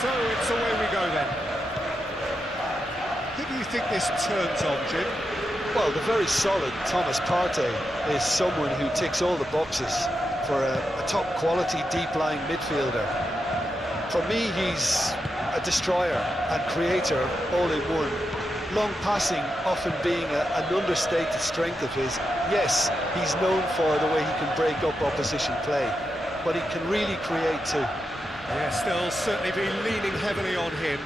So it's away we go then. Who do you think this turns on, Jim? Well, the very solid Thomas Partey is someone who ticks all the boxes for a top-quality, deep-lying midfielder. For me, he's a destroyer and creator all in one. Long passing often being an understated strength of his. Yes, he's known for the way he can break up opposition play, but he can really create too. Yes, they'll certainly be leaning heavily on him.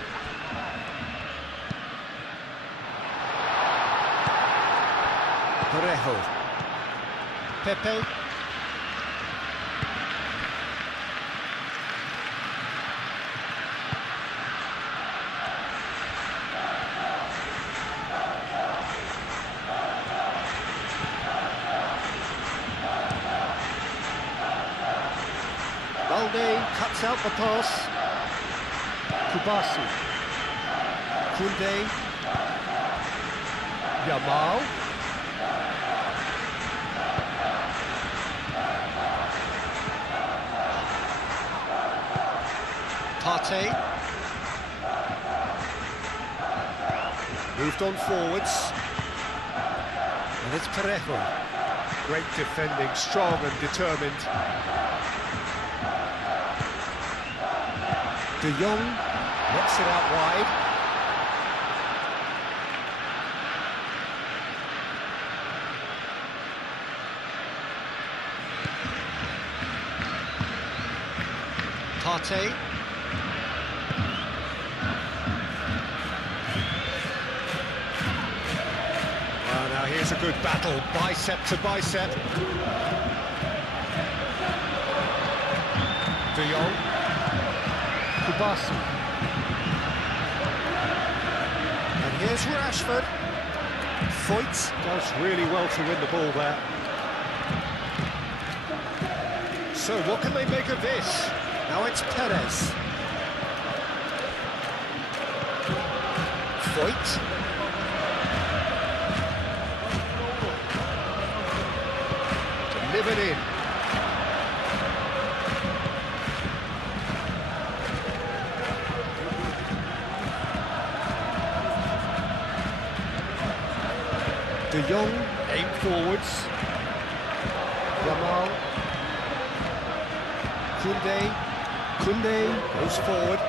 Parejo. Pepe. Balde cuts out the pass. Kubasi. Kunde. Yamal. Partey. Moved on forwards. And it's Parejo. Great defending, strong and determined. De Jong knocks it out wide. Partey. Now here's a good battle, bicep to bicep. De Jong. Kubasi. And here's Rashford. Foyt does really well to win the ball there. So what can they make of this? Now it's Perez. Foyt. Delivered in. De Jong, aim forwards. Yamal. Kunde goes forward.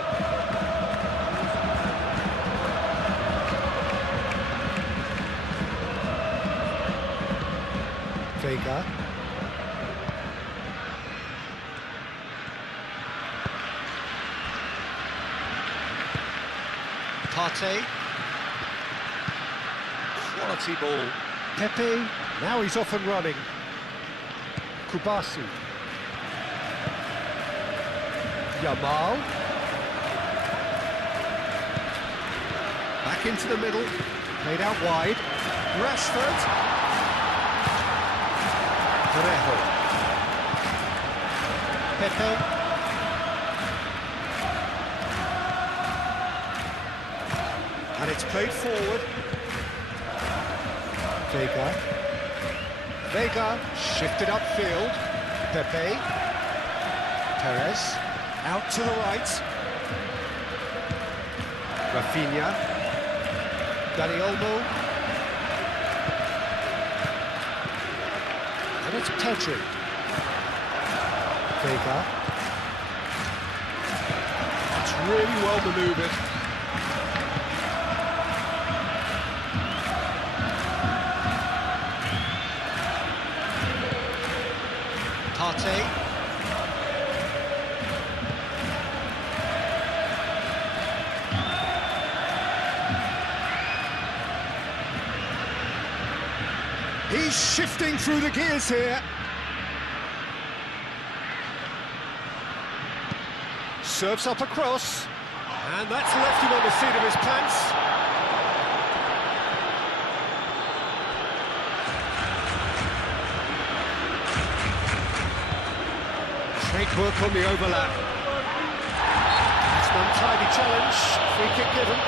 Vega. Partey. Quality ball. Pepe, now he's off and running. Kubasi. Yamal. Back into the middle. Played out wide. Rashford. Parejo. Pepe. And it's played forward. Vega shifted upfield. Pepe. Perez. Out to the right. Rafinha. Dani Olmo. And it's Pedri. Vega. It's really well manoeuvred. Partey. He's shifting through the gears here. Serves up across. And that's left him on the seat of his pants. Great work on the overlap. It's an untidy challenge. Free kick given.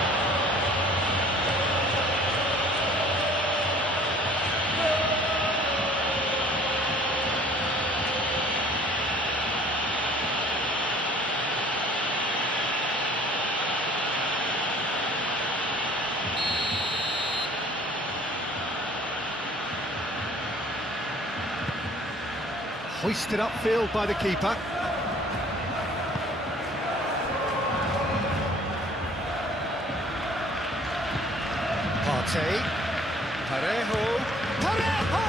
Hoisted upfield by the keeper. Partey. Parejo. Parejo!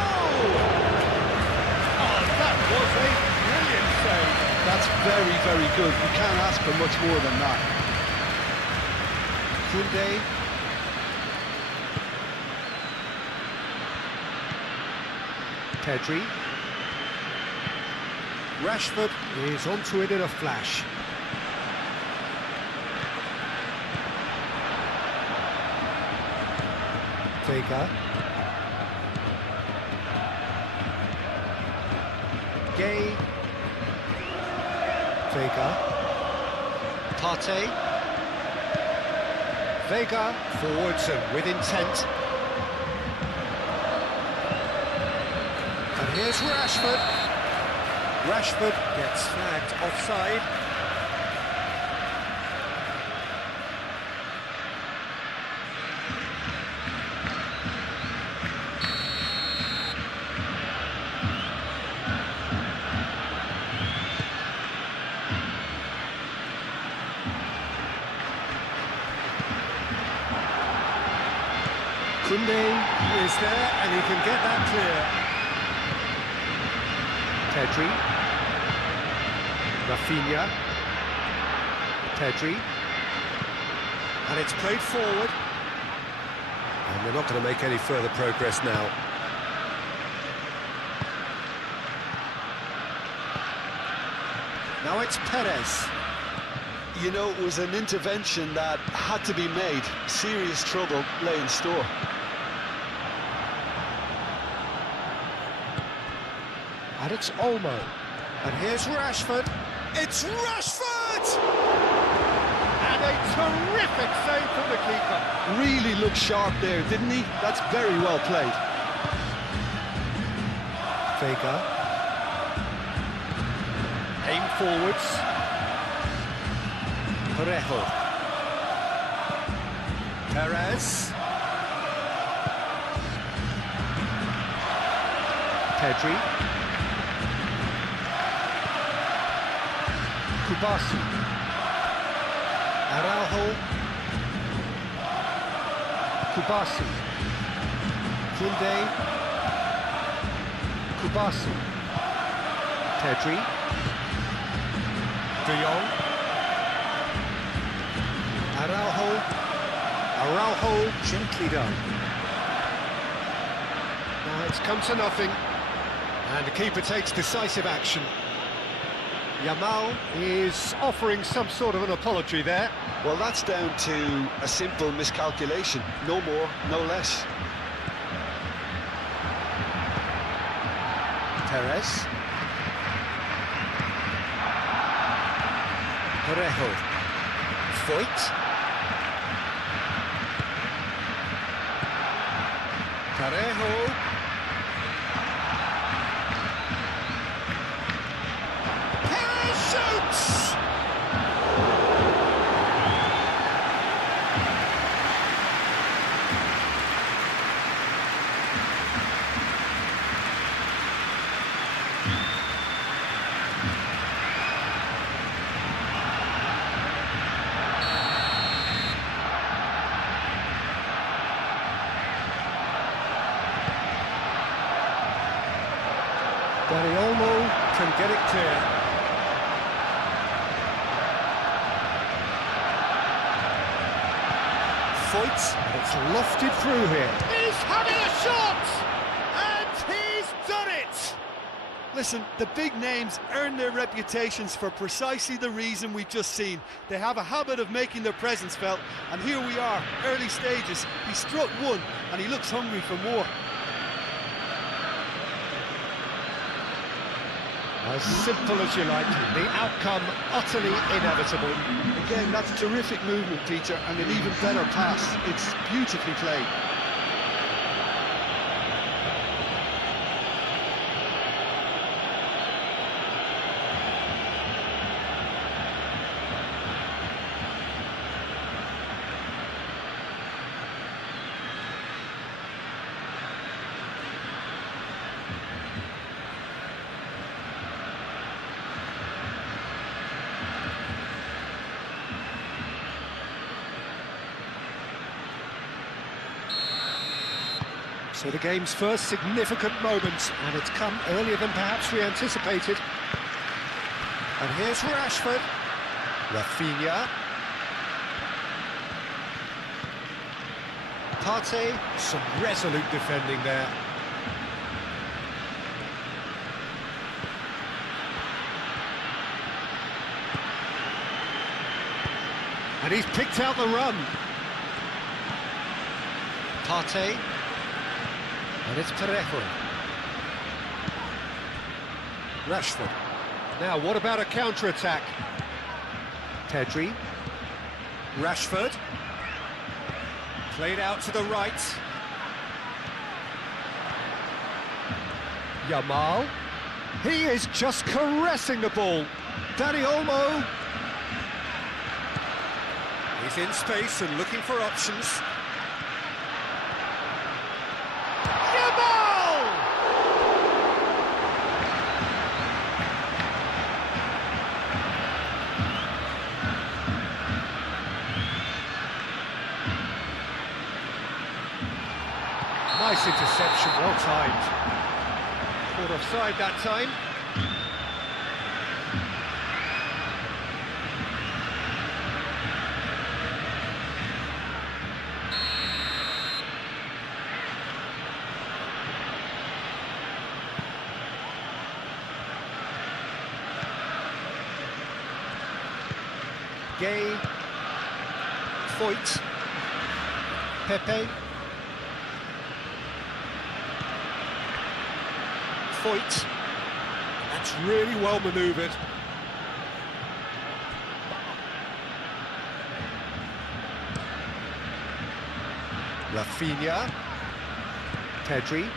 Oh, that was a brilliant save. That's very, very good. You can't ask for much more than that. Koundé. Pedri. Rashford is onto it in a flash. Vega. Gay. Vega. Partey. Vega forwards and with intent. And here's Rashford. Rashford gets flagged offside. Koundé is there and he can get that clear. Pedri. Rafinha. Pedri. And it's played forward. And they're not going to make any further progress now. Now it's Perez. You know, it was an intervention that had to be made. Serious trouble lay in store. And it's Olmo. And here's Rashford. It's Rashford! And a terrific save from the keeper. Really looked sharp there, didn't he? That's very well played. Vega. Aim forwards. Parejo. Perez. Pedri. Kubasi. Araujo. Kubasi. Koundé. Kubasi. Pedri. De Jong. Araujo. Araujo, gently done. Now it's come to nothing. And the keeper takes decisive action. Yamal is offering some sort of an apology there. Well, that's down to a simple miscalculation. No more, no less. Perez. Parejo. Voigt. Parejo. Perez shoots! Olmo can get it clear. Voigt, and it's lofted through here. He's having a shot! And he's done it! Listen, the big names earn their reputations for precisely the reason we've just seen. They have a habit of making their presence felt, and here we are, early stages. He struck one, and he looks hungry for more. As simple as you like, the outcome utterly inevitable. Again, that's terrific movement, Peter, and an even better pass. It's beautifully played. So the game's first significant moment, and it's come earlier than perhaps we anticipated. And here's Rashford. Rafinha. Partey, some resolute defending there. And he's picked out the run. Partey. And it's Parejo. Rashford. Now, what about a counter-attack? Pedri. Rashford. Played out to the right. Yamal. He is just caressing the ball. Dani Olmo. He's in space and looking for options. Yamal! Nice interception, well timed. Caught offside that time. Gay, Foyt, Pepe, Foyt. That's really well manoeuvred. Rafinha, Pedri,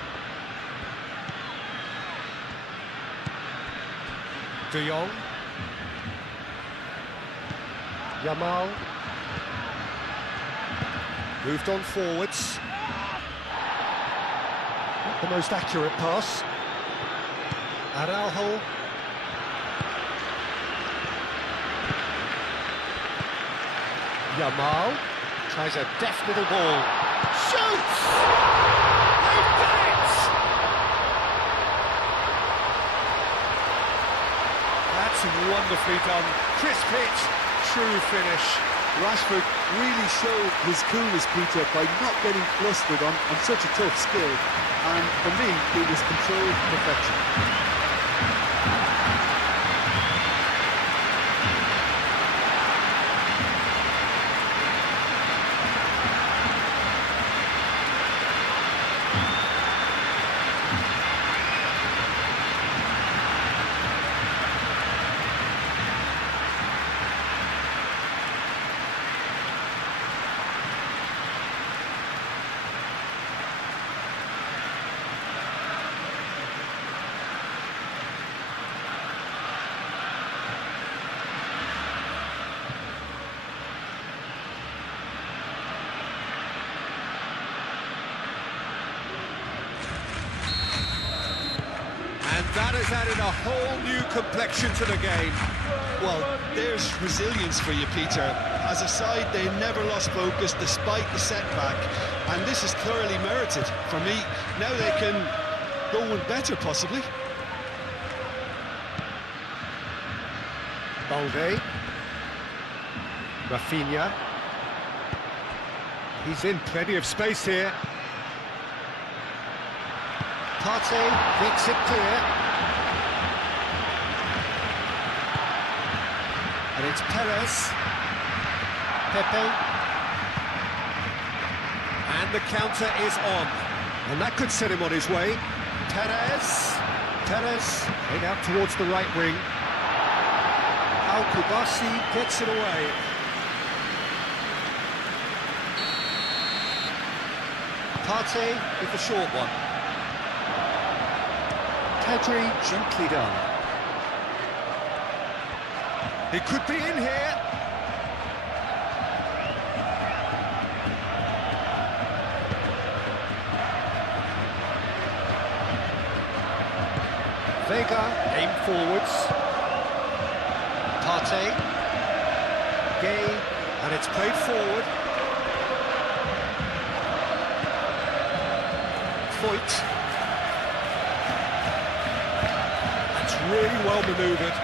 De Jong. Yamal moved on forwards. Not the most accurate pass. Araujo. Yamal tries a deft little ball. Shoots! They've done it! That's wonderfully done. Crisp hit. True finish. Rashford really showed his coolness, Peter, by not getting flustered on such a tough skill. And for me, it was controlled perfection. And that has added a whole new complexion to the game. Well, there's resilience for you, Peter. As a side, they never lost focus despite the setback, and this is thoroughly merited. For me, now they can go one better, possibly. Balde. Rafinha. He's in plenty of space here. Partey makes it clear. And it's Perez. Pepe. And the counter is on. And that could set him on his way. Perez. Perez played out towards the right wing. Al-Kubasi gets it away. Partey with the short one. Pedri gently done. It could be in here. Vega aimed forwards. Partey. Gay, and it's played forward. Foyt. That's really well manoeuvred.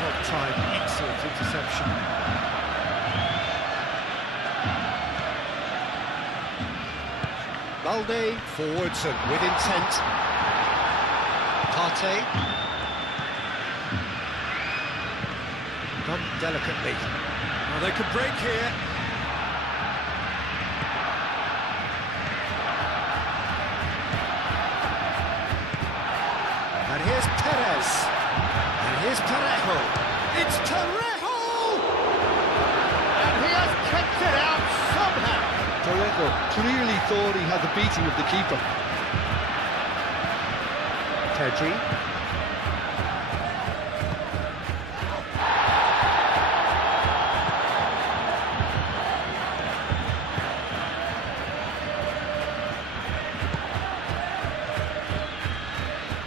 Well timed, excellent interception. Balde forwards and with intent. Partey. Done delicately. Well, they could break here. And here's Perez. And here's Parejo. It's Parejo! And he has kept it out somehow. Parejo clearly thought he had the beating of the keeper. Pedri.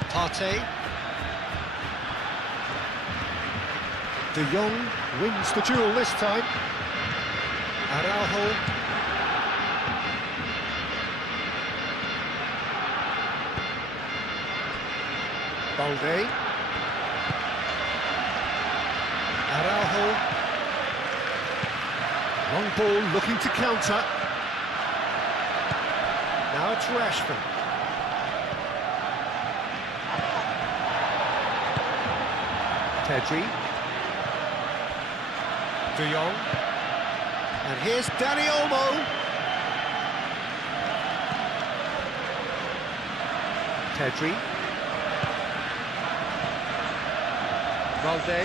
Partey. De Jong wins the duel this time. Araujo. Balde. Araujo. Long ball looking to counter. Now it's Rashford. Pedri. De Jong. And here's Dani Olmo. Pedri. Balde.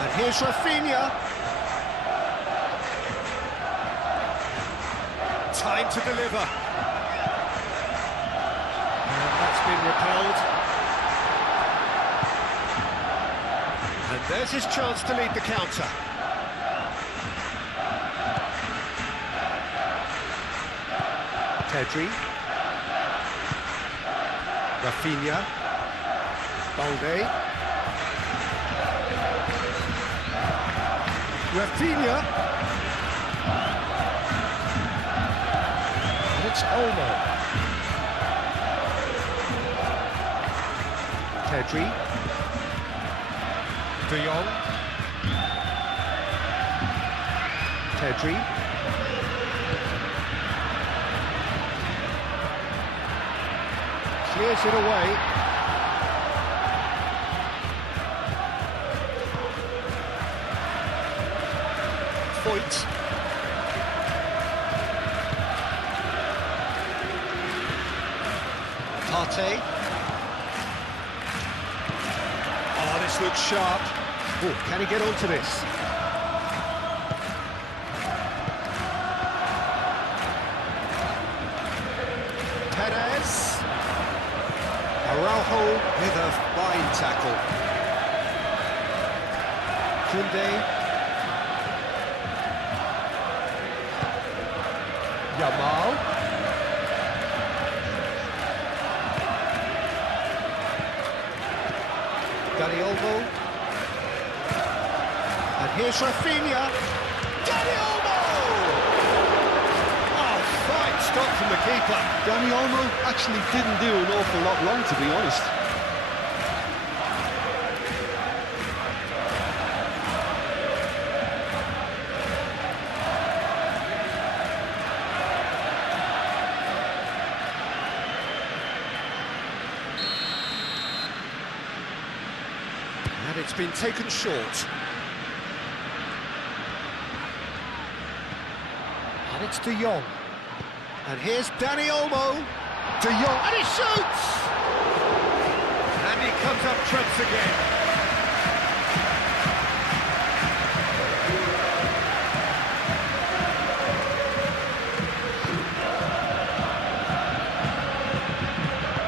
And here's Rafinha. Time to deliver. And that's been repelled. And there's his chance to lead the counter. Pedri. Rafinha. Balde. Rafinha. And it's Olmo. Pedri. De Jong. Pedri. Clears it away. Foyt. Partey. Oh, this looks sharp. Oh, can he get onto this? Perez. Araujo with a fine tackle. Koundé. Yamal. Dani Olmo. And here's Rafinha. Dani Olmo! Oh, fine stop from the keeper. Dani Olmo actually didn't do an awful lot wrong, to be honest. And it's been taken short. And it's De Jong. And here's Dani Olmo. De Jong, and he shoots! And he comes up trumps again.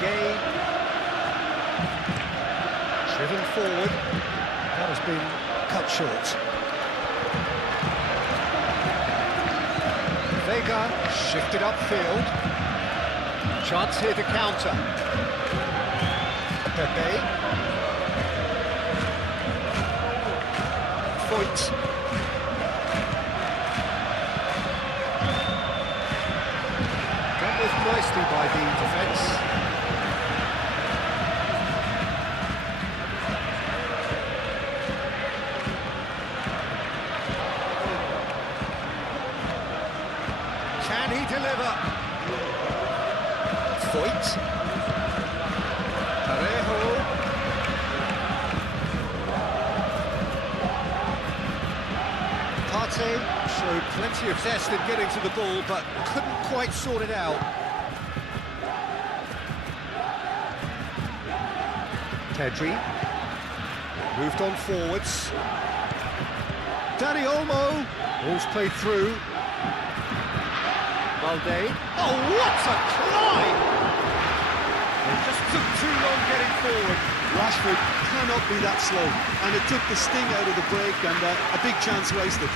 Gay. Driven forward. That has been cut short. Vega shifted upfield. Chance here to counter. Pepe. Foyt. That was nicely Can he deliver? Foyt. Parejo. Partey showed plenty of zest in getting to the ball, but couldn't quite sort it out. Pedri moved on forwards. Dani Olmo, ball's played through. Valde. Oh, what a climb! It just took too long getting forward. Rashford cannot be that slow, and it took the sting out of the break, and a big chance wasted.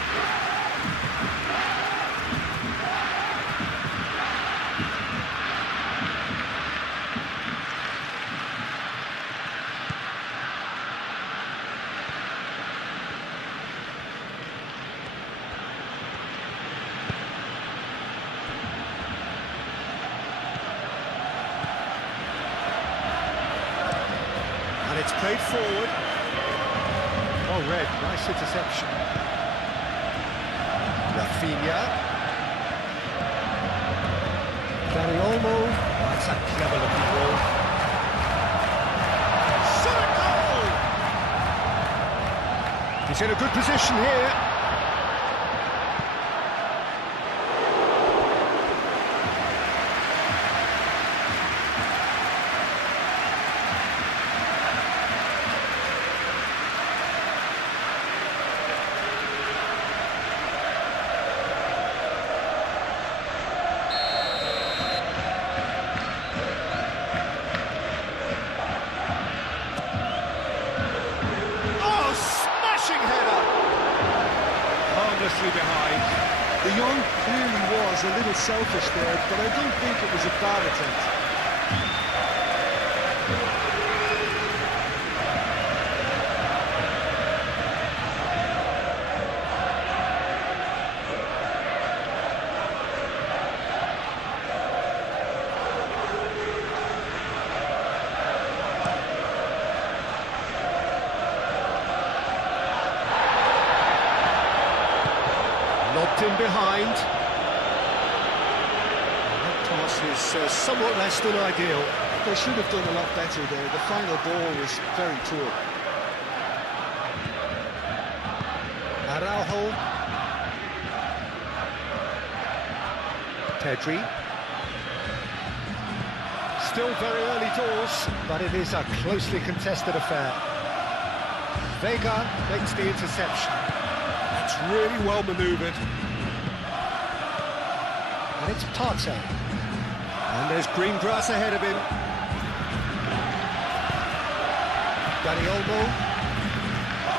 And it's played forward. Oh, Red, nice interception. Rafinha. Dani Olmo. That's a clever looking ball. Shot goal! He's in a good position here. Behind. De Jong clearly was a little selfish there, but I don't think it was a bad attempt. Lobbed in behind. That pass is somewhat less than ideal. They should have done a lot better there. The final ball was very poor. Araujo. Pedri. Still very early doors, but it is a closely contested affair. Vega makes the interception. That's really well manoeuvred. And it's Partey. And there's green grass ahead of him. Dani Olmo.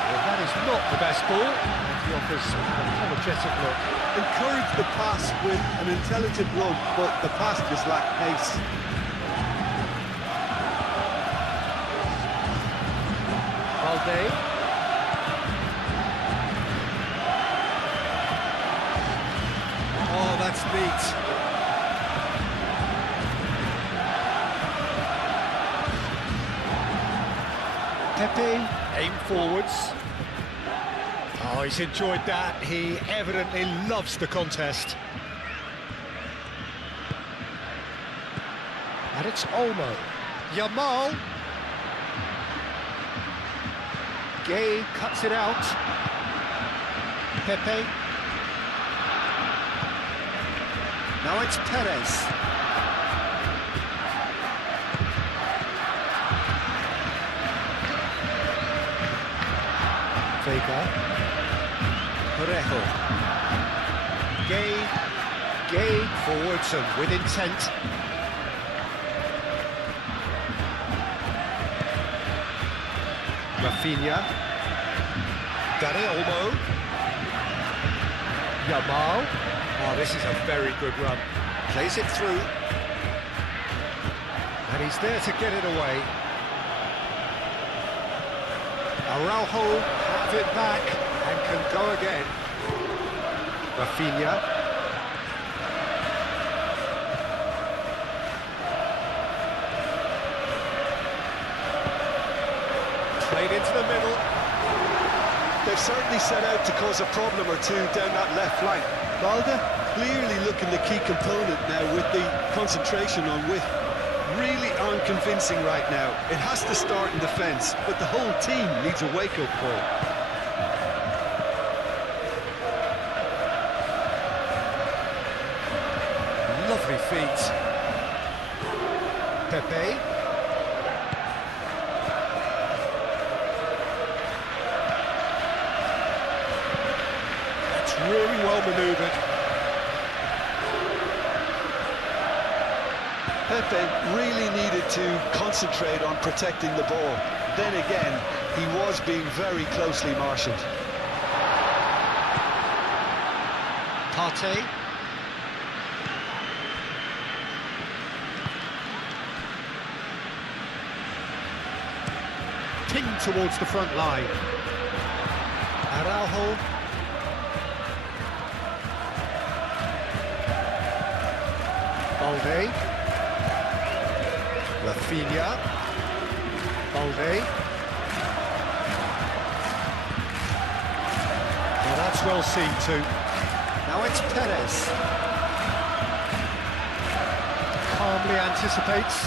Well, that is not the best ball. And he offers an apologetic look. Encouraged the pass with an intelligent run, but the pass just lacked pace. Valde. Oh, that's neat. Pepe, aim forwards. Oh, he's enjoyed that. He evidently loves the contest. And it's Olmo. Yamal. Gay cuts it out. Pepe. Now it's Perez. Vega. Parejo. Gay forwards and with intent. Rafinha. Dani Olmo. Yamal. Oh, this is a very good run. Plays it through. And he's there to get it away. Araujo have it back and can go again. Rafinha. Played into the middle. They they've certainly set out to cause a problem or two down that left flank. Balde clearly looking the key component now with the concentration on width. Really unconvincing right now. It has to start in defence, but the whole team needs a wake-up call. Lovely feet. Pepe. That's really well manoeuvred. Pepe really needed to concentrate on protecting the ball. Then again, he was being very closely marshalled. Partey. Pinged towards the front line. Araujo. Balde. Rafinha. Balde. Well, that's well seen too. Now it's Perez. Calmly anticipates.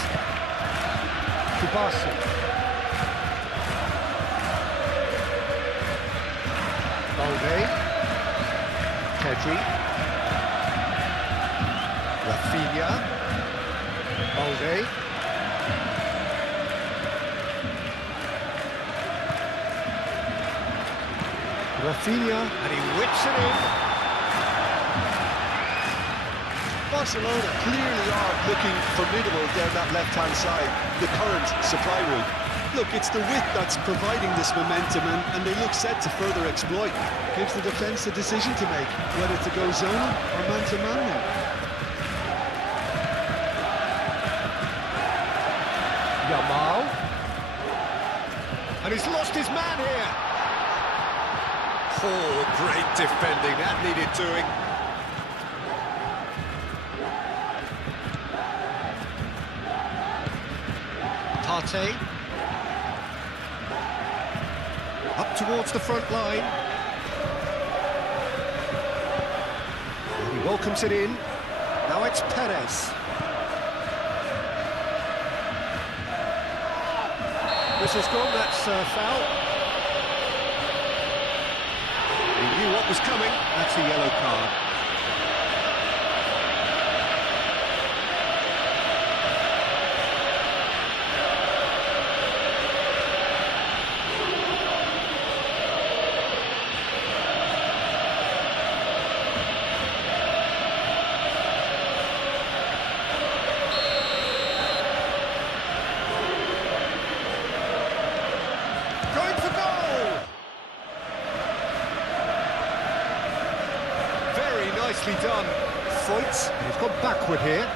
Kubasi. Balde. Pedri. Rafinha. Balde. Rafinha, and he whips it in. Barcelona clearly are looking formidable down that left-hand side, the current supply route. Look, it's the width that's providing this momentum, and they look set to further exploit. Gives the defence a decision to make, whether to go zonal or man-to-man now. Yamal. And he's lost his man here. Oh, great defending, that needed doing. Partey. Up towards the front line. And he welcomes it in. Now it's Perez. Whistle's gone, that's foul. He knew what was coming. That's a yellow card. Going for goal! Very nicely done. Fights, and he's gone backward here.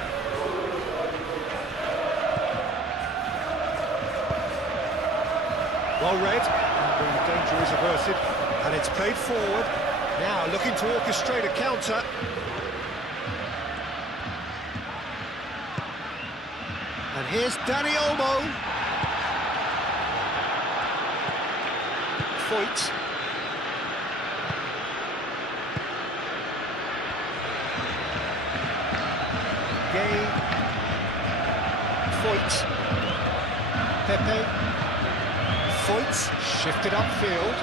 Well read, and the danger is averted, and it's played forward. Now looking to orchestrate a counter. And here's Dani Olmo. Foyt. Gay. Foyt. Pepe. Foyt shifted upfield.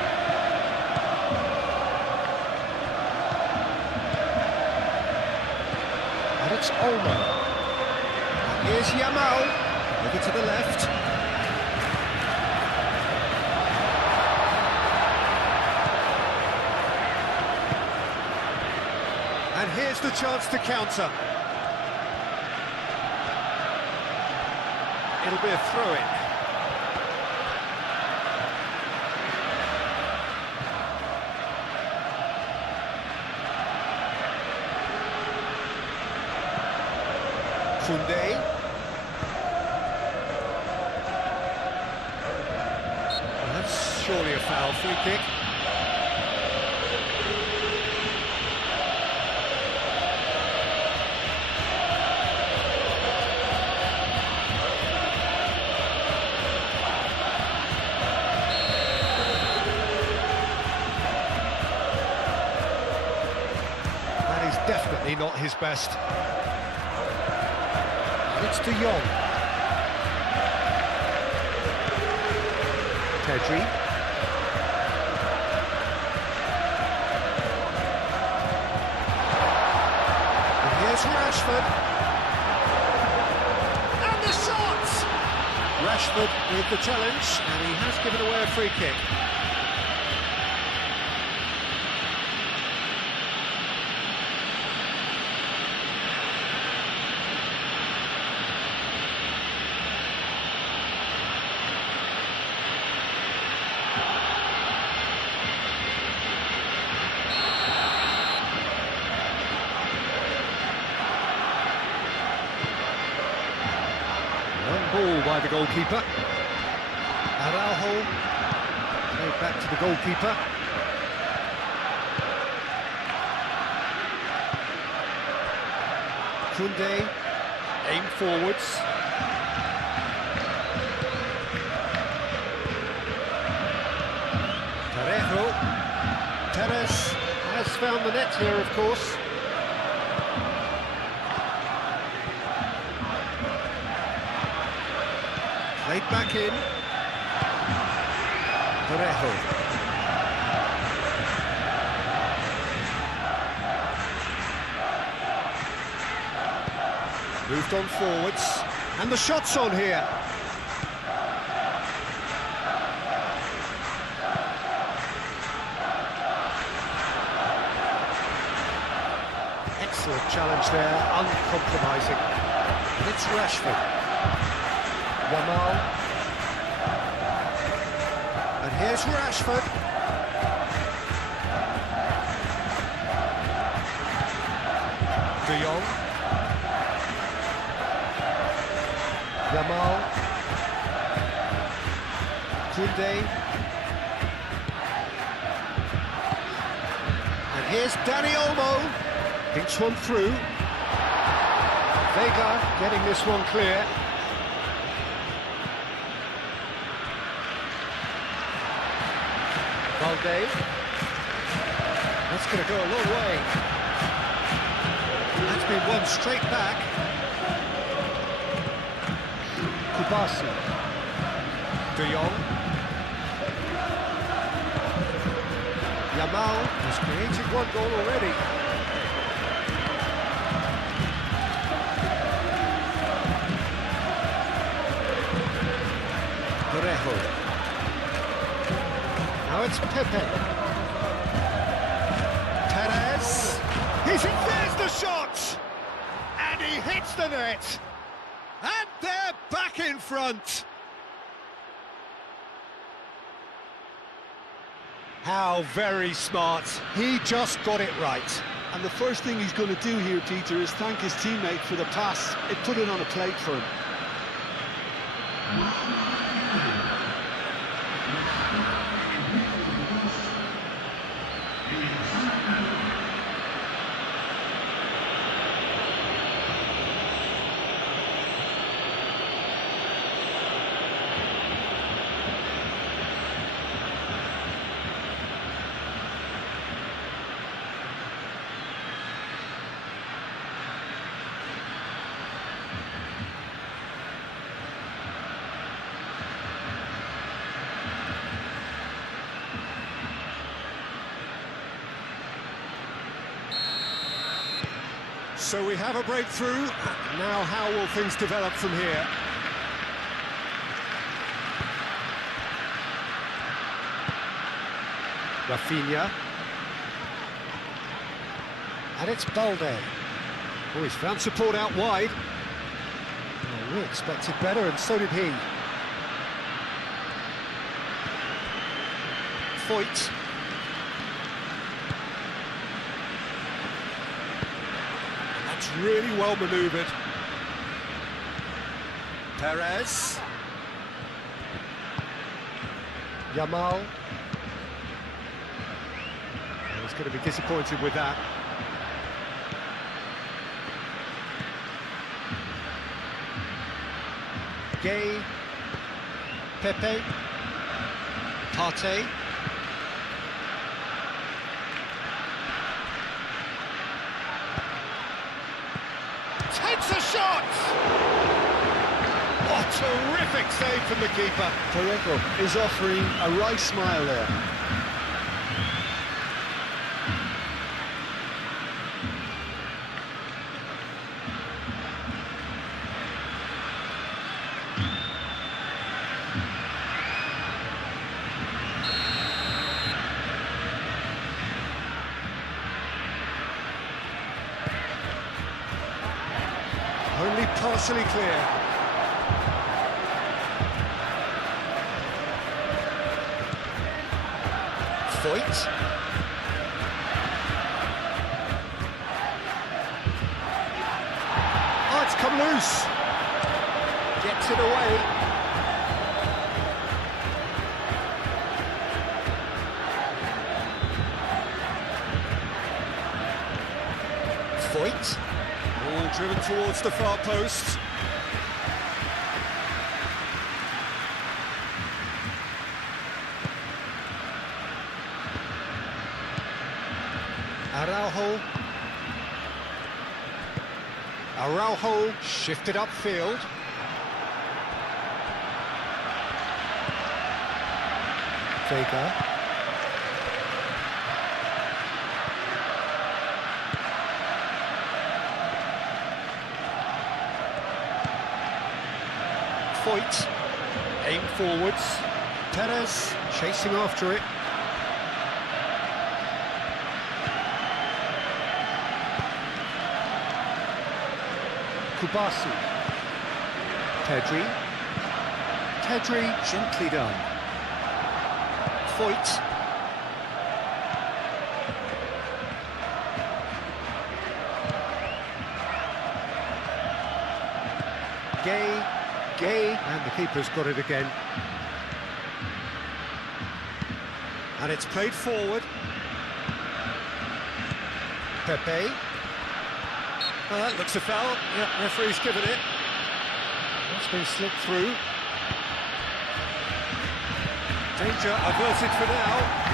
And it's Olmo. And here's Yamal. Over to the left. And here's the chance to counter. It'll be a throw-in. Koundé. Well, that's surely a foul. Free kick. definitely not his best. And it's De Jong. Pedri. And here's Rashford. And the shot! Rashford with the challenge, and he has given away a free kick. Ball by the goalkeeper. Araujo played back to the goalkeeper. Koundé aimed forwards. Parejo. Perez has found the net here, of course. Played back in. Parejo. Moved on forwards. And the shot's on here. Excellent challenge there, uncompromising. And it's Rashford. Yamal. And here's Rashford. De Jong. Yamal. Koundé. And here's Dani Olmo. Thinks one through. Vega getting this one clear. Valde. That's going to go a long way. That's been won straight back. Kubasi. De Jong. Yamal has created one goal already. Parejo. Now it's Pepe. Perez. There's the shot! And he hits the net. And they're back in front. How very smart. He just got it right. And the first thing he's going to do here, Peter, is thank his teammate for the pass. It put it on a plate for him. So we have a breakthrough. Now how will things develop from here? Rafinha. And it's Balde. Oh, he's found support out wide. Oh, we expected better, and so did he. Foyt. Really well manoeuvred. Perez. Yamal. He's going to be disappointed with that. Gay. Pepe. Partey. Takes a shot! What a terrific save from the keeper. Torreco is offering a wry smile there. Only partially clear. Voigt. Oh, it's come loose. Gets it away. Voigt. All driven towards the far post. Araujo shifted upfield. Vega. Voigt, aim forwards. Perez chasing after it. Kubasi. Pedri gently done. Voigt. Gay, and the keeper's got it again. And it's played forward. Pepe. That looks a foul. Yep, referee's given it. That's been slipped through. Danger averted for now.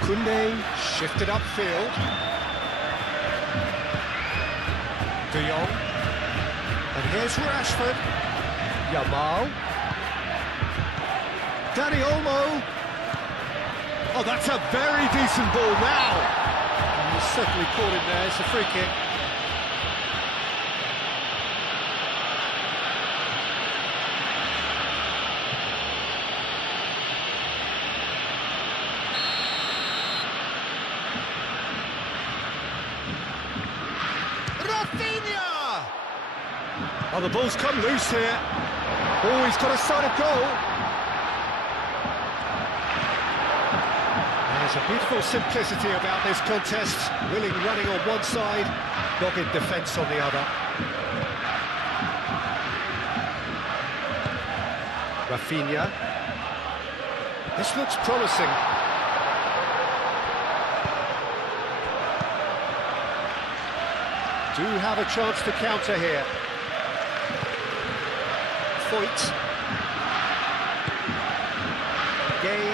Koundé shifted upfield. De Jong. And here's Rashford. Yamal. Dani Olmo. Oh, that's a very decent ball now. And he's certainly caught him there. It's a free kick. Oh, the ball's come loose here. Oh, he's got a sight of goal. There's a beautiful simplicity about this contest. Willing running on one side, dogged defence on the other. Rafinha. This looks promising. Do have a chance to counter here. Voigt. Gay.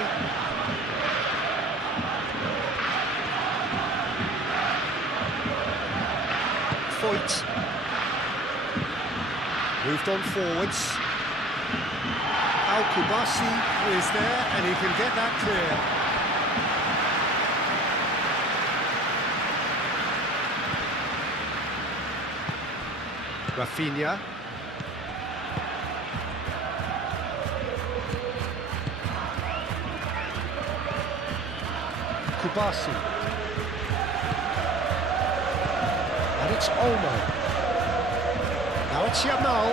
Voigt. Moved on forwards. Kubasi is there, and he can get that clear. Rafinha. Kubasi. And it's Olmo. Now it's Yamal.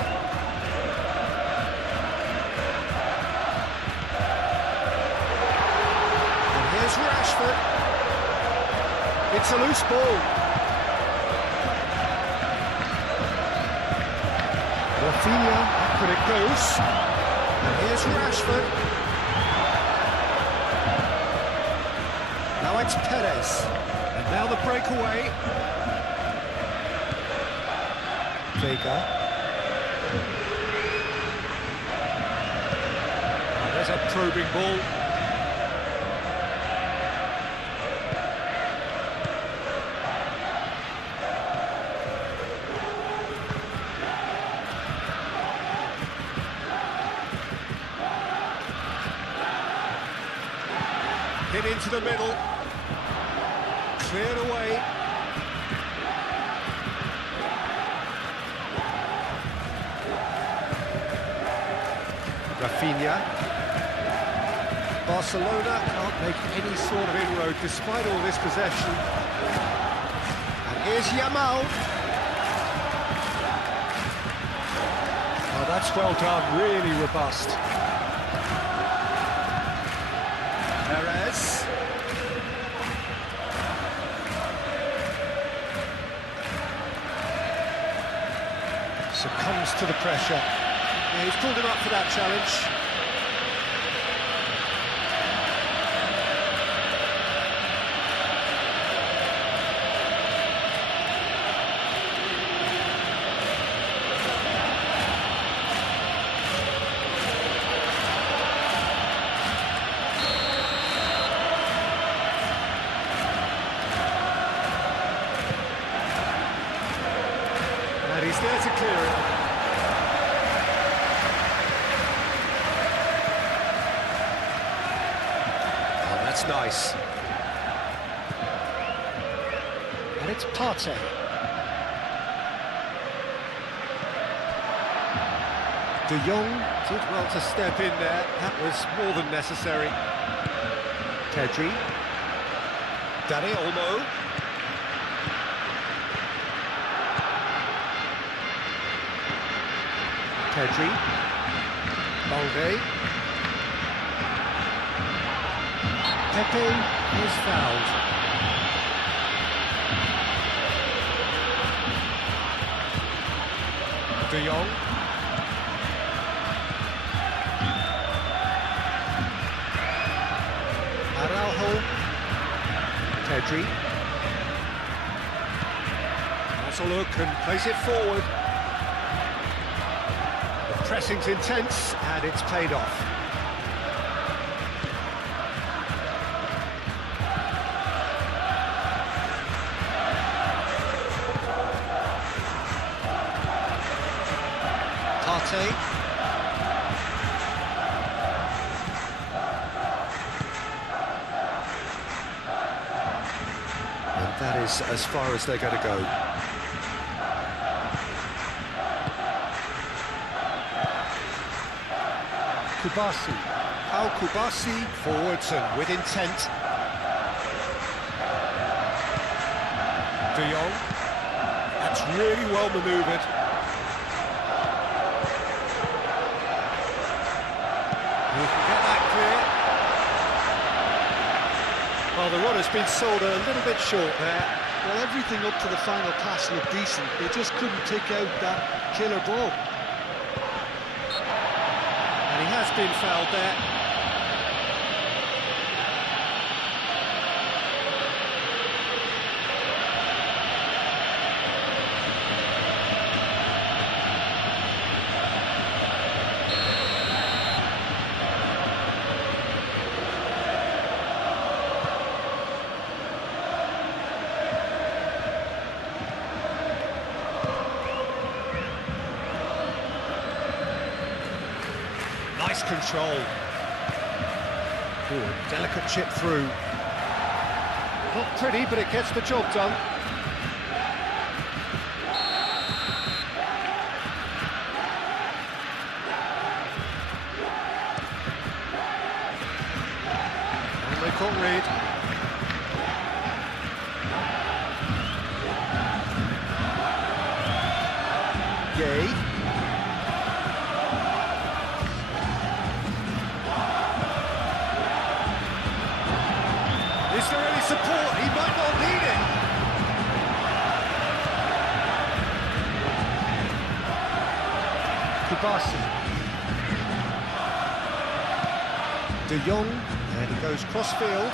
And here's Rashford. It's a loose ball. Rafinha, but it goes. And here's Rashford. Now it's Perez, and now the breakaway. Vega. There's a probing ball. Hit into the middle. Cleared away. Rafinha. Barcelona can't make any sort of inroad despite all this possession. And here's Yamal. Oh, that's well done, really robust. Perez. Succumbs to the pressure. Yeah, he's pulled him up for that challenge. And he's there to clear it. Oh, that's nice. And it's Partey. De Jong did well to step in there. That was more than necessary. Pedri. Dani Olmo. Pedri. Balde. Pepe is fouled. De Jong. Araujo. Pedri. That's a look and plays it forward. Pressing's intense, and it's paid off. Partey. And that is as far as they're going to go. Kubasi. Al Kubasi forwards and with intent. De Jong. That's really well manoeuvred. You can get that clear. Well, the runner's been sold a little bit short there. Well, everything up to the final pass looked decent. They just couldn't take out that killer ball. And he has been fouled there. Nice control. Ooh, delicate chip through. Not pretty, but it gets the job done. And they can't read. Gay. Is there any support? He might not need it. Kubasi. De Jong, and he goes cross-field.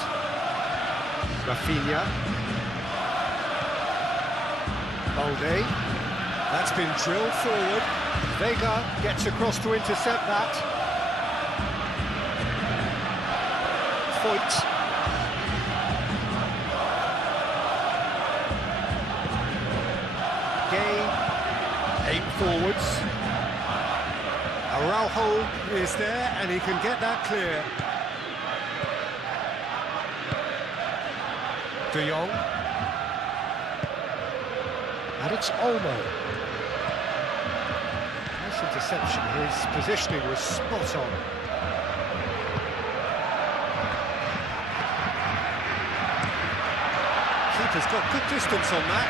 Rafinha. Balde. That's been drilled forward. Vega gets across to intercept that. Foyt. Gay, aim forwards. Araujo is there, and he can get that clear. De Jong. And it's Olmo. Nice interception. His positioning was spot on. Keeper's got good distance on that.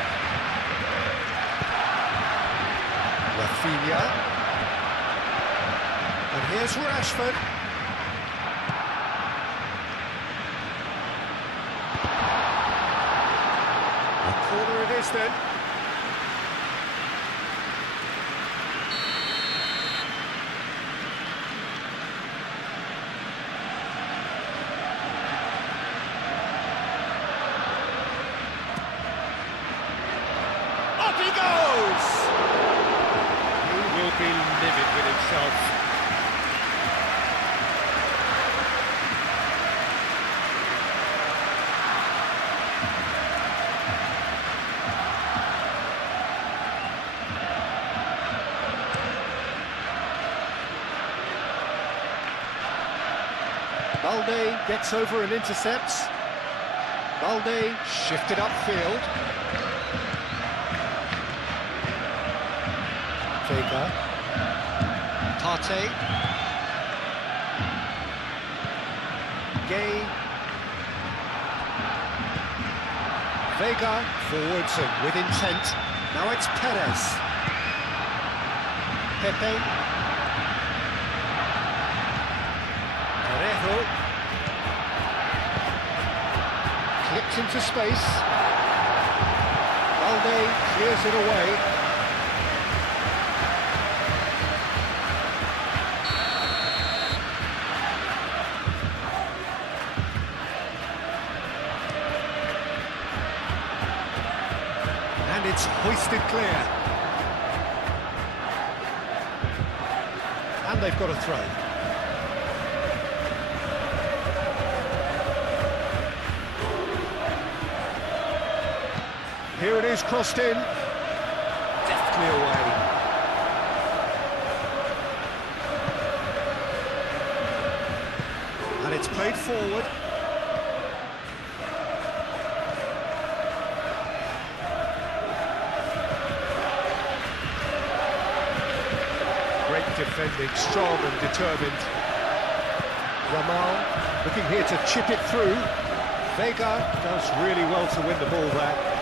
Rafinha. And here's Rashford. A corner it is then. Up he goes! He will be livid with himself. Balde gets over and intercepts. Balde shifted upfield. Vega. Partey. Gay. Vega forwards and with intent. Now it's Perez. Pepe. Parejo. Clipped into space. Balde clears it away. And it's hoisted clear. And they've got a throw. Here it is, crossed in. Deftly away. And it's played forward. Great defending, strong and determined. Ramal looking here to chip it through. Vega does really well to win the ball there.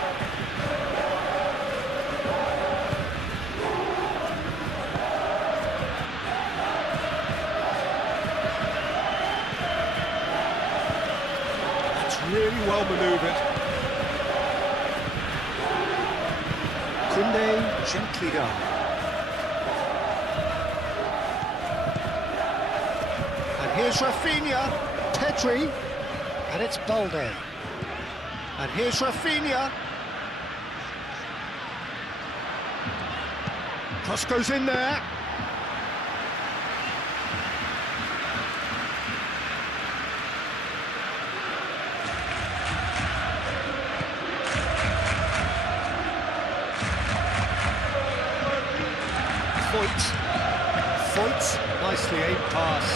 Really well manoeuvred. Koundé gently done. And here's Rafinha, Pedri, and it's Balde. And here's Rafinha. Cross goes in there. Foyt, nicely aimed pass.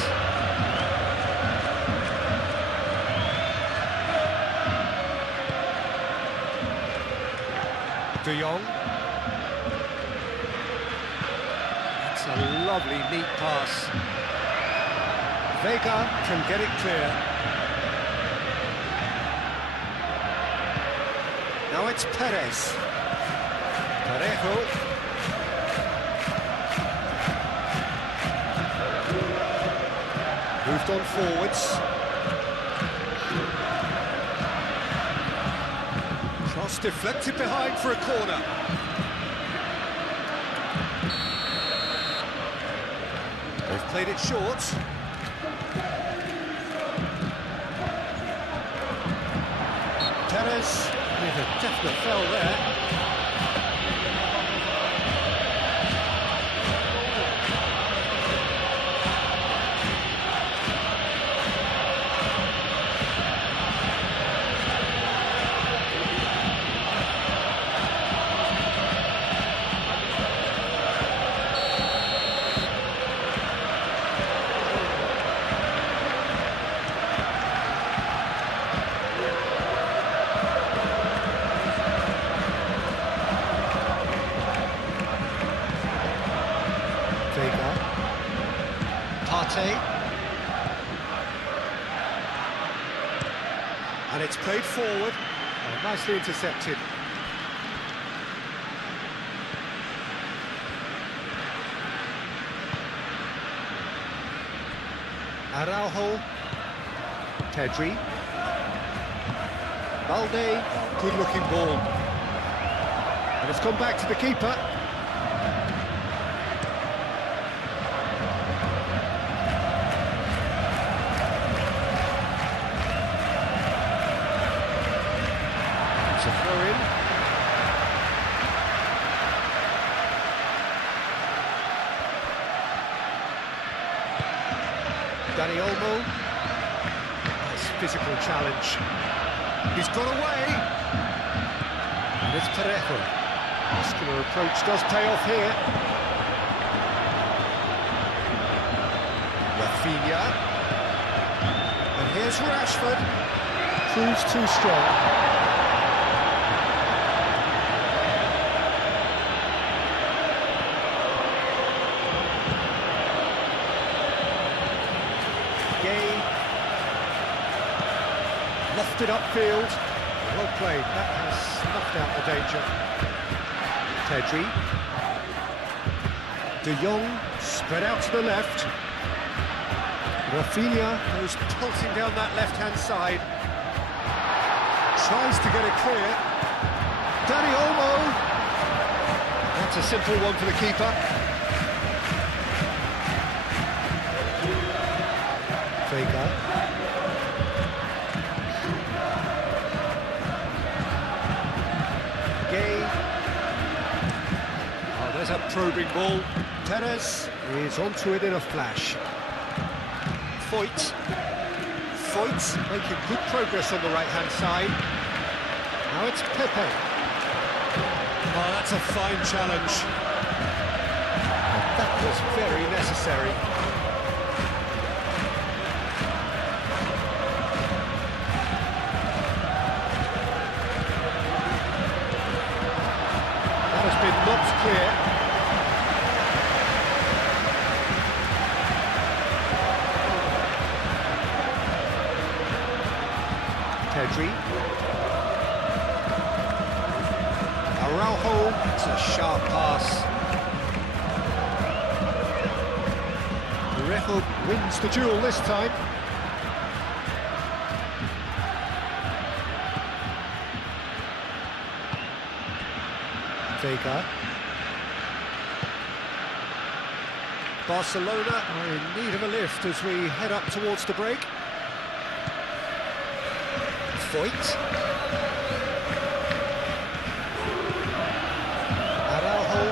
De Jong. That's a lovely, neat pass. Vega can get it clear. Now it's Perez. Parejo. Moved on forwards. Cross deflected behind for a corner. They've played it short. Perez with a definite foul there. Vega. Partey. And it's played forward. Oh, nicely intercepted. Araujo. Pedri. Balde. Good-looking ball. And it's come back to the keeper. It's a throw-in. Dani Olmo. Nice physical challenge. He's got away. And it's Parejo. Muscular approach does pay off here. Rafinha. And here's Rashford. Proves too strong. Lofted upfield. Well played. That has snuffed out the danger. Pedri. De Jong spread out to the left. Rafinha goes pulsing down that left-hand side. Tries to get it clear. Dani Olmo. That's a simple one for the keeper. Vega. There's a probing ball. Teres is onto it in a flash. Foyt making good progress on the right-hand side. Now it's Pepe. Oh, that's a fine challenge. That was very necessary. That has been knocked clear. Pedri. Araujo, it's a sharp pass. Parejo wins the duel this time. Vega. Barcelona are in need of a lift as we head up towards the break. Foyt. Araujo.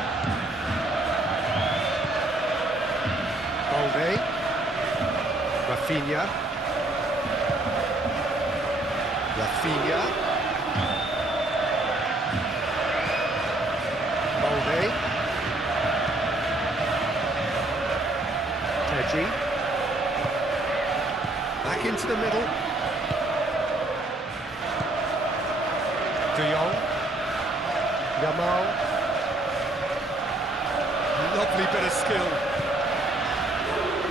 Balde. Rafinha. Balde. Pedri. Back into the middle. De Jong. Yamal. Lovely bit of skill.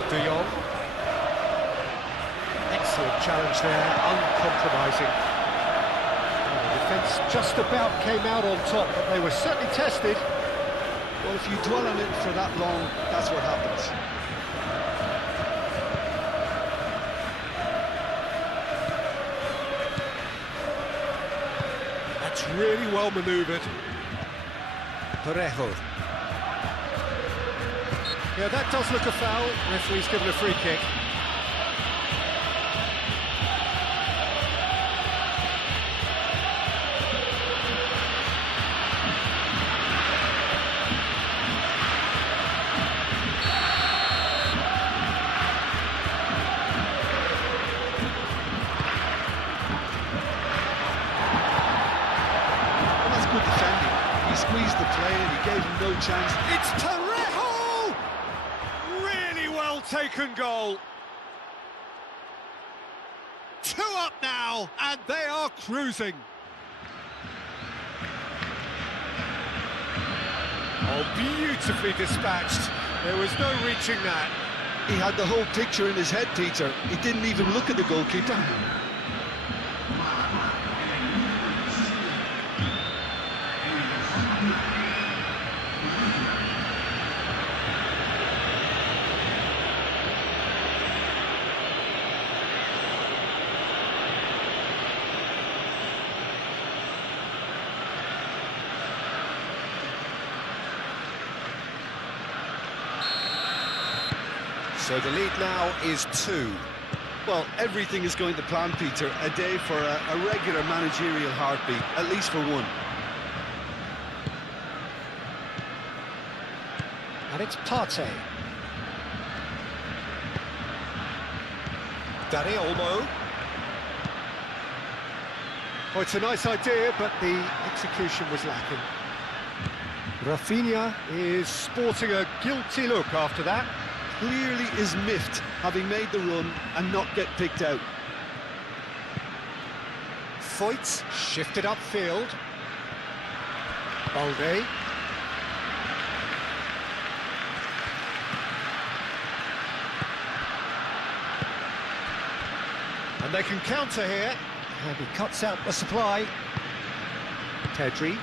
De Jong. Excellent challenge there, uncompromising. The defence just about came out on top, but they were certainly tested. Well, if you dwell on it for that long, that's what happens. Really well manoeuvred. Parejo. Yeah, that does look a foul. Referee's given a free kick. Squeezed the play and he gave him no chance. It's Parejo! Really well taken goal. 2 up now, and they are cruising. Oh, beautifully dispatched. There was no reaching that. He had the whole picture in his head, Peter. He didn't even look at the goalkeeper. So the lead now is 2. Well, everything is going to plan, Peter. A day for a regular managerial heartbeat, at least for one. And it's Partey. Dani Olmo. Oh, it's a nice idea, but the execution was lacking. Rafinha is sporting a guilty look after that. Clearly is miffed, having made the run and not get picked out. Foyt shifted upfield. Balde. And they can counter here. And he cuts out the supply. Pedri.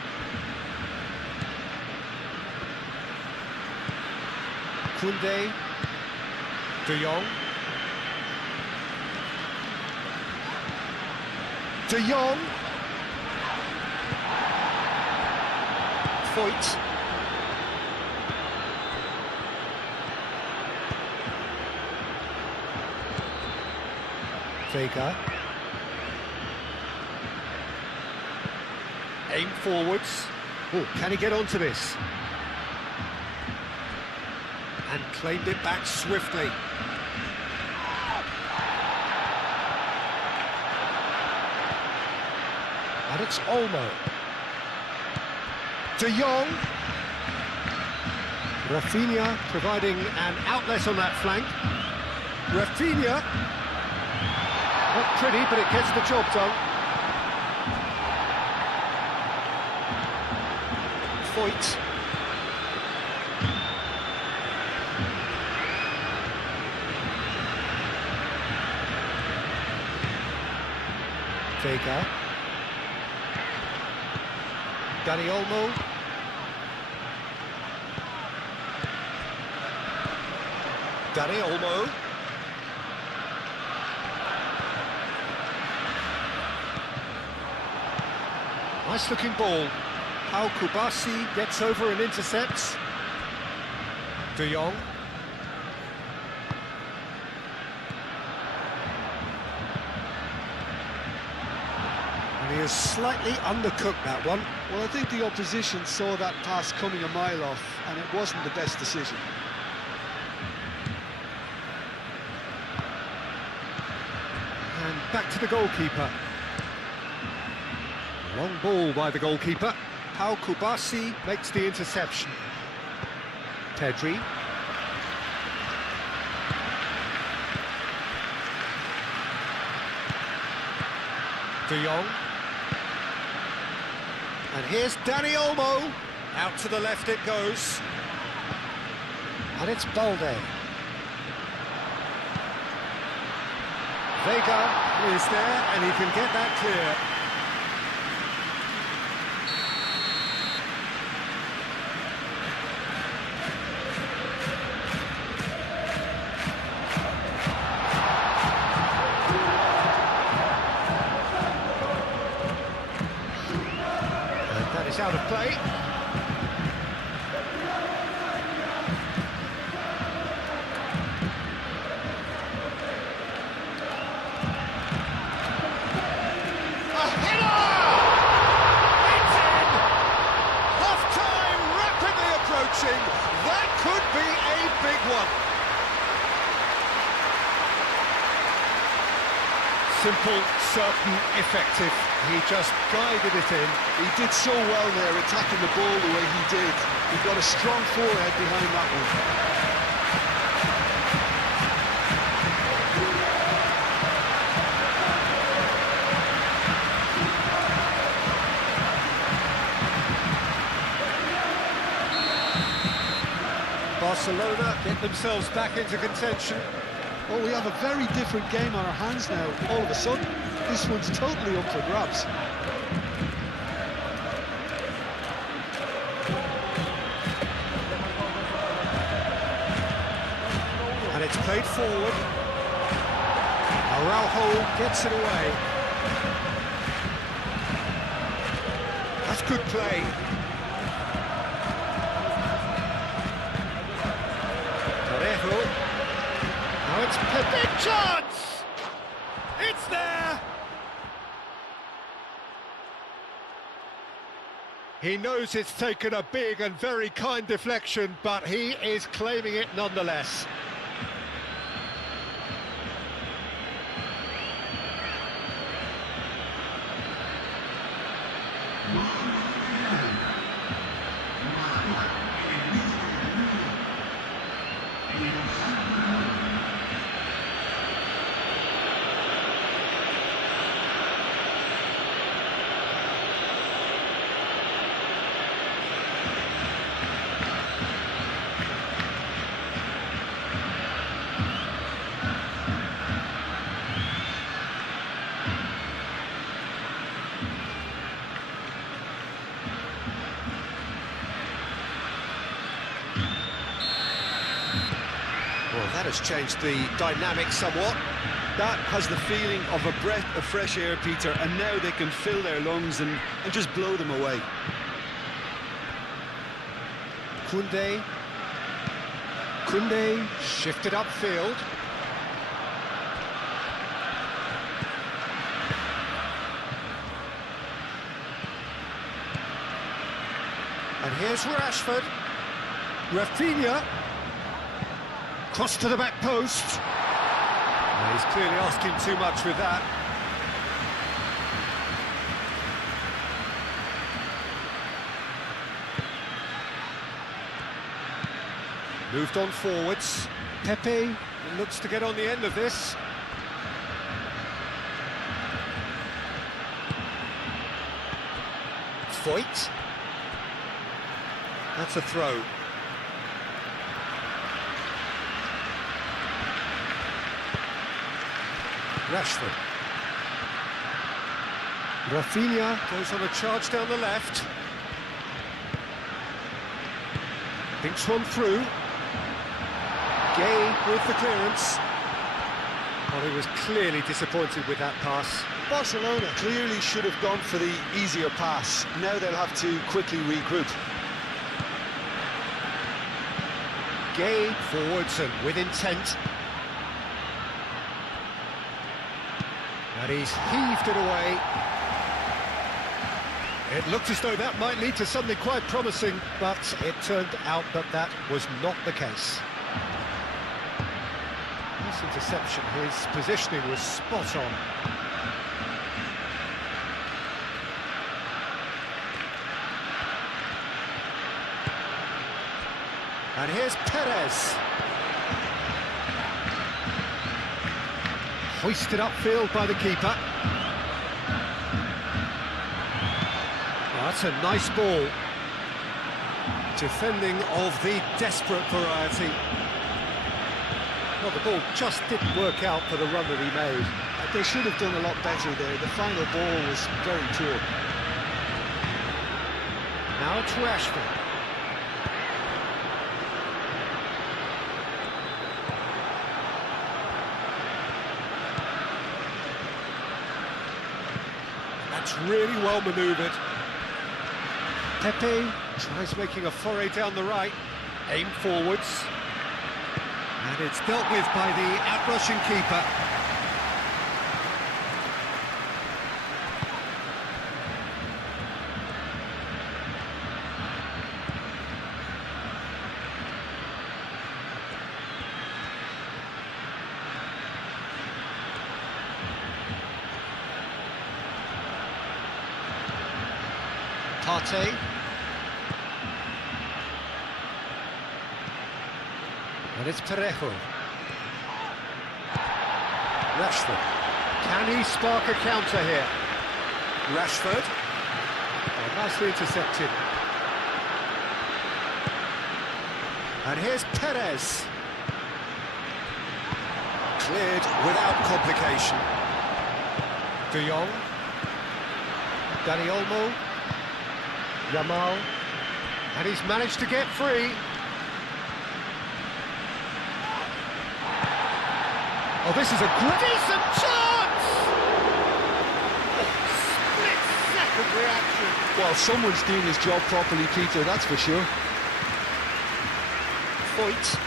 Koundé. De Jong. De Jong. Foyt. Vega. Aim forwards. Oh, can he get onto this? And claimed it back swiftly. And it's Olmo. De Jong. Rafinha providing an outlet on that flank. Rafinha. Not pretty, but it gets the job done. Foyt. Vega. Dani Olmo. Dani Olmo. Nice looking ball. How Kubasi gets over and intercepts. De Jong. And he has slightly undercooked that one. Well, I think the opposition saw that pass coming a mile off, and it wasn't the best decision. And back to the goalkeeper. Long ball by the goalkeeper. How Kubasi makes the interception. Pedri. De Jong. And here's Dani Olmo. Out to the left it goes. And it's Balde. Vega is there, and he can get that clear. And that is out of play. That could be a big one. Simple, certain, effective. He just guided it in. He did so well there, attacking the ball the way he did. He got a strong forehead behind that one. Barcelona Barcelona get themselves back into contention. Oh, we have a very different game on our hands now. All of a sudden, this one's totally up for grabs. And it's played forward. Araujo gets it away. That's good play. Parejo. Now it's Pepe. Chance! It's there! He knows it's taken a big and very kind deflection, but he is claiming it nonetheless. Well, that has changed the dynamic somewhat. That has the feeling of a breath of fresh air, Peter, and now they can fill their lungs and just blow them away. Koundé shifted upfield. And here's Rashford. Rafinha. Cross to the back post. He's clearly asking too much with that. Moved on forwards. Pepe looks to get on the end of this. Foyt. That's a throw. Rashford. Rafinha goes on a charge down the left. Thinks one through. Gay with the clearance. Well, he was clearly disappointed with that pass. Barcelona clearly should have gone for the easier pass. Now they'll have to quickly regroup. Gay forwards and with intent. And he's heaved it away. It looked as though that might lead to something quite promising, but it turned out that that was not the case. This interception, his positioning was spot on. And here's Perez. Hoisted upfield by the keeper. Oh, that's a nice ball. Defending of the desperate variety. Well, the ball just didn't work out for the run that he made. They should have done a lot better there. The final ball was very poor. Now it's Rashford. That's really well manoeuvred. Pepe tries making a foray down the right. Aim forwards. And it's dealt with by the outrushing keeper. Partey. And it's Parejo. Rashford. Can he spark a counter here? Rashford. Oh, nicely intercepted. And here's Perez. Cleared without complication. De Jong. Dani Olmo. Yamal. And he's managed to get free. Oh, this is a decent chance! Split-second reaction. Well, someone's doing his job properly, Peter, that's for sure. Foyt.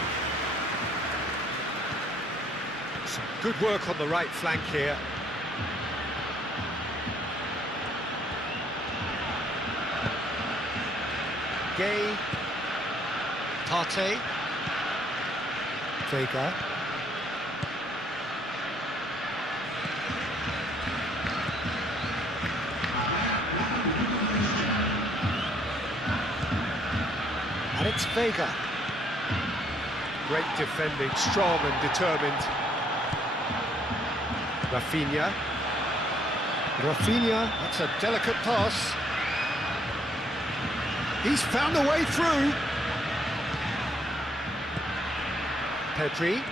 Some good work on the right flank here. Gay. Partey. Vega. And it's Vega. Great defending, strong and determined. Rafinha. Rafinha, that's a delicate pass. He's found a way through. Pedri.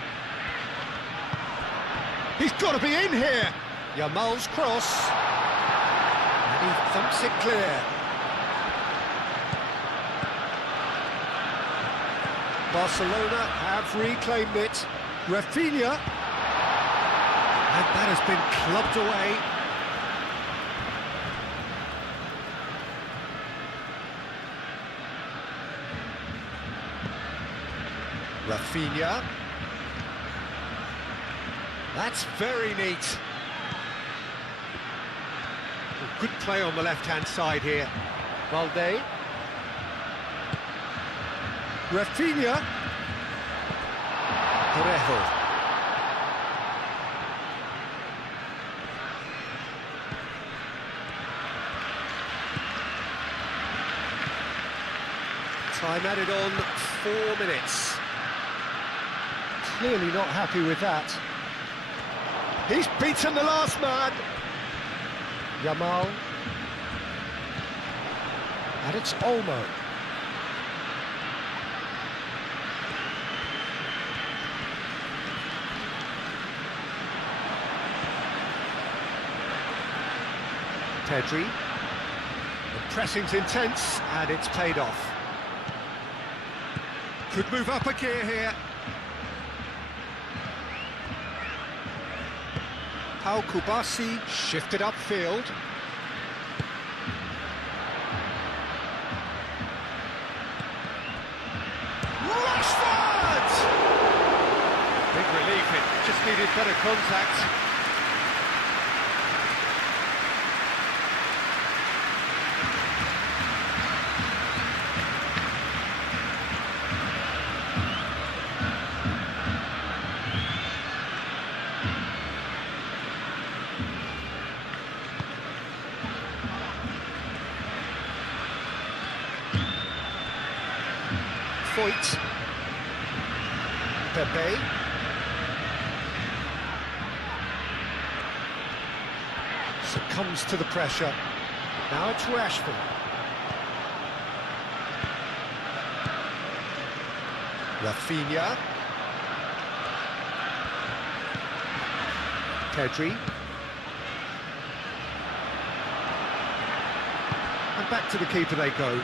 He's got to be in here. Yamal's cross. And he thumps it clear. Barcelona have reclaimed it. Rafinha. And that has been clubbed away. Rafinha. That's very neat. Good play on the left-hand side here. Valde. Rafinha. Parejo. Time added on 4 minutes. Clearly not happy with that. He's beaten the last man. Yamal. And it's Olmo. Pedri. The pressing's intense and it's paid off. Could move up a gear here. Pau Kubasi shifted upfield. Rashford! Big relief, it just needed better contact. Foyt. Pepe. Succumbs to the pressure. Now it's Rashford. Rafinha. Pedri. And back to the keeper they go.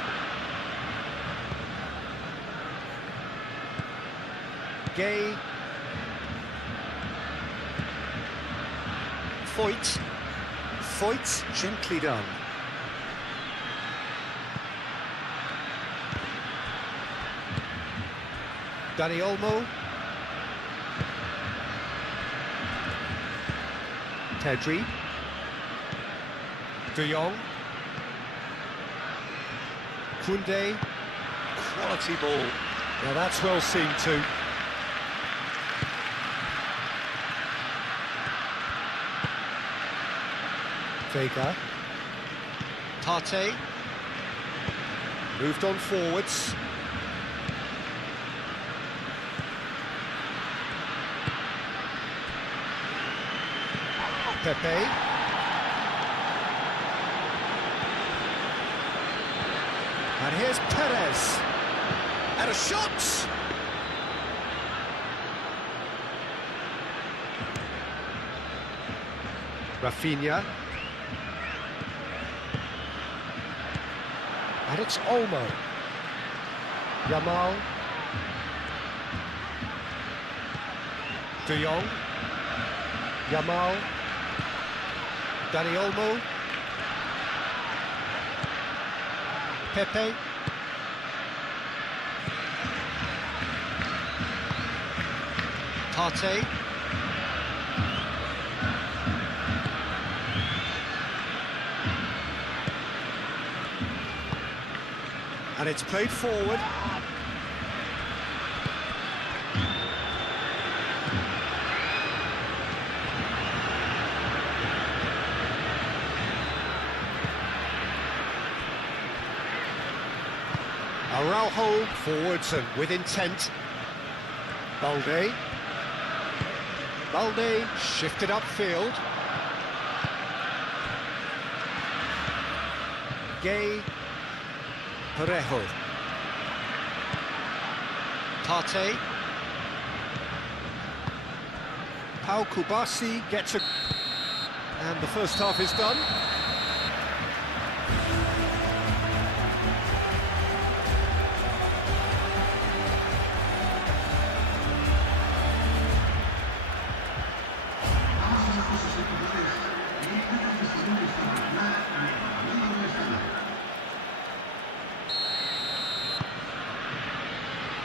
Gay. Foyt. Foyt's gently done. Dani Olmo. Pedri. De Jong. Koundé. Quality ball. Now that's well seen too. Vega. Partey. Moved on forwards. Pepe. And here's Perez. And a shot! Rafinha. And it's Olmo. Yamal. De Jong. Yamal. Dani Olmo. Pepe. Partey. And it's played forward. Araujo forwards and with intent. Balde. Balde shifted upfield. Gay. Parejo. Partey. Pau Kubasi gets a... And the first half is done.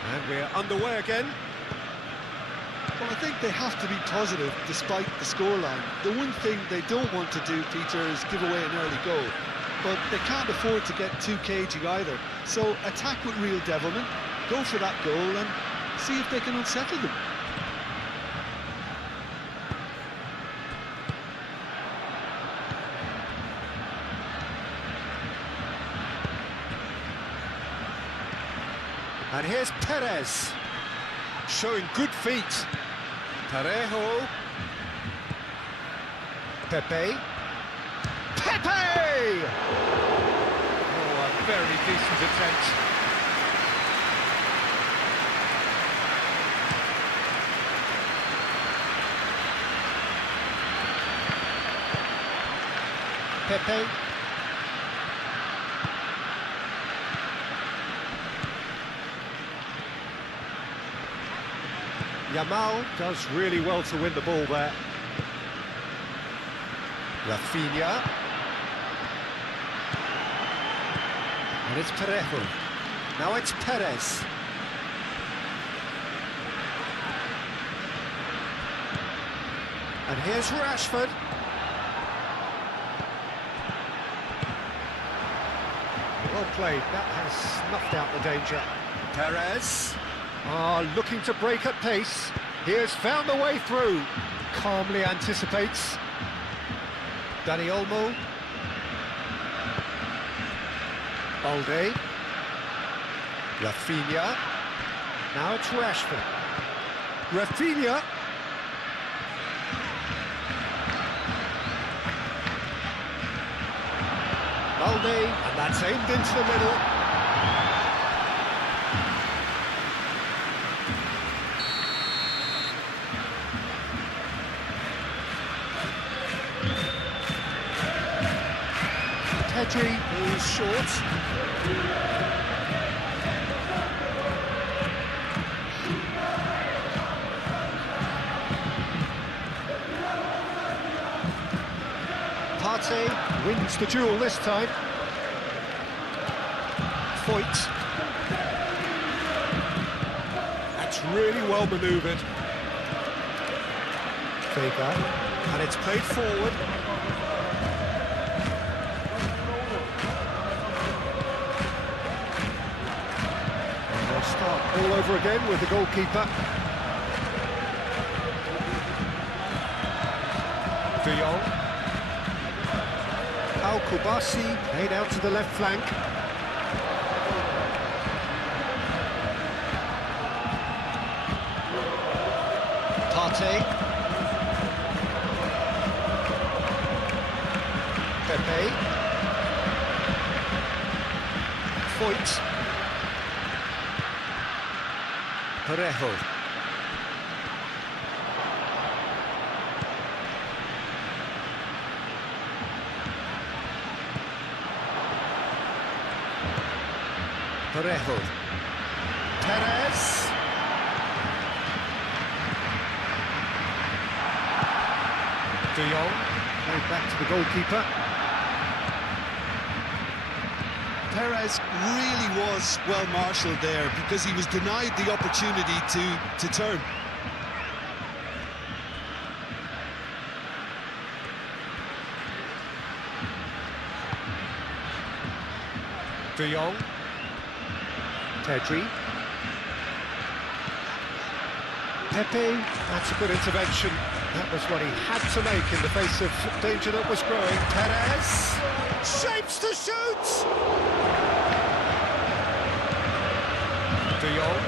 And we're underway again. Well, I think they have to be positive despite the scoreline. The one thing they don't want to do, Peter, is give away an early goal. But they can't afford to get too cagey either. So attack with real devilment, go for that goal and see if they can unsettle them. And here's Perez, showing good feet. Parejo. Pepe. Pepe! Oh, a very decent attempt. Pepe. Yamal does really well to win the ball there. Rafinha. And it's Parejo. Now it's Perez. And here's Rashford. Well played, that has snuffed out the danger. Perez. Looking to break at pace. Here's found a way through. Calmly anticipates. Dani Olmo. Balde. Rafinha. Now it's Rashford. Rafinha. Balde. And that's aimed into the middle. Pedri is short. Partey wins the duel this time. Foyt. That's really well manoeuvred. Vega. And it's played forward. Start all over again with the goalkeeper. De Jong. Pau Kubasi played out to the left flank. Partey. Pepe. Foyt. Parejo. Parejo. Perez. De Jong. Played back to the goalkeeper. Perez really was well marshalled there because he was denied the opportunity to turn. De Jong. Pedri. Pepe, that's a good intervention. That was what he had to make in the face of danger that was growing. Perez shapes to shoot! De Jong.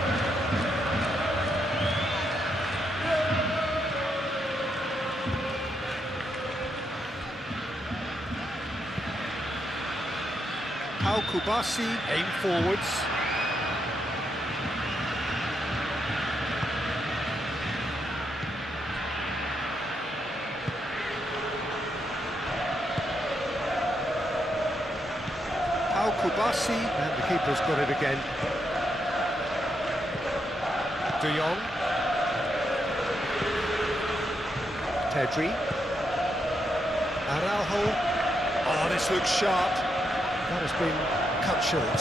Al-Kubasi aim forwards. Al-Kubasi, and the keeper's got it again. De Jong. Pedri. Araujo. Oh, this looks sharp. That has been cut short.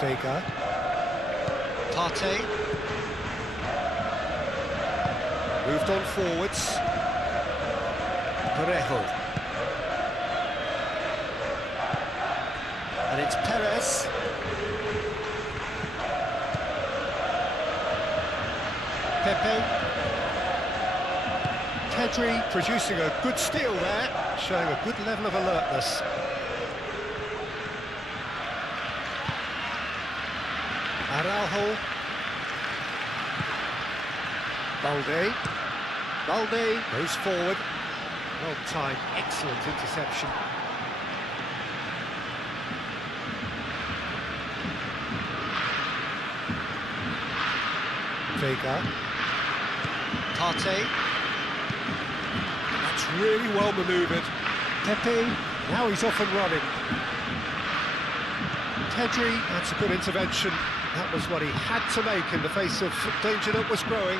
Vega. Partey. Moved on forwards. Parejo. And it's Perez. Pepe. Pedri producing a good steal there, showing a good level of alertness. Araujo. Balde goes forward. Well timed, excellent interception. Vega. Partey. That's really well manoeuvred. Pepe, now he's off and running. Pedri, that's a good intervention. That was what he had to make in the face of danger that was growing.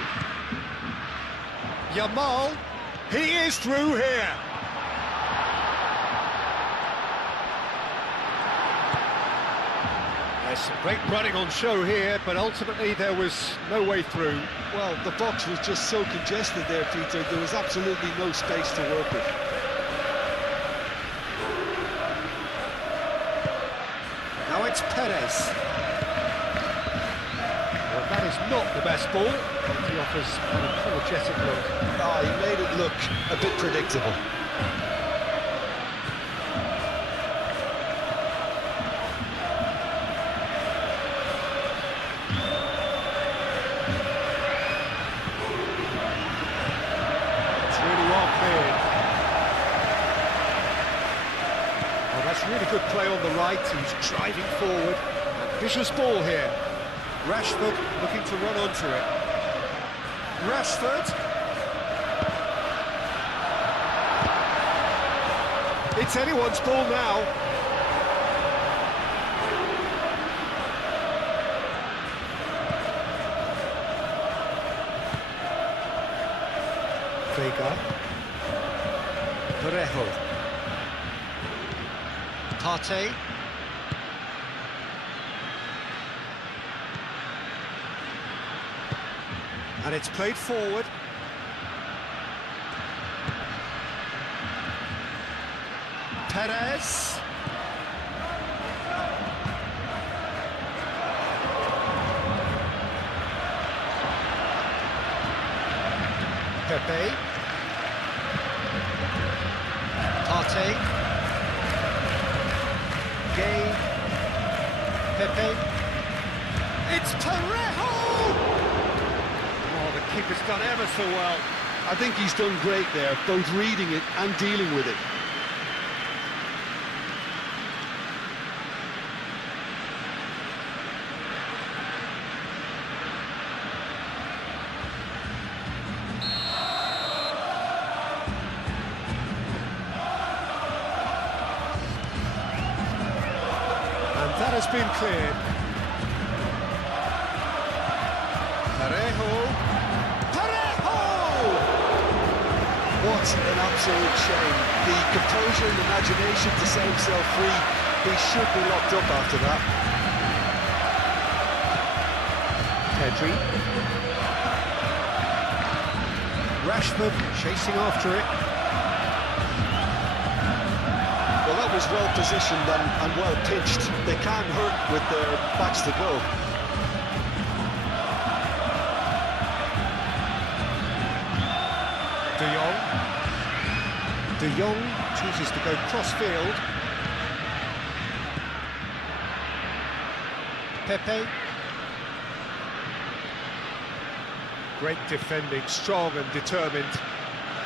Yamal, he is through here. There's some great running on show here, but ultimately there was no way through. Well, the box was just so congested there, Peter, there was absolutely no space to work with. Now it's Perez. Well, that is not the best ball. He offers an apologetic look. Oh, he made it look a bit predictable. Really good play on the right, he's driving forward. Vicious ball here. Rashford looking to run onto it. Rashford. It's anyone's ball now. Vega. Parejo. Partey. And it's played forward. Perez. Pepe. Partey. Gay. Pepe. It's Parejo! Oh, the keeper's done ever so well. I think he's done great there, both reading it and dealing with it. That has been cleared. Parejo. What an absolute shame. The composure and imagination to set himself free. He should be locked up after that. Pedri. Rashford chasing after it. Well, that was well positioned and well pitched. They can't hurt with their backs to goal. De Jong chooses to go cross-field. Pepe. Great defending, strong and determined.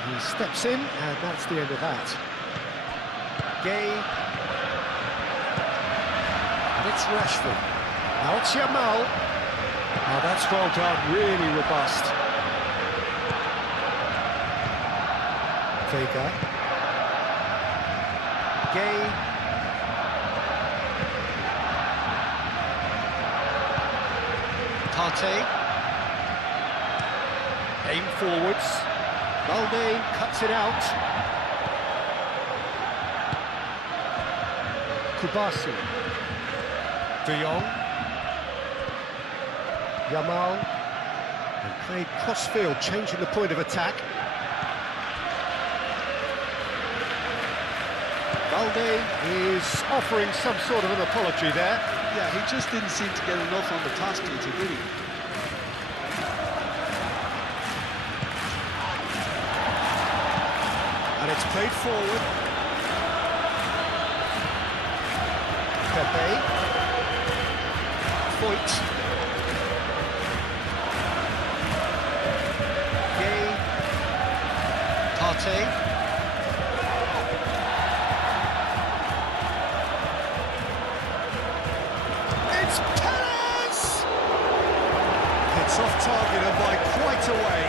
He steps in, and that's the end of that. Gay. And it's Rashford. Now it's Yamal. Now that's well done, really robust. Vega. Gay. Partey. Aim forwards. Balde cuts it out. Kubasi. De Jong. Yamal. And played cross-field, changing the point of attack. Balde is offering some sort of an apology there. Yeah, he just didn't seem to get enough on the task duty, did he? And it's played forward. Pepe. Foyt. Gay. Partey. It's Perez! It's off target and by quite a way.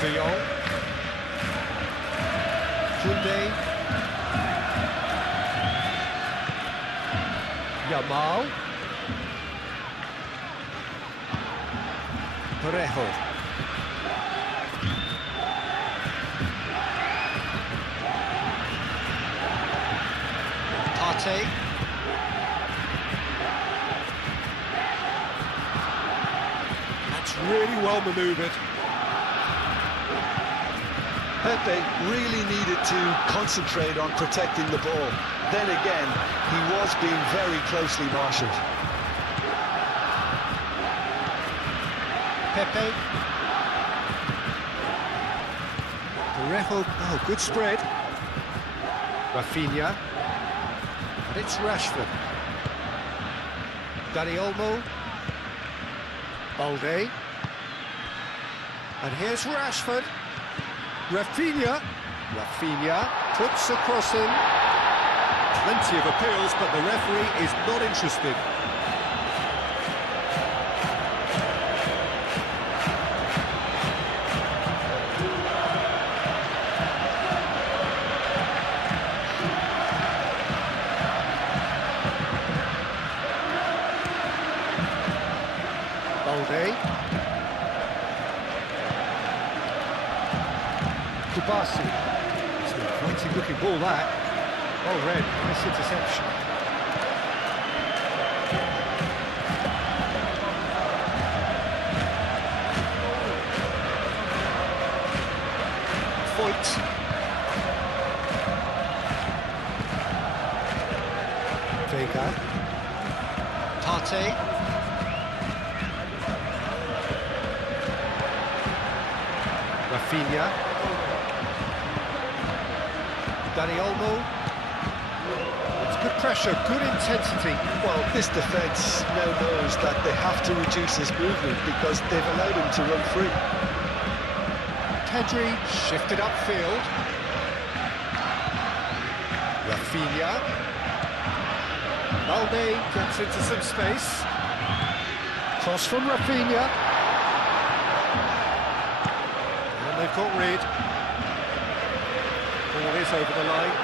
De Jong. Koundé. Yamal. Parejo. Partey. That's really well manoeuvred. Pepe really needed to concentrate on protecting the ball. Then again, he was being very closely marshalled. Pepe. Parejo, oh, good spread. Rafinha. And it's Rashford. Dani Olmo. Balde. And here's Rashford. Rafinha puts a cross in. Plenty of appeals, but the referee is not interested. Balde. Kubasi. It's a pointy looking ball that. Well read, nice interception. Foyt. Vega. Partey. Rafinha. Dani Olmo. It's good pressure, good intensity. Well, this defence now knows that they have to reduce his movement because they've allowed him to run free. Pedri shifted upfield. Rafinha. Balde gets into some space. Cross from Rafinha. And they've got Reed. Ball is over the line.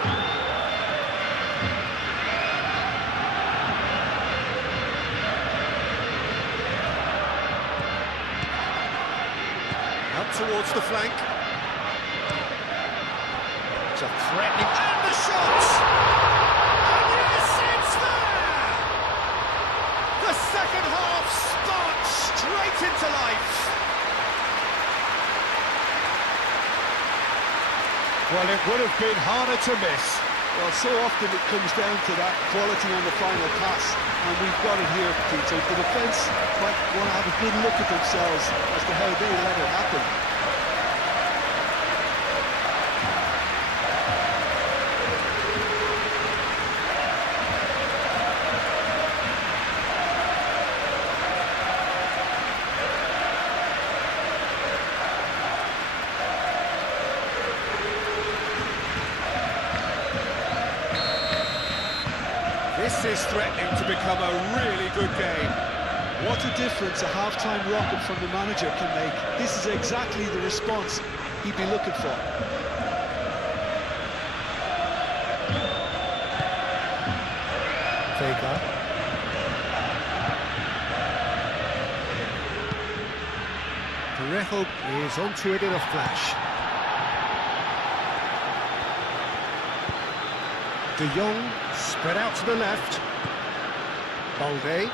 Up towards the flank. It's a threatening... And the shot! And yes, it's there! The second half sparks straight into life. Well, it would have been harder to miss. Well, so often it comes down to that quality on the final pass, and we've got it here, Peter. The defence might want to have a good look at themselves as to how they let it happen. This is threatening to become a really good game. What a difference a half-time rocket from the manager can make. This is exactly the response he'd be looking for. Vega. Parejo is onto it in a flash. De Jong spread out to the left. Balde.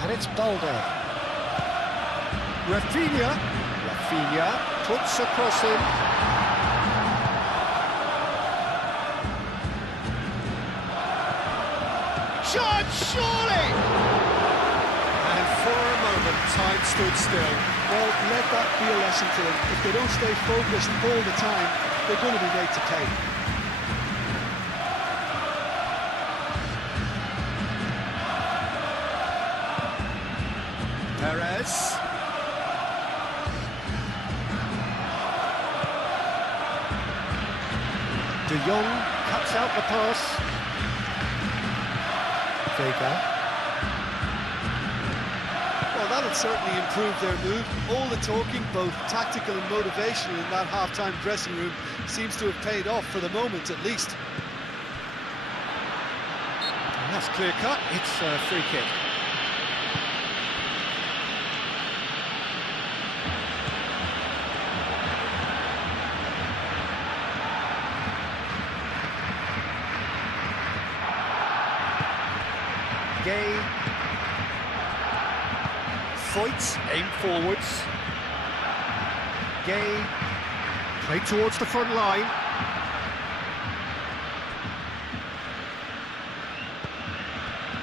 And it's Balde. Rafinha. Rafinha puts a cross in. Shot, surely! And for a moment, time stood still. Well, let that be a lesson to them. If they don't stay focused all the time, they're going to be made to pay. Perez. De Jong cuts out the pass. Vega. Well, that'll certainly improve their mood. All the talking, both tactical and motivational, in that half-time dressing room seems to have paid off for the moment, at least. And that's clear cut. It's a free kick. Gay. Foyt, aim forwards. Gay, played towards the front line.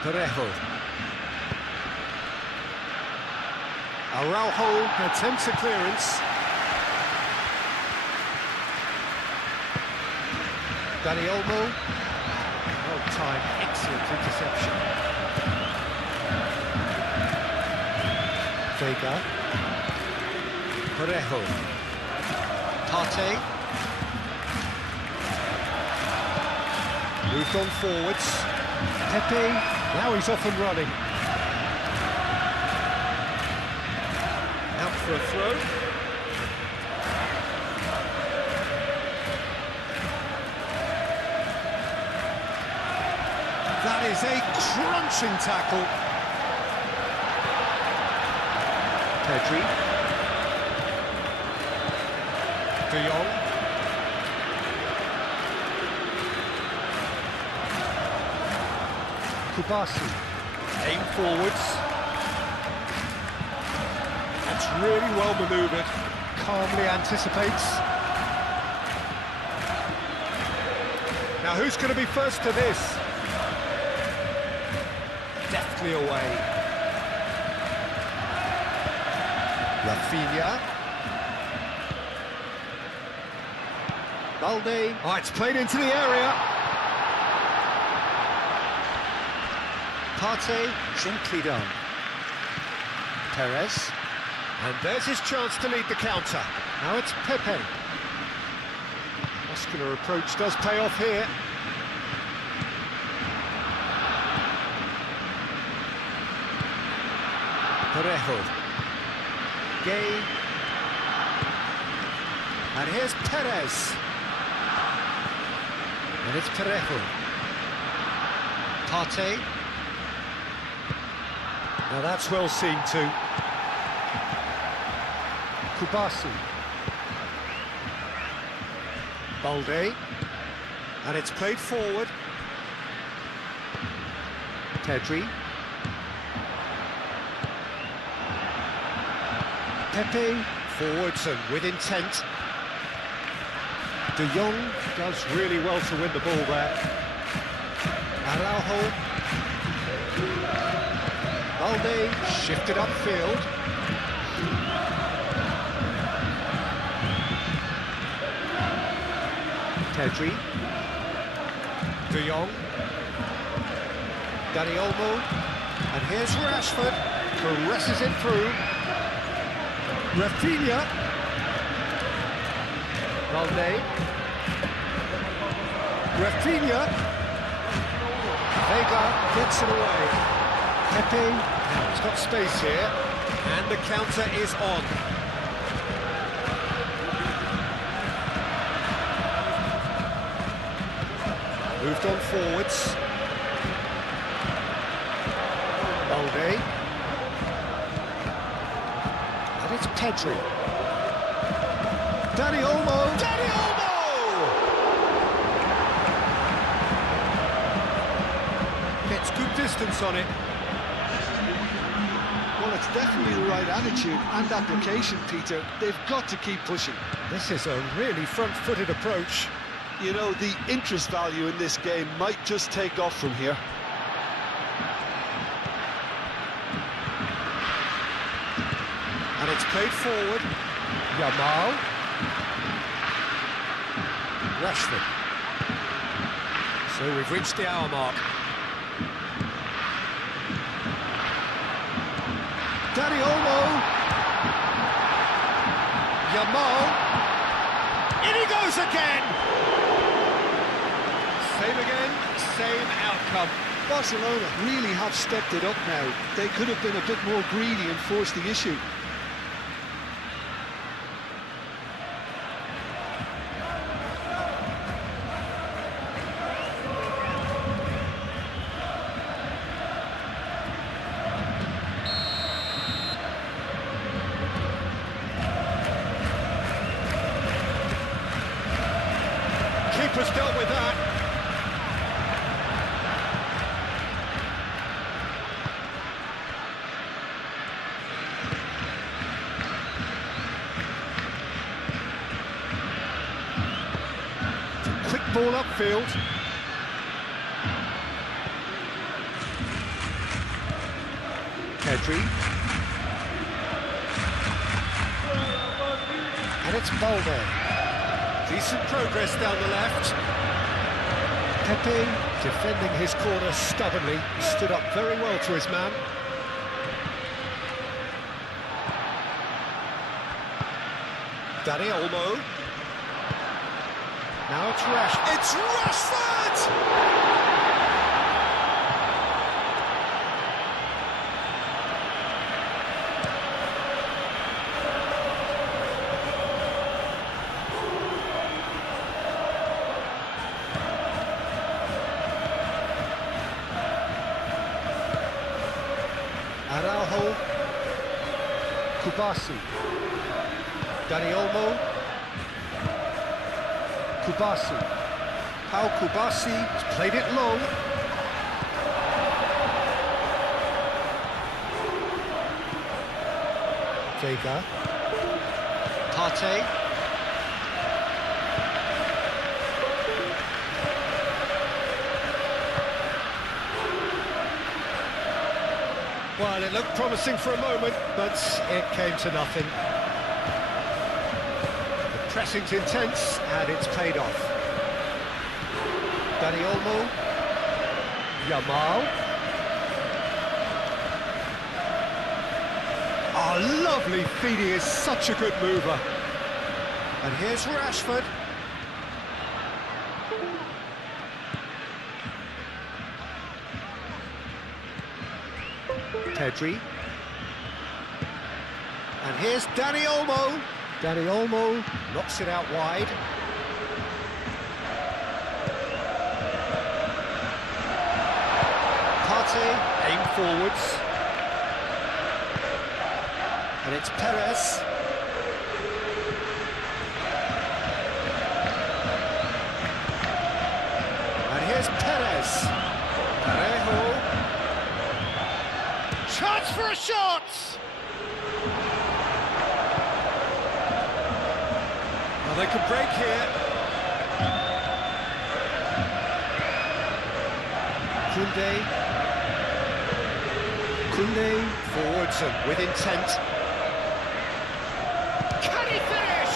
Parejo. Araujo attempts a clearance. Dani Olmo. Well timed, excellent interception. Vega. Parejo. Partey. Moved on forwards. Pepe, now he's off and running. Out for a throw. That is a crunching tackle. Pedri. De Jong. Kubasi. Aim forwards. That's really well manoeuvred. Calmly anticipates. Now who's going to be first to this? Deftly away. Rafinha. Balde. Oh, it's played into the area. Partey, gently done. Perez. And there's his chance to lead the counter. Now it's Pepe. Muscular approach does pay off here. Parejo. Gay. And here's Perez. And it's Parejo. Partey. Now that's well seen too. Kubasi. Balde. And it's played forward. Pedri. Pepe. Forwards and with intent. De Jong does really well to win the ball there. Araujo. Balde shifted upfield. Pedri. De Jong. Dani Olmo. And here's Rashford. Caresses it through. Rafinha. Balde. Rafinha. Vega gets it away. Pepe. Now he's got space here. And the counter is on. Moved on forwards. Balde. And it's Pedri. Dani Olmo. Dani Olmo! Gets good distance on it. Well, it's definitely the right attitude and application, Peter. They've got to keep pushing. This is a really front-footed approach. You know, the interest value in this game might just take off from here. And it's played forward. Yamal. Rashford. So we've reached the hour mark. Dani Olmo. Yamal. In he goes again! Same again, same outcome. Barcelona really have stepped it up now. They could have been a bit more greedy and forced the issue. Keeper's dealt with that. Quick ball upfield. Pedri. And it's Balde. Decent progress down the left. Pepe defending his corner stubbornly. Stood up very well to his man. Dani Olmo. Now it's Rashford. It's Rashford! Araujo. Kubasi. Dani Olmo. Kubasi. How Kubasi has played it long. Vega. Partey. Well, it looked promising for a moment, but it came to nothing. The pressing's intense, and it's paid off. Dani Olmo. Yamal. Oh, lovely feed, he is such a good mover. And here's Rashford. Pedri. And here's Dani Olmo. Dani Olmo knocks it out wide. Partey, aim forwards. And it's Perez. And here's Perez. Parejo. Chance for a shot! Well, they could break here. Koundé forwards and with intent. Can he finish?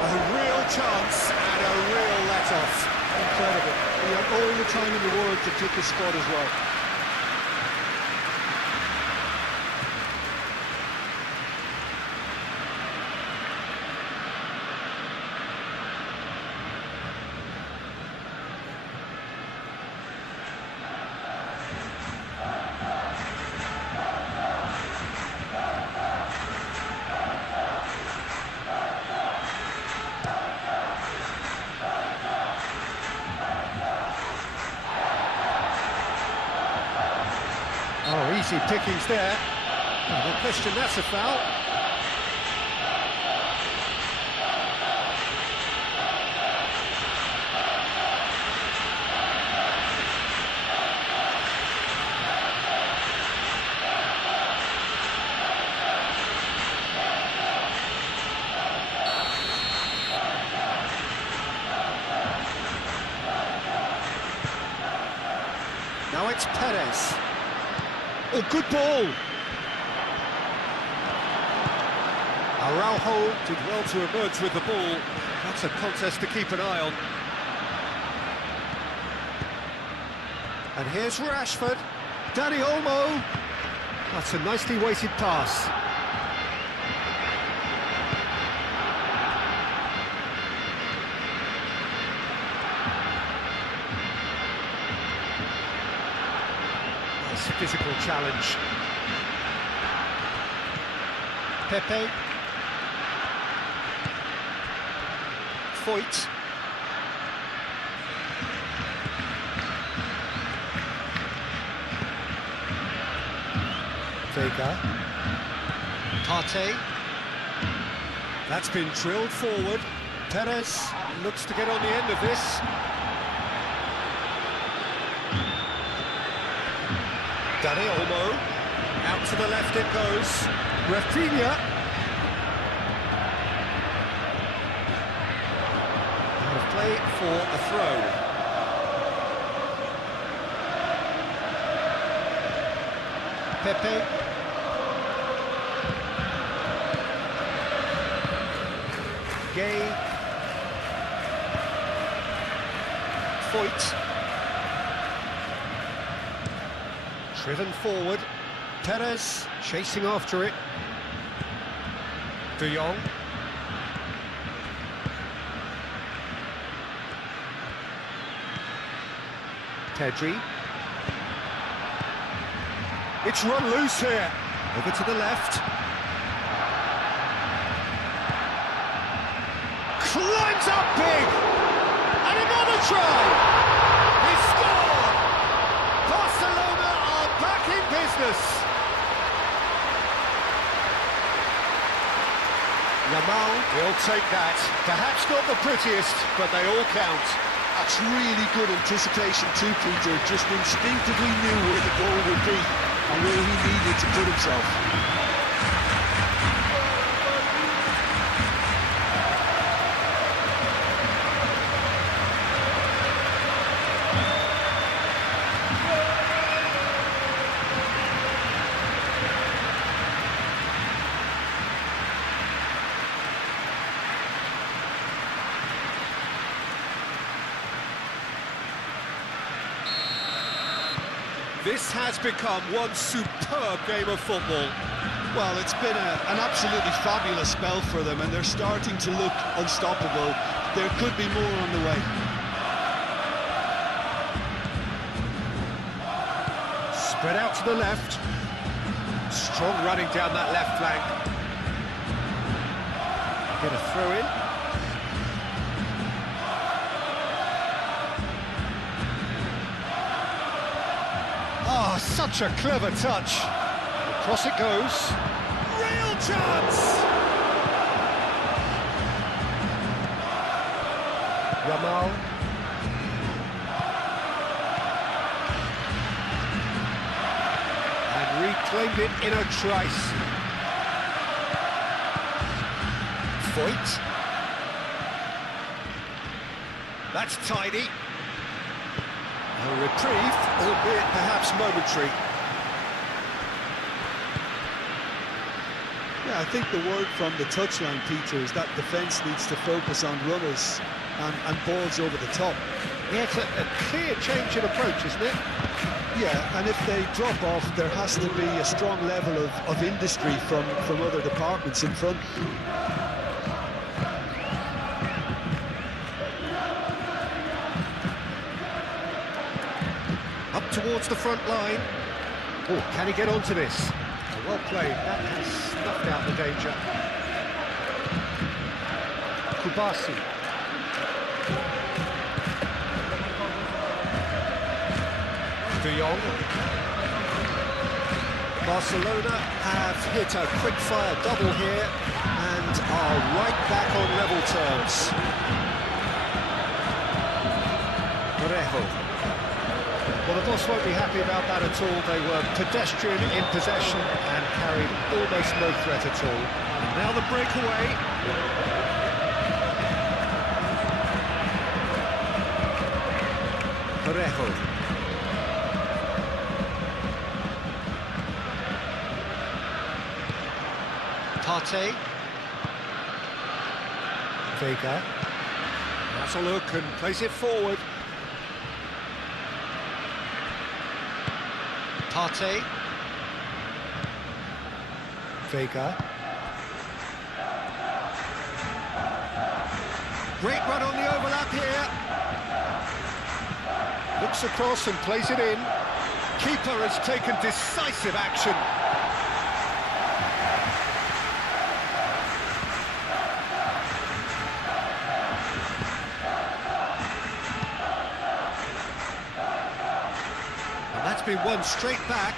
A real chance and a real let-off. Incredible. He had all the time in the world to take his spot as well. Oh, easy pickings there. Oh, no question, that's a foul. Now it's Perez. Oh, good ball! Araujo did well to emerge with the ball. That's a contest to keep an eye on. And here's Rashford. Dani Olmo. That's a nicely weighted pass. Physical challenge. Pepe. Foyt. Vega. Partey. That's been drilled forward. Perez looks to get on the end of this. Dani Olmo, out to the left it goes. Rafinha. Out of play for a throw. Pepe. Gay. Foyt. Driven forward, Perez chasing after it. De Jong. Pedri. It's run loose here. Over to the left. Climbs up big! And another try! He scored! Barcelona are back in business. Yamal will take that. Perhaps not the prettiest, but they all count. That's really good anticipation too, Peter. Just instinctively knew where the goal would be and where he needed to put himself. This has become one superb game of football. Well, it's been an absolutely fabulous spell for them, and they're starting to look unstoppable. There could be more on the way. Spread out to the left. Strong running down that left flank. Get a throw in. Ah, such a clever touch. Across it goes. Real chance! Ramal. And reclaimed it in a trice. Voigt. That's tidy. A reprieve, albeit perhaps momentary. Yeah, I think the word from the touchline, Peter, is that defence needs to focus on runners and balls over the top. Yeah, it's a clear change in approach, isn't it? Yeah, and if they drop off, there has to be a strong level of industry from other departments in front. Up towards the front line. Oh, can he get onto this? Oh, well played. That has snuffed out the danger. Kubasi. De Jong. Barcelona have hit a quick-fire double here and are right back on level terms. Parejo. Well, the boss won't be happy about that at all. They were pedestrian in possession and carried almost no threat at all. And now the breakaway. Parejo. Partey. Vega. That's a look and plays it forward. Partey. Vega. Great run on the overlap here. Looks across and plays it in. Keeper has taken decisive action. That's been won straight back.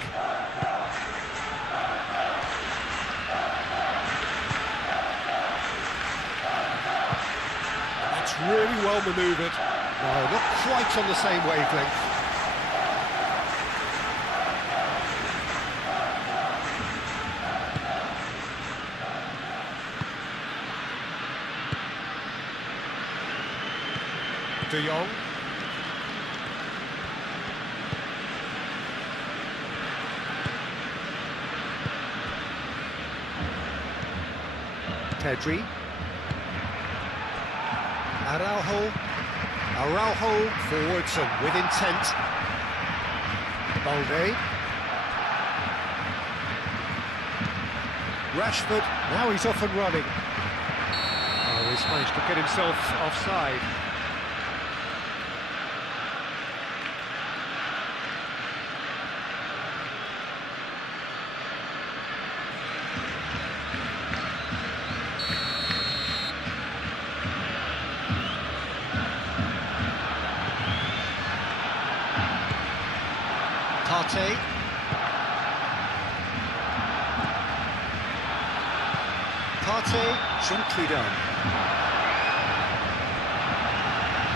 That's really well manoeuvred. No, not quite on the same wavelength. De Jong. Pedri. Araujo forwards and with intent. Balde. Rashford, now he's off and running. Oh, he's managed to get himself offside. Partey. Partey, gently done.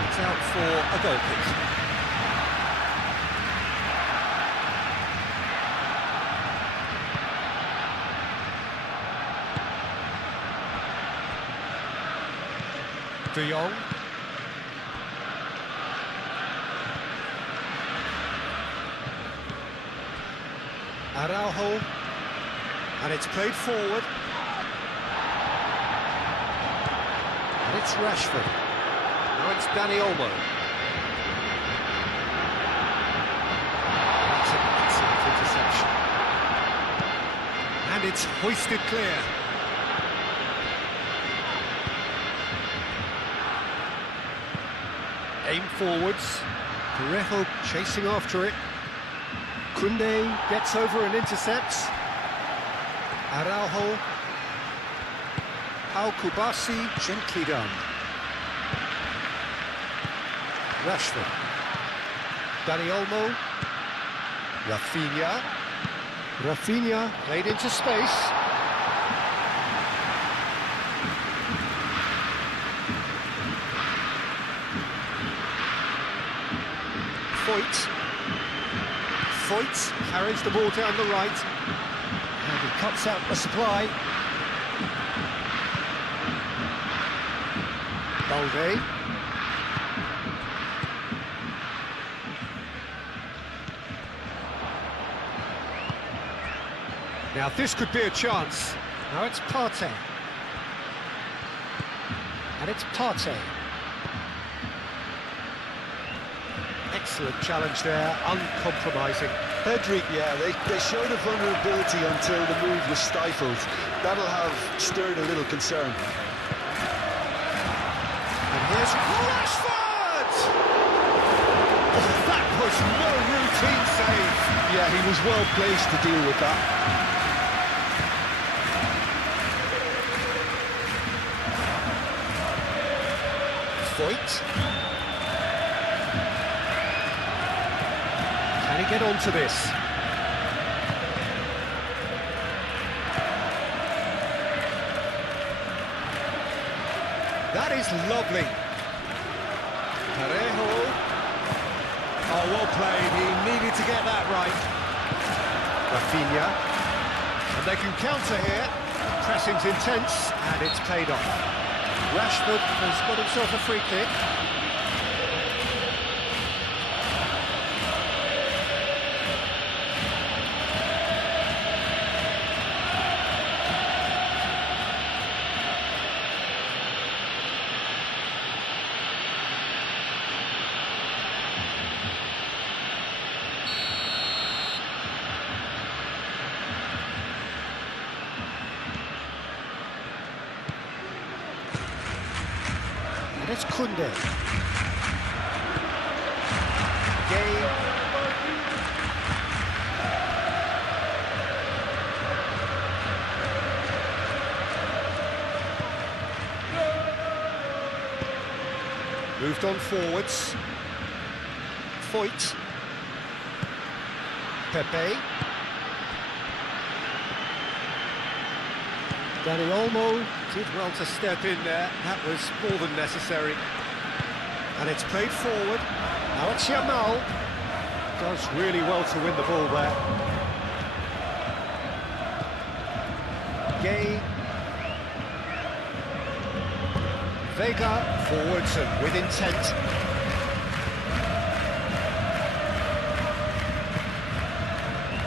It's out for a goal kick. De Jong. Araujo, and it's played forward. And it's Rashford. Now it's Dani Olmo. That's an excellent interception. And it's hoisted clear. Aim forwards. Parejo chasing after it. Koundé gets over and intercepts. Araujo. Al Kubasi, gently done. Rashford. Dani Olmo. Rafinha. Rafinha played into space. Foyt. Foyt carries the ball down the right. And he cuts out the supply. Balde. Now this could be a chance. Now it's Partey. And it's Partey. Excellent challenge there, uncompromising. Pedri, yeah, they showed a vulnerability until the move was stifled. That'll have stirred a little concern. And here's Rashford! Oh, that was no routine save. Yeah, he was well placed to deal with that. Foyt. Can he get onto this? That is lovely. Parejo. Oh, well played. He needed to get that right. Rafinha. And they can counter here. Pressing's intense, and it's paid off. Rashford has got himself a free kick. It's Koundé. Gay. Moved on forwards. Foyt. Pepe. Dani Olmo did well to step in there. That was more than necessary. And it's played forward. Now it's Yamal. Does really well to win the ball there. Gay. Vega forwards and with intent.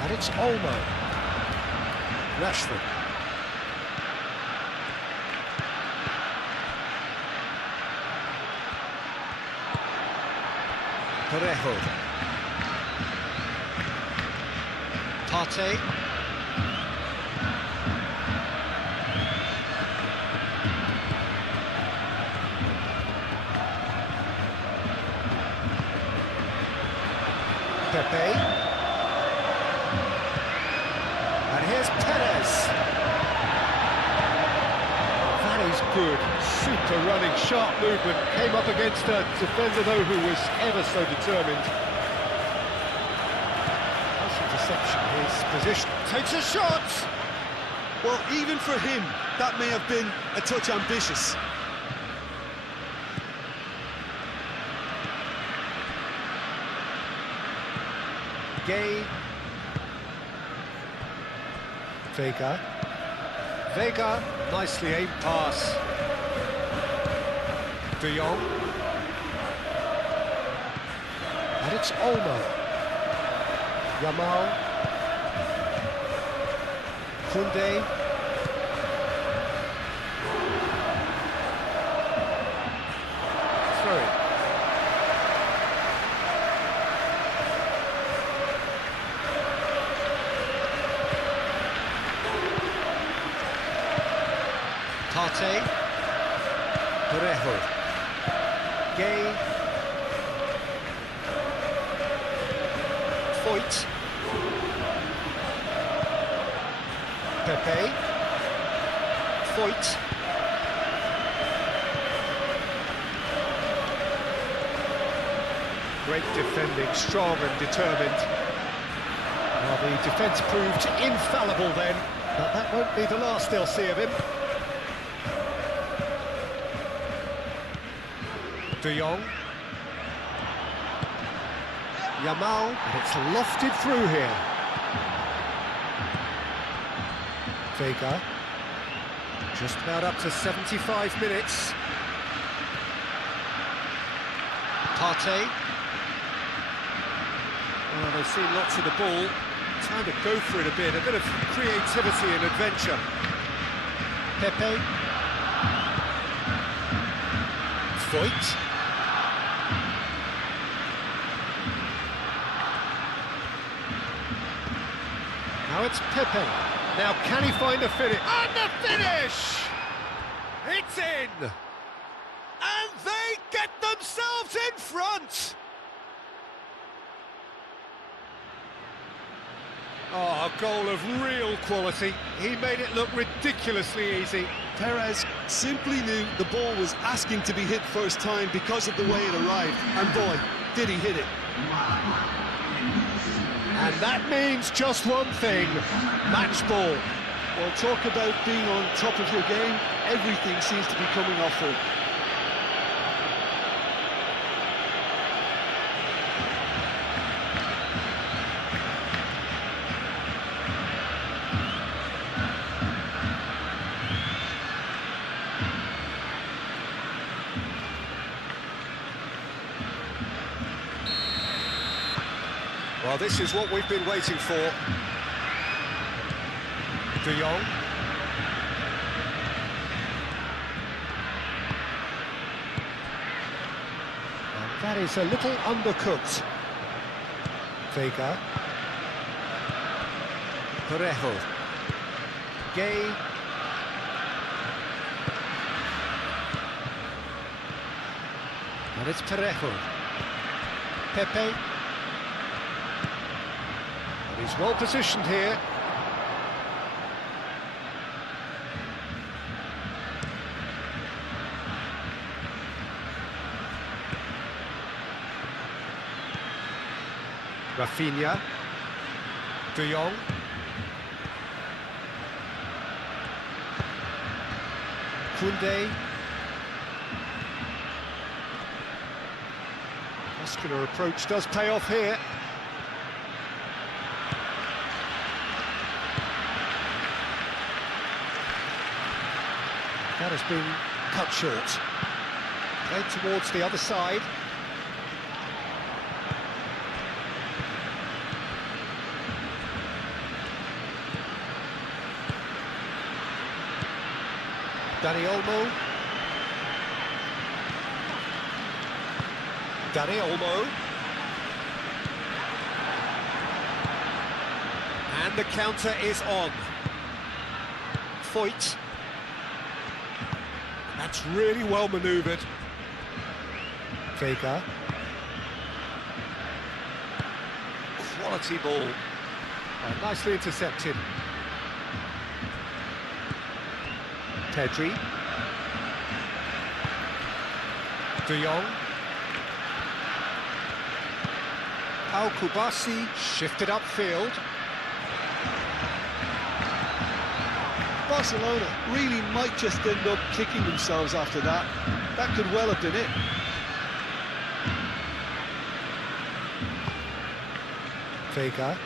And it's Olmo. Rashford. Parejo. Partey. Pepe. And here's Perez. That is good. Super running, sharp movement. Came up against a defender, though, who was ever so determined. Nice interception. His position takes a shot. Well, even for him, that may have been a touch ambitious. Gay. Vega. Vega, nicely aimed pass. De Jong. And it's Olmo. Yamal. Koundé. Throw it. Partey. Parejo. Gay. Foyt. Pepe. Foyt. Great defending, strong and determined. Well, the defence proved infallible then, but that won't be the last they'll see of him. De Jong. Yamal, and it's lofted through here. Vega. Just about up to 75 minutes. Partey. Well, they've seen lots of the ball. Time to go for it a bit of creativity and adventure. Pepe. Foyt. Now it's Pepe. Now can he find a finish? And the finish! It's in! And they get themselves in front! Oh, a goal of real quality. He made it look ridiculously easy. Perez simply knew the ball was asking to be hit first time because of the way it arrived. And boy, did he hit it. And that means just one thing, match ball. Well, talk about being on top of your game. Everything seems to be coming off full. Well, this is what we've been waiting for. De Jong. And that is a little undercooked. Vega. Parejo. Gay. And it's Parejo. Pepe. He's well positioned here. Rafinha. De Jong. Koundé. Muscular approach does pay off here. That has been cut short. Played towards the other side. Dani Olmo. Dani Olmo. And the counter is on. Foyt. That's really well manoeuvred. Vega. Quality ball. Nicely intercepted. Pedri. De Jong. Al Kubasi shifted upfield. Barcelona really might just end up kicking themselves after that. That could well have been it. Vega.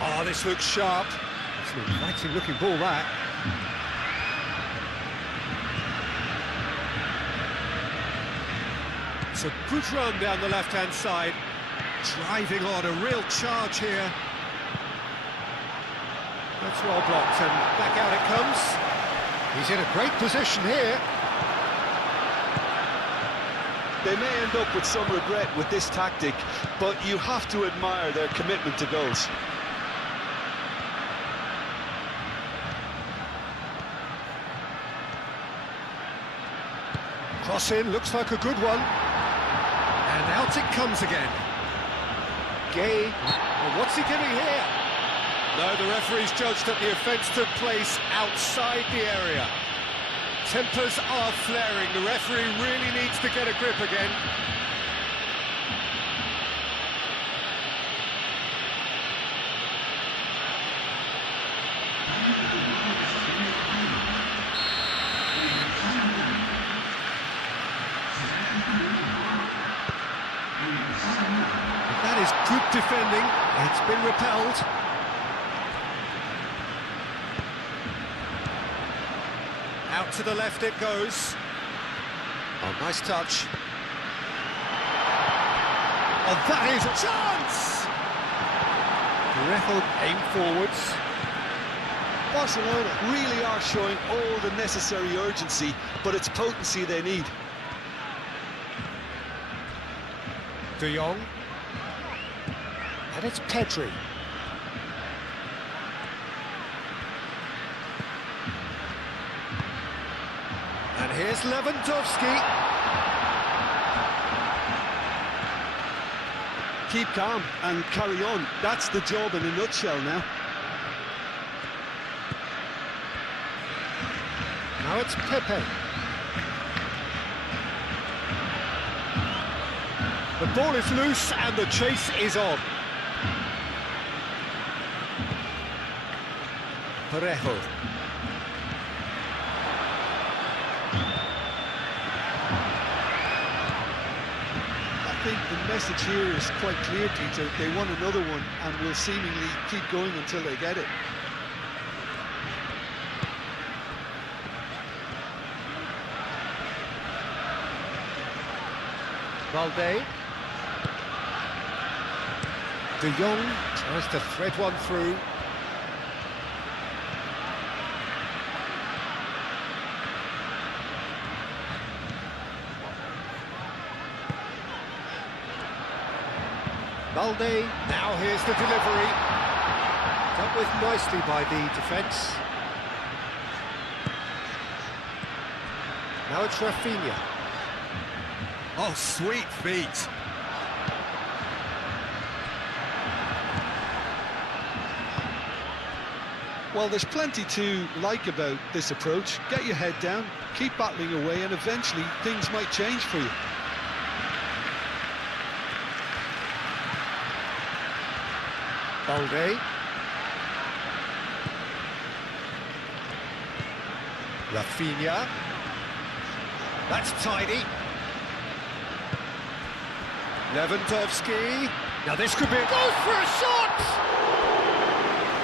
Oh, this looks sharp. It's an inviting looking ball, that. It's a good run down the left-hand side. Driving on, a real charge here. That's well blocked, and back out it comes. He's in a great position here. They may end up with some regret with this tactic, but you have to admire their commitment to goals. Cross in, looks like a good one. And out it comes again. Gay. Well, what's he doing here? No, the referee's judged that the offence took place outside the area. Tempers are flaring. The referee really needs to get a grip again. That is good defending. It's been repelled. Out to the left it goes. Oh, nice touch. Oh, that is a chance! Parejo aim forwards. Barcelona really are showing all the necessary urgency, but it's potency they need. De Jong. And it's Pedri. And here's Lewandowski. Keep calm and carry on. That's the job in a nutshell now. Now it's Pepe. The ball is loose and the chase is on. Parejo. I think the message here is quite clear, Peter. They want another one and will seemingly keep going until they get it. Valde. De Jong tries to thread one through. Valde, now here's the delivery. Dealt with nicely by the defence. Now it's Rafinha. Oh, sweet feet. Well, there's plenty to like about this approach. Get your head down, keep battling away, and eventually things might change for you. Balde. Rafinha. That's tidy. Lewandowski. Now this could be a goal for a shot!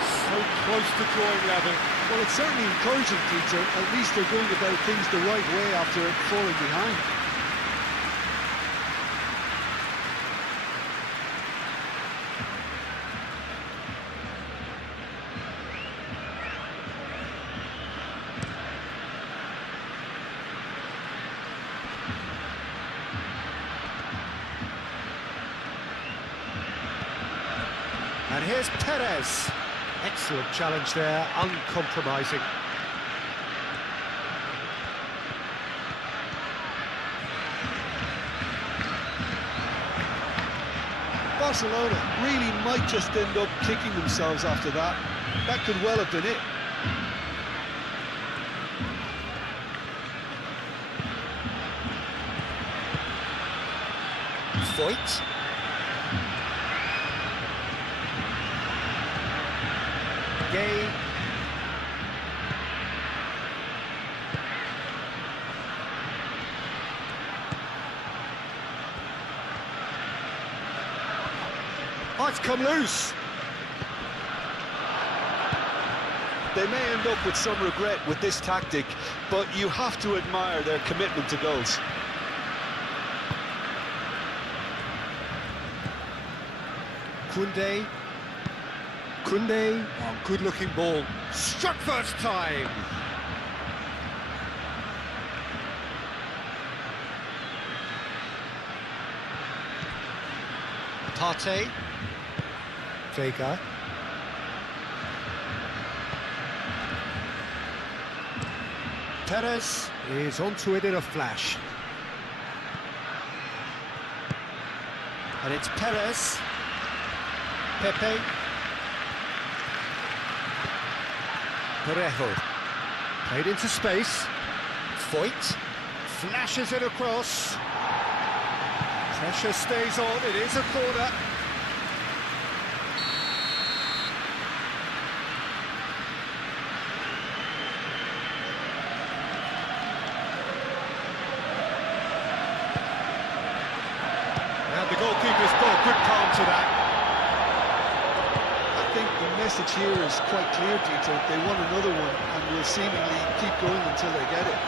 So close to drawing level. Well, it's certainly encouraging, Peter. At least they're going about things the right way after falling behind. And here's Perez. Excellent challenge there, uncompromising. Barcelona really might just end up kicking themselves after that. That could well have been it. Voigt. Gay. Oh, it's come loose. They may end up with some regret with this tactic, but you have to admire their commitment to goals. Koundé. Koundé. Oh, good-looking ball. Struck first time. Partey. Vega. Perez is onto it in a flash. And it's Perez. Pepe. Parejo. Played into space. Foyt. Flashes it across. Pressure stays on, it is a corner. And the goalkeeper's got good palm to that. I think the message here is quite clear, Peter. They want another one and will seemingly keep going until they get it.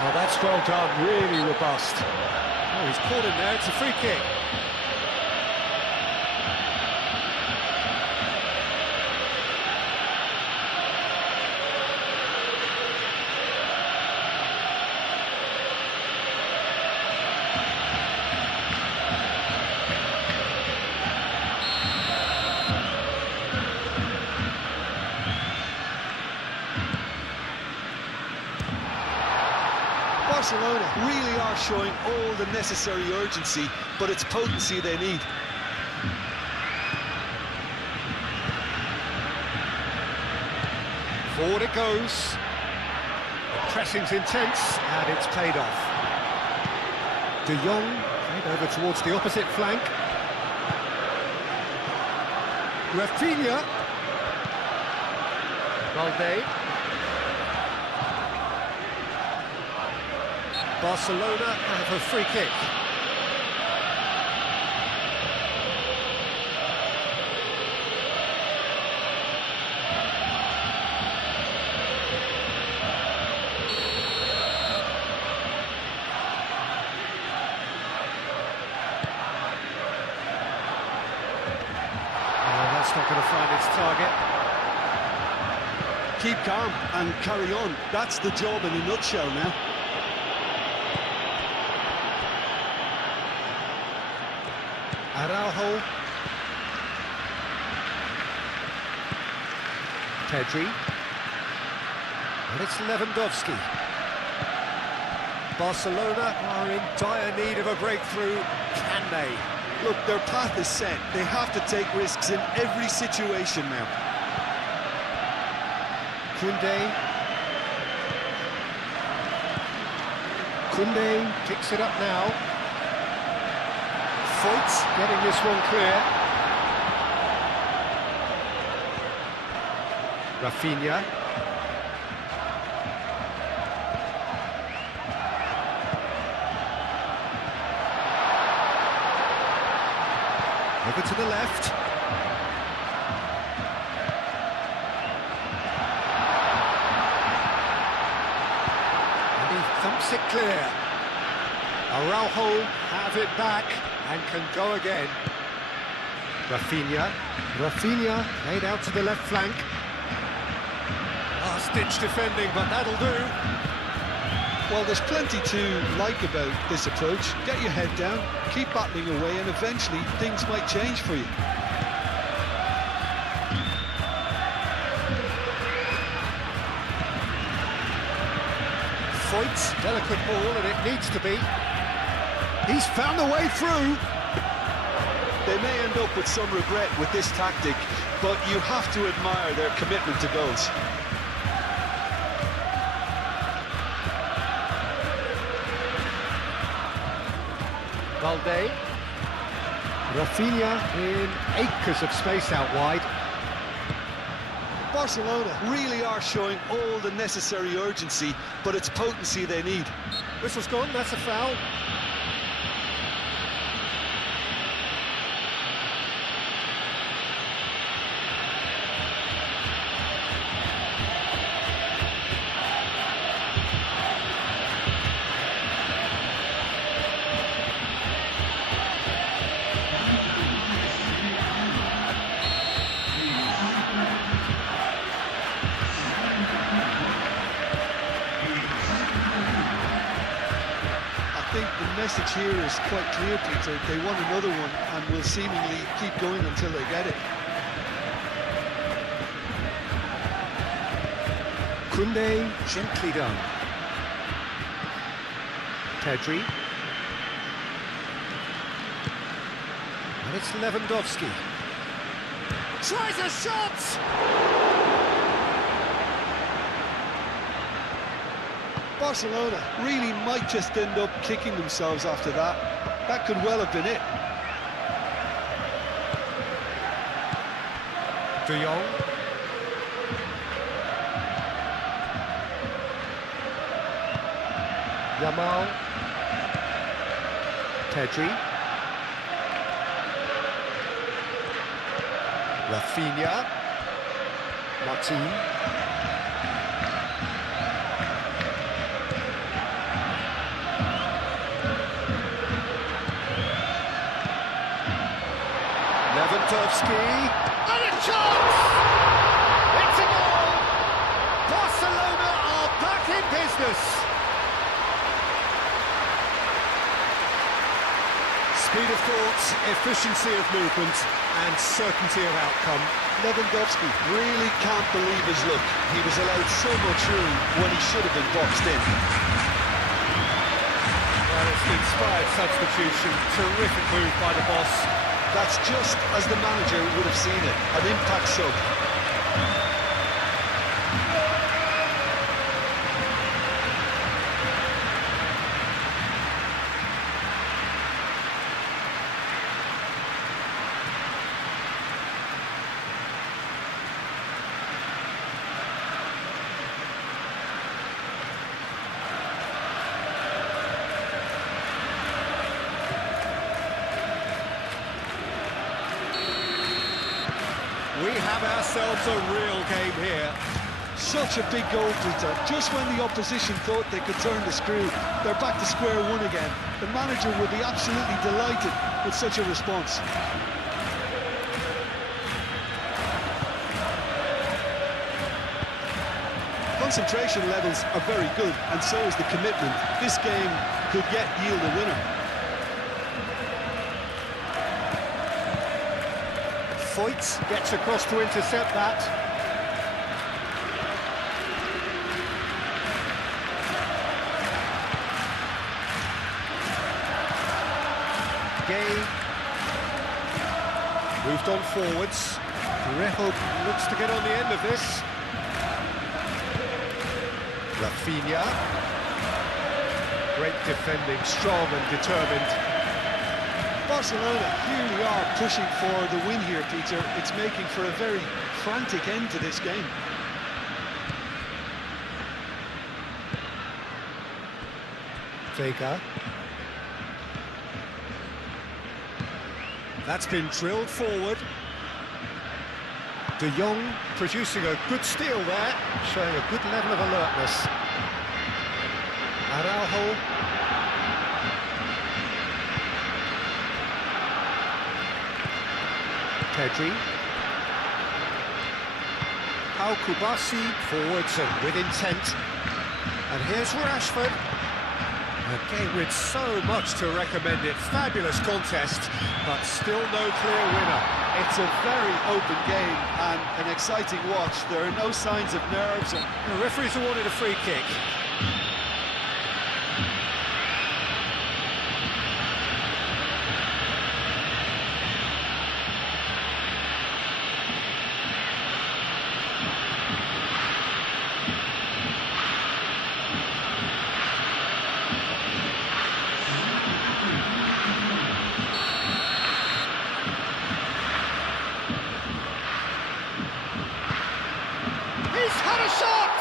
Oh, that's well done, really robust. Oh, he's caught in there, it's a free kick. Barcelona really are showing all the necessary urgency, but it's potency they need. Forward it goes. The pressing's intense, and it's paid off. De Jong played over towards the opposite flank. Rafinha. Valde. Barcelona have a free kick. That's not going to find its target. Keep calm and carry on. That's the job in a nutshell now. Araujo. Pedri. And it's Lewandowski. Barcelona are in dire need of a breakthrough. Can they? Look, their path is set. They have to take risks in every situation now. Koundé. Koundé picks it up now. Foyt getting this one clear. Rafinha. Over to the left. And he thumps it clear. Araujo have it back and can go again. Rafinha. Rafinha laid out to the left flank. Last-ditch defending, but that'll do. Well, there's plenty to like about this approach. Get your head down, keep battling away, and eventually things might change for you. Foyt's delicate ball, and it needs to be. He's found a way through. They may end up with some regret with this tactic, but you have to admire their commitment to goals. Valde. Rafinha in acres of space out wide. Barcelona really are showing all the necessary urgency, but it's potency they need. Whistle's gone, that's a foul. I think the message here is quite clear, Peter. They want another one and will seemingly keep going until they get it. Koundé, gently done. Pedri. And it's Lewandowski. Tries a shot! Barcelona really might just end up kicking themselves after that. That could well have been it. De Jong. Yamal. Pedri. Rafinha. Martin. Lewandowski. And a chance! It's a goal! Barcelona are back in business! Speed of thought, efficiency of movement, and certainty of outcome. Lewandowski really can't believe his luck. He was allowed so much room when he should have been boxed in. Well, it's an inspired substitution. Terrific move by the boss. That's just as the manager would have seen it, an impact sub. We have ourselves a real game here. Such a big goal, Peter. Just when the opposition thought they could turn the screw, they're back to square one again. The manager will be absolutely delighted with such a response. Concentration levels are very good, and so is the commitment. This game could yet yield a winner. Foyt gets across to intercept that. Gay moved on forwards. Parejo looks to get on the end of this. Rafinha. Great defending, strong and determined. Barcelona really are pushing for the win here, Peter. It's making for a very frantic end to this game. Vega. That's been drilled forward. De Jong producing a good steal there, showing a good level of alertness. Araujo. Pedri. Pau Kubasi forwards and with intent. And here's Rashford. A game with so much to recommend it. Fabulous contest, but still no clear winner. It's a very open game and an exciting watch. There are no signs of nerves. The referee's awarded a free kick. He's had a shot!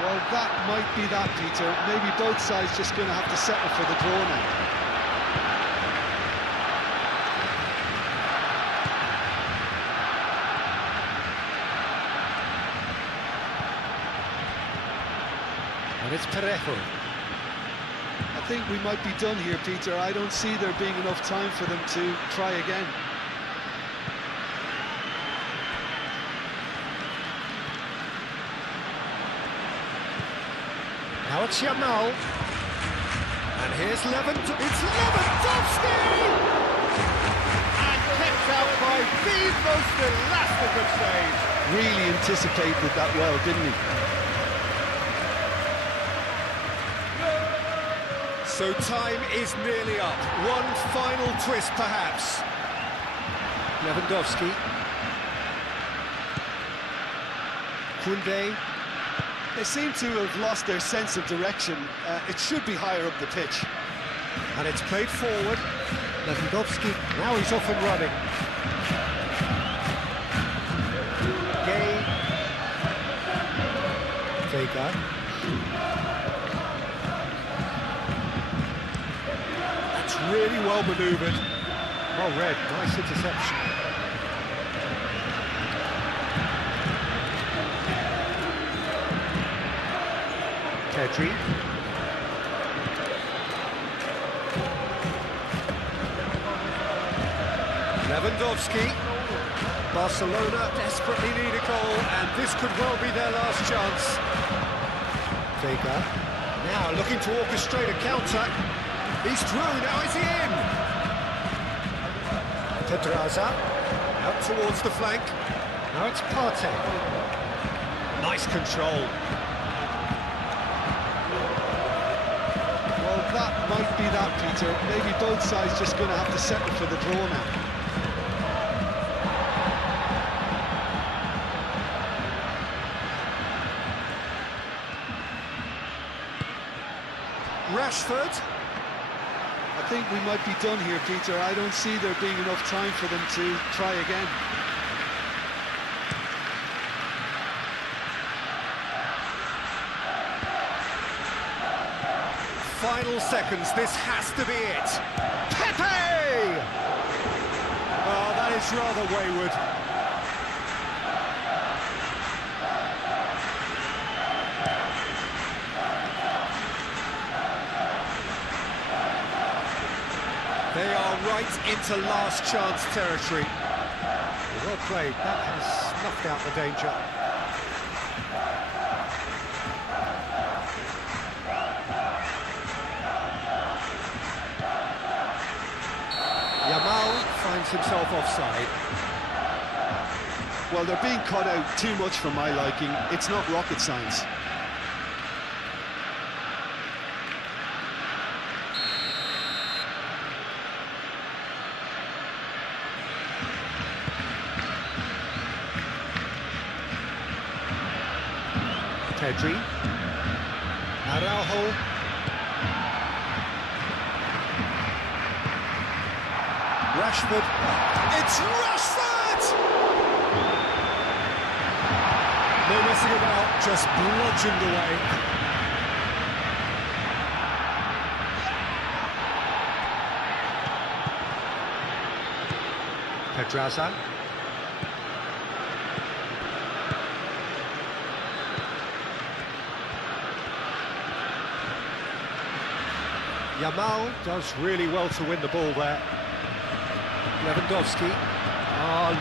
Well, that might be that, Peter. Maybe both sides just going to have to settle for the draw now. And it's Parejo. I think we might be done here, Peter. I don't see there being enough time for them to try again. it's Yamal. And here's it's Lewandowski! And kept out by the most elastic of saves. Really anticipated that well, didn't he? So time is nearly up. One final twist, perhaps. Lewandowski. Koundé. They seem to have lost their sense of direction. It should be higher up the pitch. And it's played forward. Lewandowski, now he's off and running. Gay. Vega. That's really well manoeuvred. Well read, nice interception. Pedri. Lewandowski. Barcelona desperately need a goal, and this could well be their last chance. Vega. Now looking to orchestrate a counter. He's through, now is he in? Pedraza. Out towards the flank. Now it's Partey. Nice control. Well, that might be that, Peter. Maybe both sides just going to have to settle for the draw now. Rashford. I think we might be done here, Peter. I don't see there being enough time for them to try again. Final seconds, this has to be it. Pepe! Oh, that is rather wayward. They are right into last chance territory. Well played, that has snuffed out the danger. Yamal finds himself offside. Well, they're being cut out too much for my liking. It's not rocket science. Pedri. Araujo. Rashford. It's Rashford! No messing about, just bludgeoned away. Pedraza. Yamal does really well to win the ball there. Lewandowski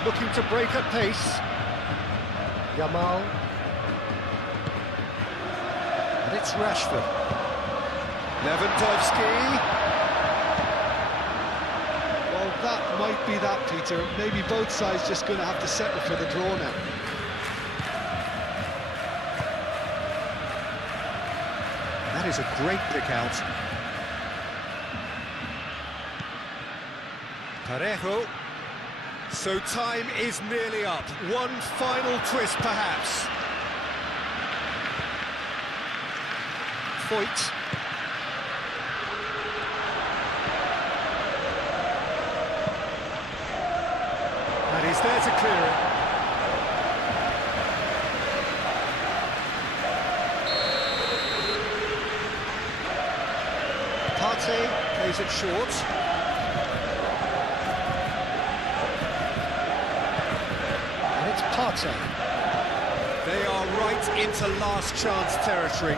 looking to break at pace. Yamal. And it's Rashford. Lewandowski. Well, that might be that, Peter. Maybe both sides just going to have to settle for the draw now. That is a great pick out. Parejo. So time is nearly up. One final twist, perhaps. Foyt. And he's there to clear it. Partey plays it short. Partey. They are right into last chance territory.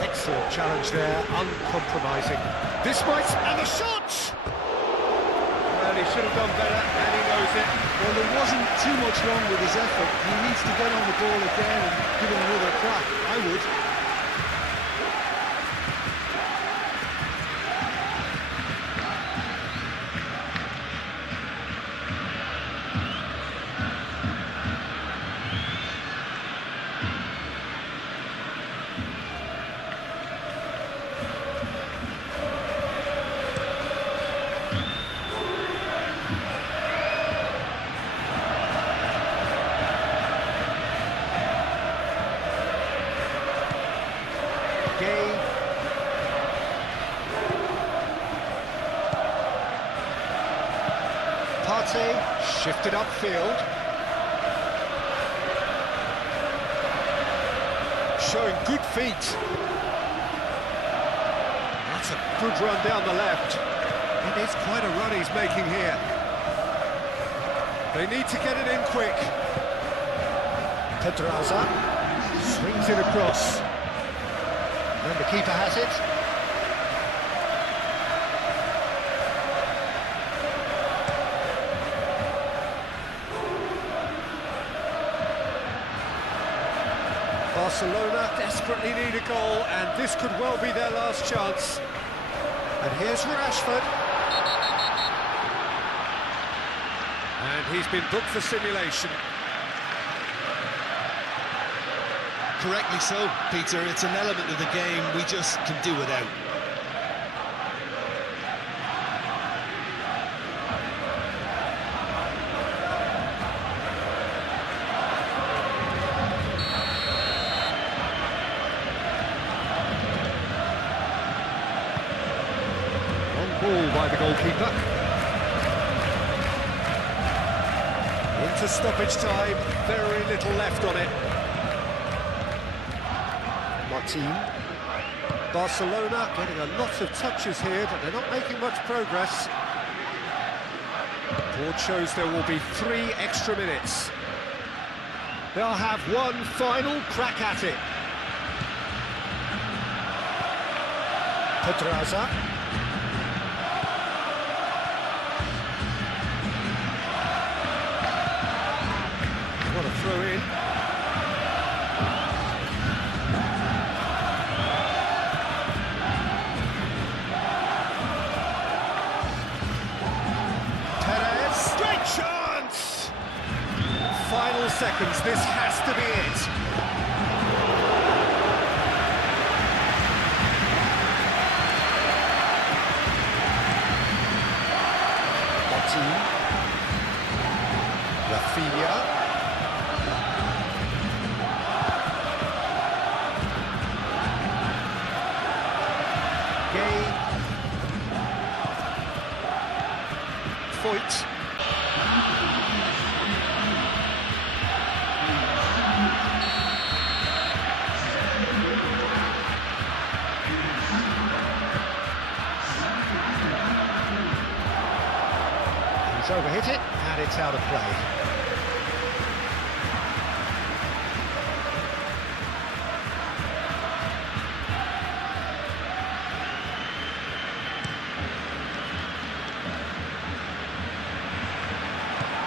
Excellent challenge there, uncompromising. This might... and the shot! Well, he should have done better, and he knows it. Well, there wasn't too much wrong with his effort. He needs to get on the ball again and give it another crack. I would. Shifted upfield. Showing good feet. That's a good run down the left. It is quite a run he's making here. They need to get it in quick. Pedraza swings it across. And the keeper has it. Barcelona desperately need a goal, and this could well be their last chance. And here's Rashford. And he's been booked for simulation. Correctly so, Peter. It's an element of the game we just can do without. Ball by the goalkeeper. Into stoppage time, very little left on it. Martin. Barcelona getting a lot of touches here, but they're not making much progress. Board shows there will be 3 extra minutes. They'll have one final crack at it. Pedraza. What a throw in. Perez, great chance! Final seconds, this has to be it. Martin. Rafinha. Foyt. He's overhit it, and it's out of play.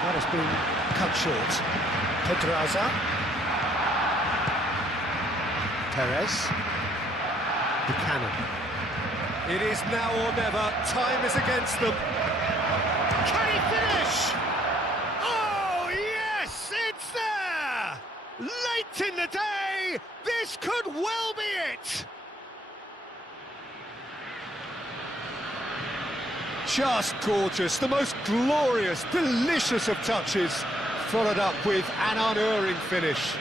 That has been cut short. Pedraza. Perez. Buchanan. It is now or never. Time is against them. Can he finish? Oh, yes! It's there! Late in the day, this could well be it! Just gorgeous, the most glorious, delicious of touches, followed up with an unerring finish.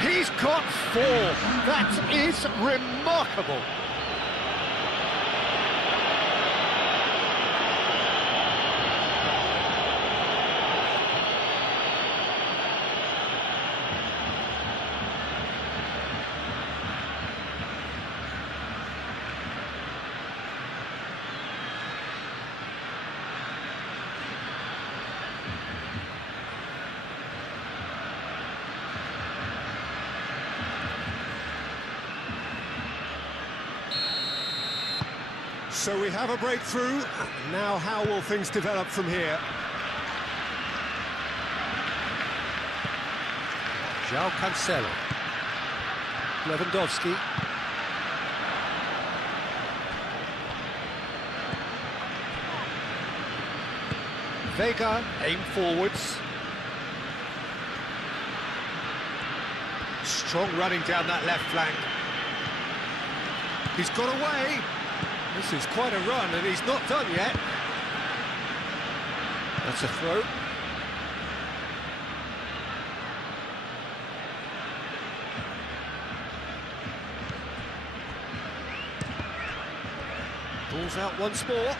He's got 4. That is remarkable. So we have a breakthrough. Now how will things develop from here? João Cancelo. Lewandowski. Vega, aim forwards. Strong running down that left flank. He's got away. This is quite a run, and he's not done yet. That's a throw. Ball's out once more.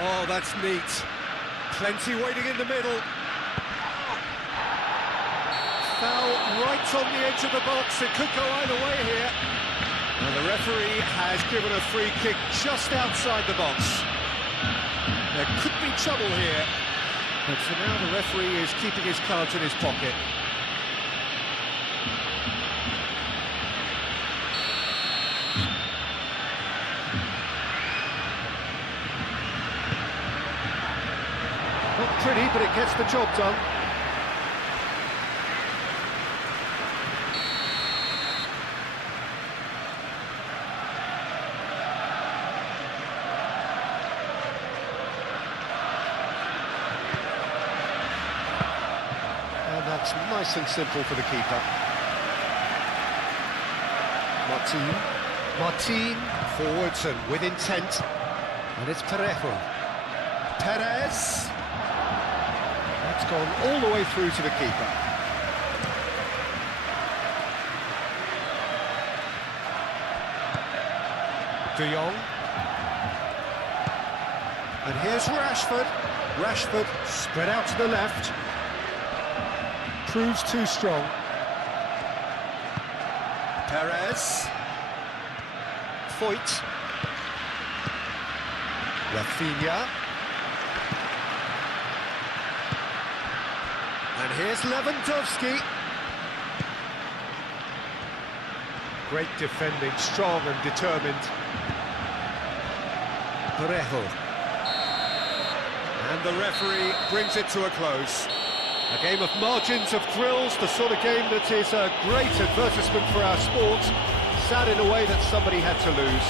Oh, that's neat. Plenty waiting in the middle. Foul right on the edge of the box. It could go either way here. And the referee has given a free kick just outside the box. There could be trouble here. But for now, the referee is keeping his cards in his pocket. Not pretty, but it gets the job done. And that's nice and simple for the keeper. Martin, forwards and with intent. And it's Parejo. Perez. That's gone all the way through to the keeper. De Jong. And here's Rashford. Rashford spread out to the left. Proves too strong. Perez. Foyt. Rafinha. And here's Lewandowski. Great defending, strong and determined. Parejo. And the referee brings it to a close. A game of margins, of thrills, the sort of game that is a great advertisement for our sport. Sad in a way that somebody had to lose.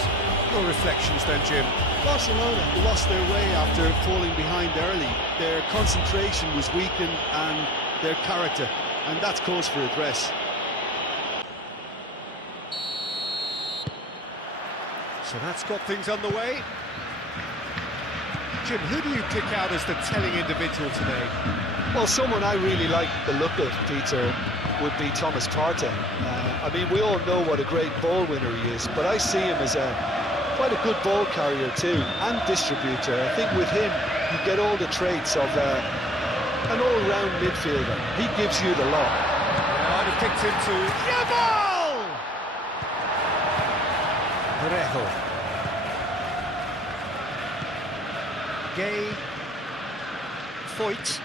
Your reflections then, Jim? Barcelona lost their way after falling behind early. Their concentration was weakened and their character, and that's cause for address. So that's got things underway. Jim, who do you pick out as the telling individual today? Well, someone I really like the look of, Peter, would be Thomas Partey. I mean, we all know what a great ball winner he is, but I see him as quite a good ball carrier too, and distributor. I think with him, you get all the traits of an all-round midfielder. He gives you the lot. Yeah, I'd have picked him to Yamal! Parejo. Gay. Foyt.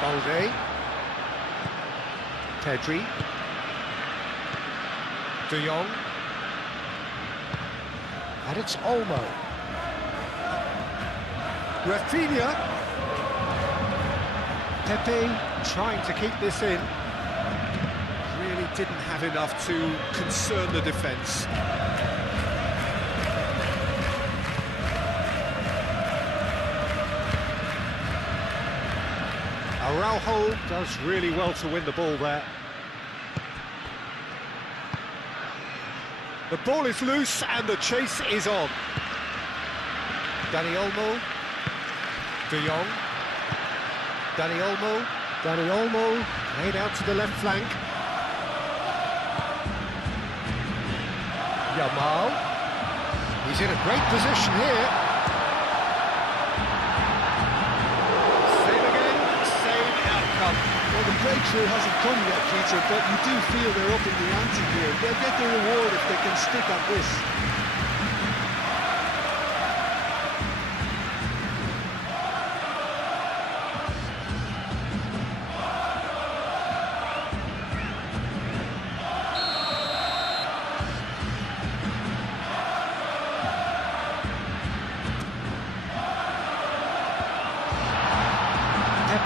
Balde. Pedri. De Jong. And it's Olmo. Rafinha. Pepe trying to keep this in. Really didn't have enough to concern the defence. Araujo does really well to win the ball there. The ball is loose and the chase is on. Dani Olmo. De Jong. Dani Olmo. Dani Olmo laid out to the left flank. Yamal. He's in a great position here. Same again, same outcome. Well, the breakthrough hasn't come yet, Peter, but you do feel they're up in the ante here. They'll get the reward if they can stick at this.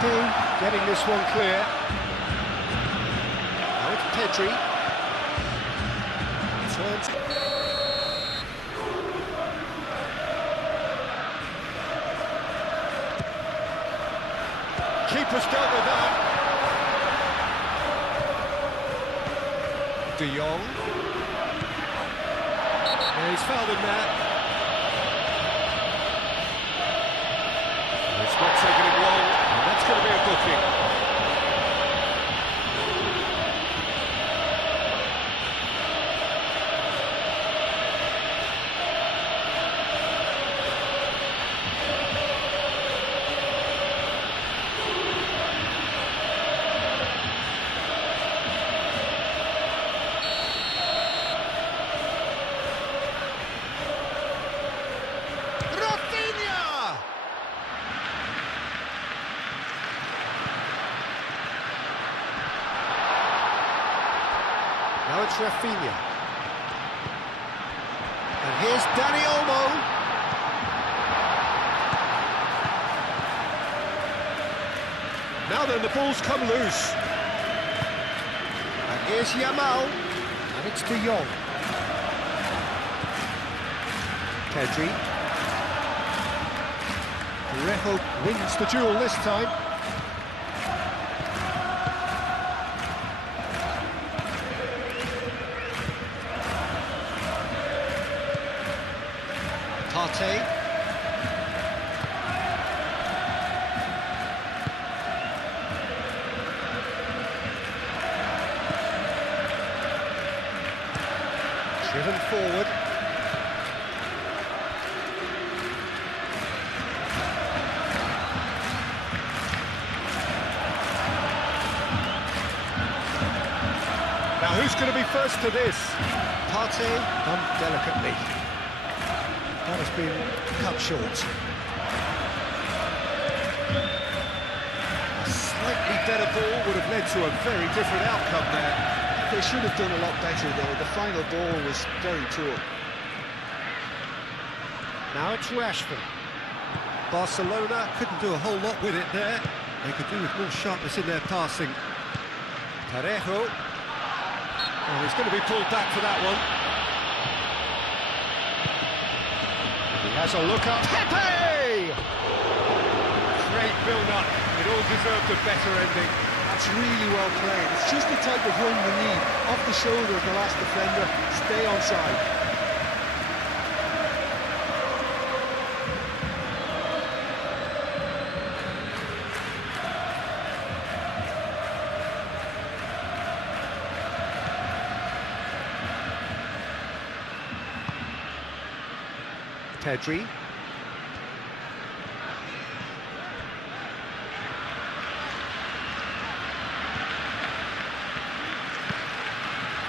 Pepe getting this one clear. Now it's Pedri. Turns. Keeper's dealt with that. De Jong. Yeah, he's fouled him there. It's not taking him long, and that's going to be a booking. Now it's Rafinha. And here's Dani Olmo. Now then, the ball's come loose. And here's Yamal. And it's De Jong. Pedri. Rejo wins the duel this time. Partey. Driven forward. Now who's going to be first to this? Partey done delicately. That has been cut short. A slightly better ball would have led to a very different outcome there. They should have done a lot better there. The final ball was very poor. Now it's Rashford. Barcelona couldn't do a whole lot with it there. They could do with more sharpness in their passing. Parejo. Oh, he's going to be pulled back for that one. He has a look up. Pepe! Great build-up. It all deserved a better ending. That's really well played. It's just the type of run you need. Off the shoulder of the last defender, stay onside. Pedri.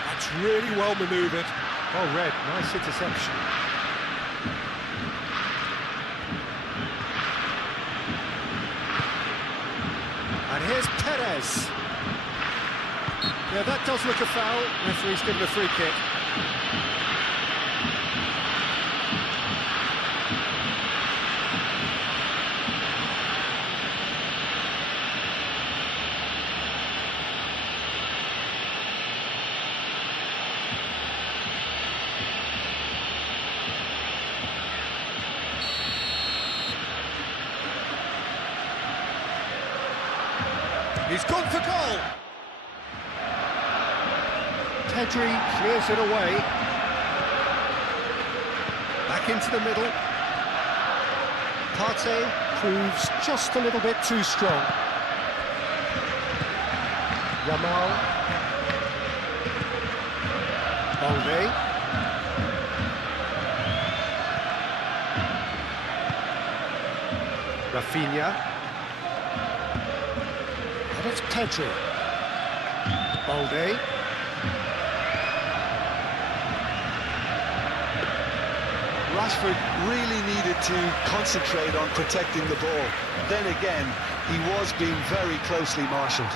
That's really well manoeuvred. Oh, Red, nice interception. And here's Perez. Yeah, that does look a foul. Referee's given a free kick. He's gone for goal! Pedri clears it away. Back into the middle. Partey proves just a little bit too strong. Yamal. Balde. Rafinha. And it's Pedri. Balde. Rashford really needed to concentrate on protecting the ball. Then again, he was being very closely marshalled.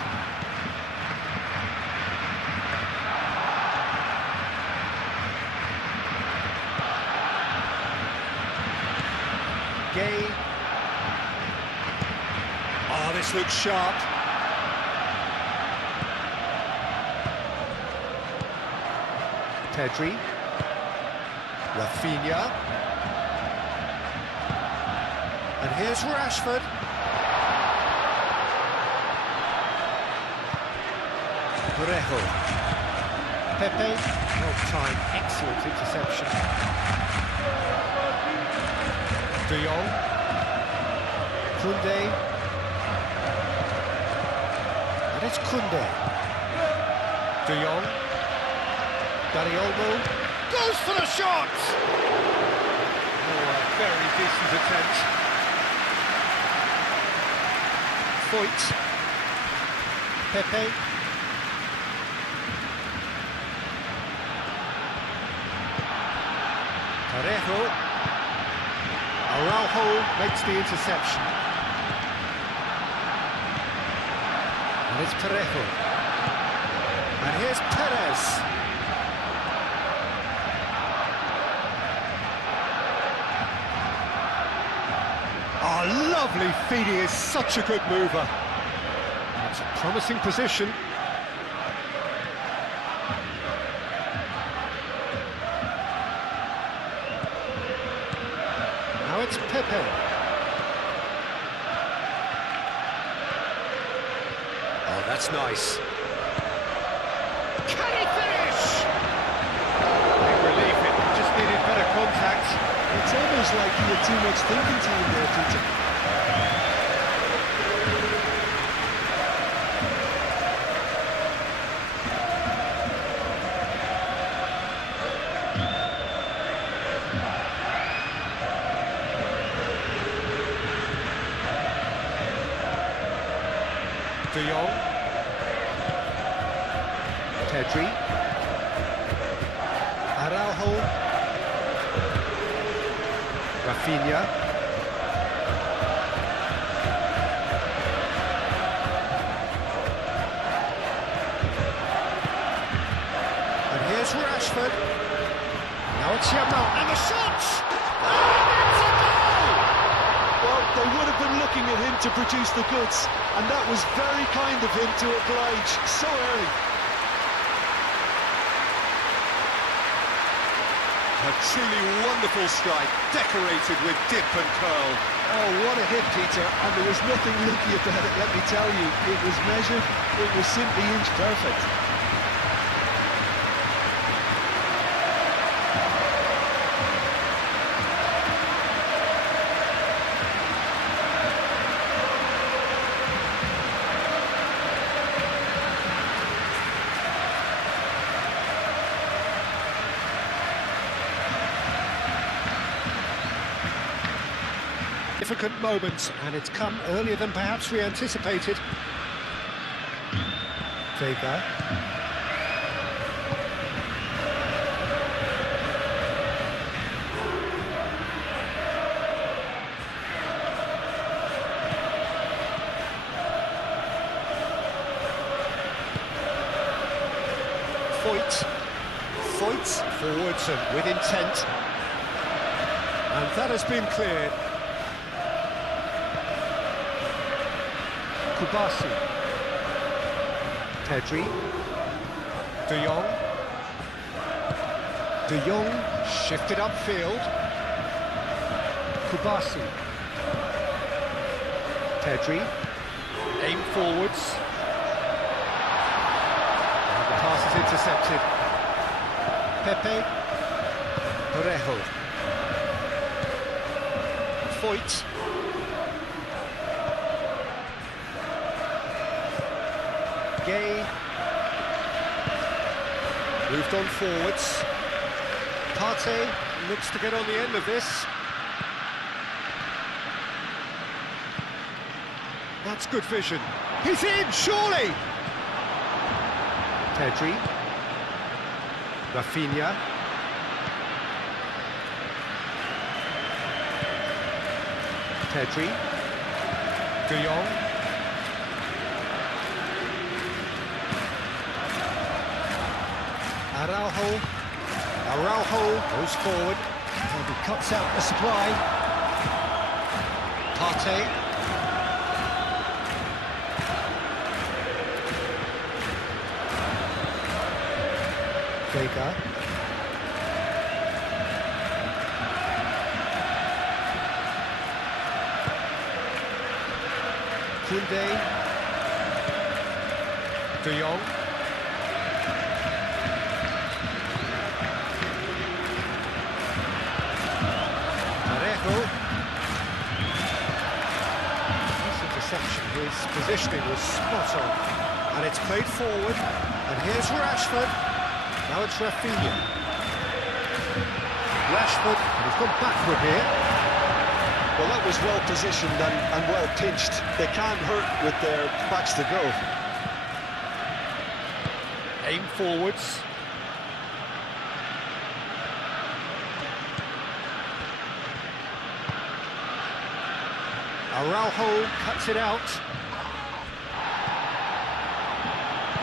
Gay. Oh, this looks sharp. Pedri. Rafinha. And here's Rashford. Parejo. Pepe. Well timed, excellent interception. De Jong. Koundé. And it's Koundé. De Jong. Dani Olmo. Goes for the shot! Oh, a very decent attempt. Foyt. Pepe. Parejo. Araujo makes the interception. And it's Parejo. And here's Perez. Oh, lovely feed, he is such a good mover. It's a promising position. Now it's Pepe. Oh, that's nice. Can he finish? Big relief, it just needed better contact. It's almost like he had too much thinking time there, Peter. De Jong. Pedri. Araujo. Rafinha. And here's Rashford. Now it's Yamal, and the shot! And it's a goal! Well, they would have been looking at him to produce the goods, and that was very kind of him to oblige so early. A truly wonderful strike, decorated with dip and curl. Oh, what a hit, Peter, and there was nothing lucky about it, let me tell you. It was measured, it was simply inch perfect. Significant moment, and it's come earlier than perhaps we anticipated. Vega. Foyt forwards and with intent, and that has been cleared. Kubasi. Pedri. De Jong. De Jong shifted upfield. Kubasi. Pedri. Aim forwards. And the pass is intercepted. Pepe. Parejo. Foyt. Gay. Moved on forwards. Partey looks to get on the end of this. That's good vision. He's in, surely! Pedri. Rafinha. Pedri. De Jong. Araujo goes forward, and he cuts out the supply. Partey. Vega. Koundé. De Jong. Parejo. This interception, his positioning was spot on. And it's played forward. And here's Rashford. Now it's Rafinha. Rashford, and he's gone backward here. Well, that was well positioned and well pinched. They can't hurt with their backs to go. Aim forwards. Araujo cuts it out.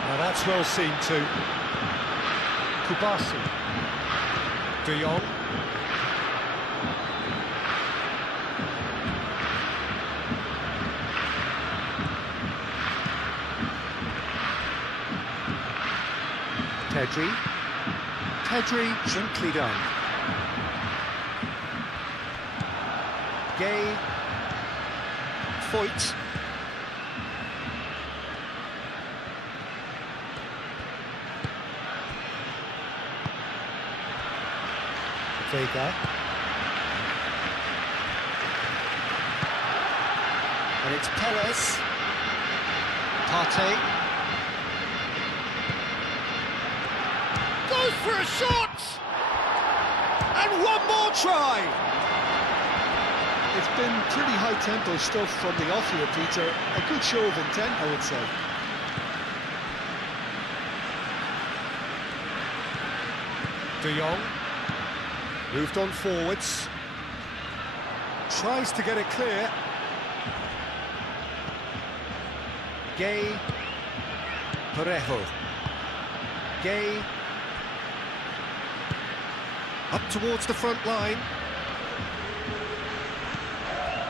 Now that's well seen too. Kubasi. De Jong. Pedri, gently done. Gay. Foyt. Vega. And it's Perez. Partey. Goes for a shot! And one more try! It's been pretty high-tempo stuff from the off here, Peter. A good show of intent, I would say. De Jong. Moved on forwards. Tries to get it clear. Gay. Parejo. Gay. Up towards the front line.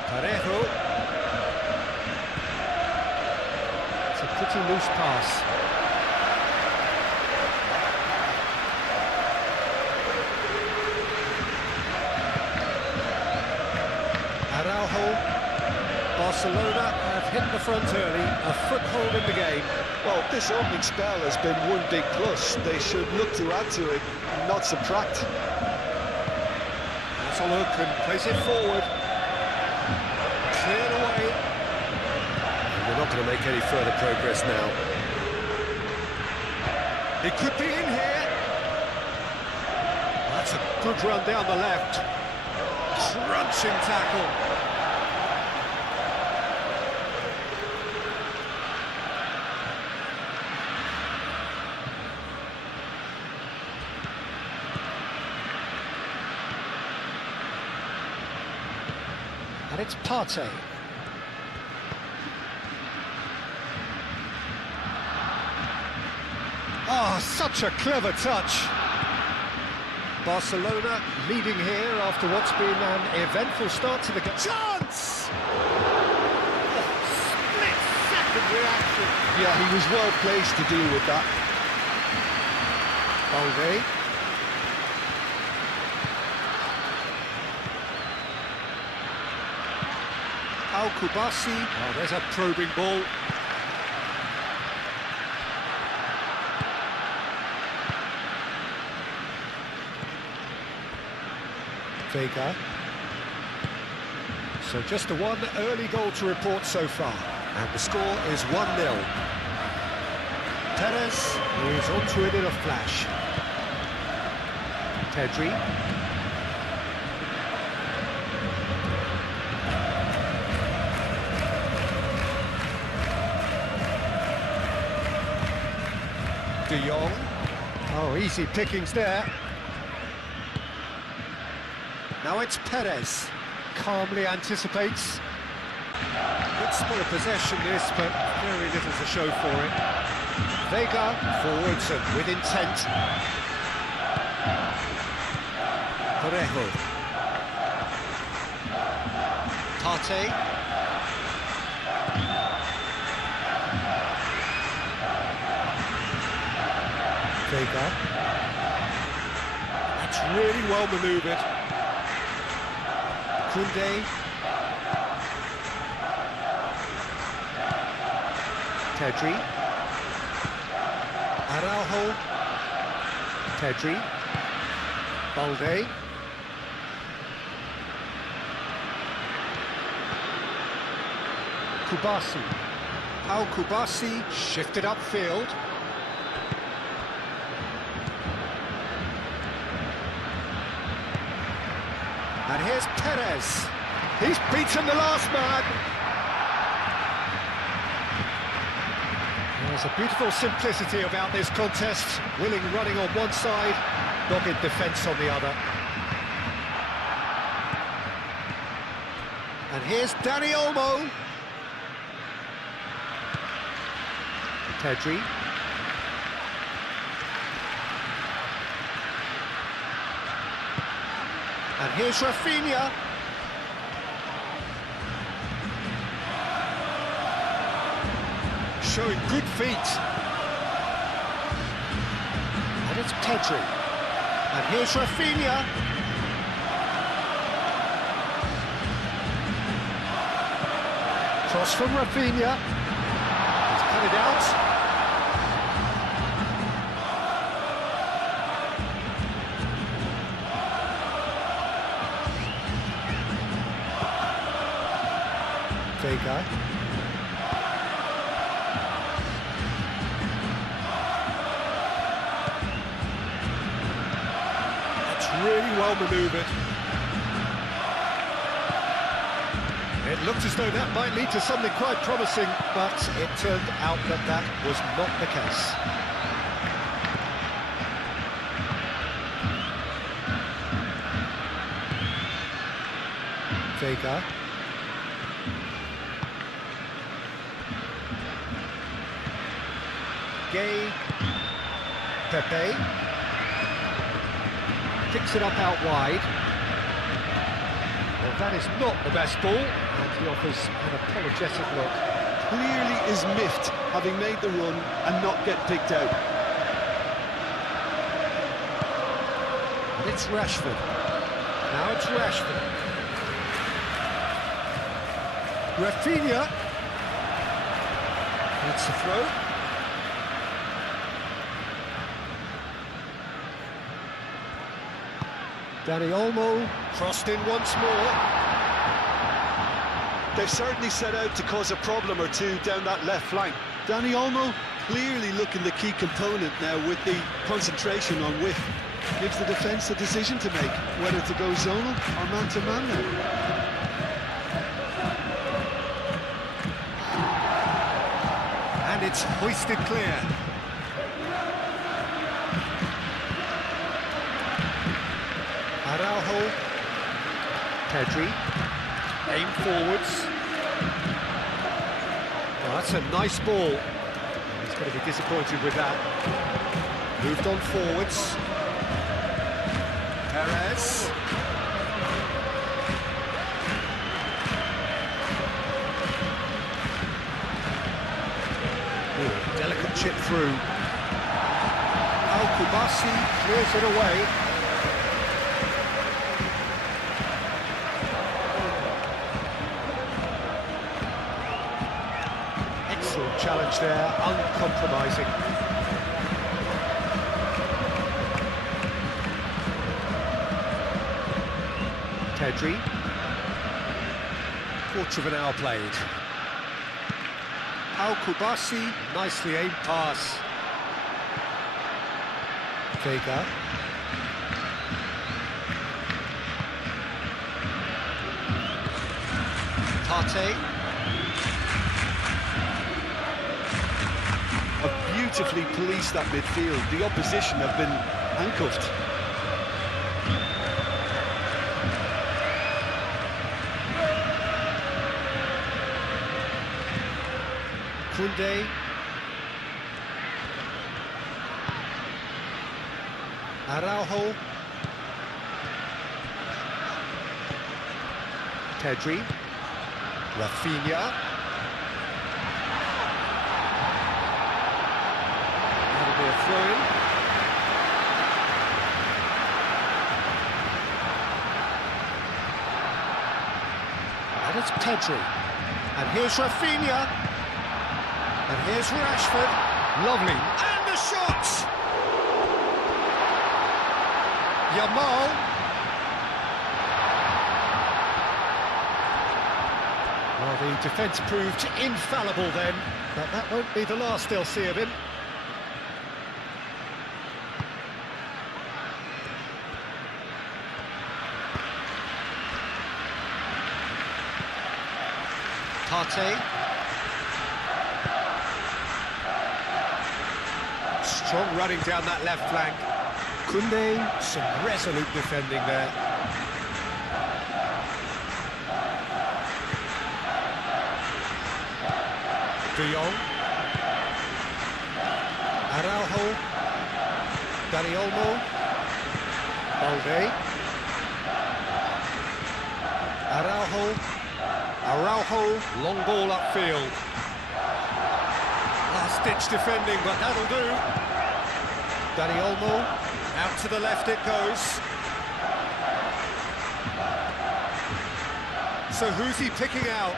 Parejo. It's a pretty loose pass. Araujo. Barcelona have hit the front early, a foothold in the game. Well, this opening spell has been one big plus. They should look to add to it, not subtract. That's a look and plays it forward. Cleared away. And we're not going to make any further progress now. It could be in here. That's a good run down the left. Crunching tackle. And it's Partey. Oh, such a clever touch. Barcelona leading here after what's been an eventful start to the game. Chance! Split-second reaction. Yeah, he was well placed to deal with that. Balde. Kubasi. Oh, there's a probing ball. Vega. So just the one early goal to report so far. And the score is 1-0. Perez is onto it in a flash. Pedri. De Jong. Oh, easy pickings there. Now it's Perez. Calmly anticipates. Good spot of possession this, but very little to show for it. Vega forwards and with intent. Parejo. Partey. Vega. really well manoeuvred. Koundé. Pedri. Araujo. Pedri. Balde. Kubasi. Pau Kubasi shifted upfield. And here's Perez. He's beaten the last man. There's a beautiful simplicity about this contest. Willing running on one side, dogged defence on the other. And here's Dani Olmo. Pedri. And here's Rafinha. Showing good feet. And it's Pedri. And here's Rafinha. Cross from Rafinha. He's cut it out. Vega. That's really well manoeuvred. It looked as though that might lead to something quite promising, but it turned out that that was not the case. Vega. Gay. Pepe. Picks it up out wide. Well, that is not the best ball, and he offers an apologetic look. Clearly is miffed, having made the run and not get picked out. And it's Rashford. Now it's Rashford. Rafinha. That's the throw. Dani Olmo, crossed in once more. They've certainly set out to cause a problem or two down that left flank. Dani Olmo clearly looking the key component now with the concentration on width. Gives the defence a decision to make, whether to go zonal or man-to-man now. And it's hoisted clear. Araujo. Pedri. Aim forwards. Oh, that's a nice ball. He's going to be disappointed with that. Moved on forwards. Perez. Ooh, delicate chip through. Al-Kubasi clears it away. Excellent challenge there, uncompromising. Pedri. Quarter of an hour played. Al-Kubasi, nicely aimed pass. Vega. Partey. Have beautifully policed that midfield. The opposition have been handcuffed. Koundé. Araujo. Pedri. Rafinha. That'll be a throw-in. And it's Pedri. And here's Rafinha. And here's Rashford. Lovely. And the shot! Yamal. Well, the defence proved infallible then, but that won't be the last they'll see of him. Partey. Strong running down that left flank. Koundé, some resolute defending there. De Jong. Araujo. Dani Olmo. Balde. Araujo, long ball upfield. Last-ditch defending, but that'll do. Dani Olmo, out to the left it goes. So who's he picking out?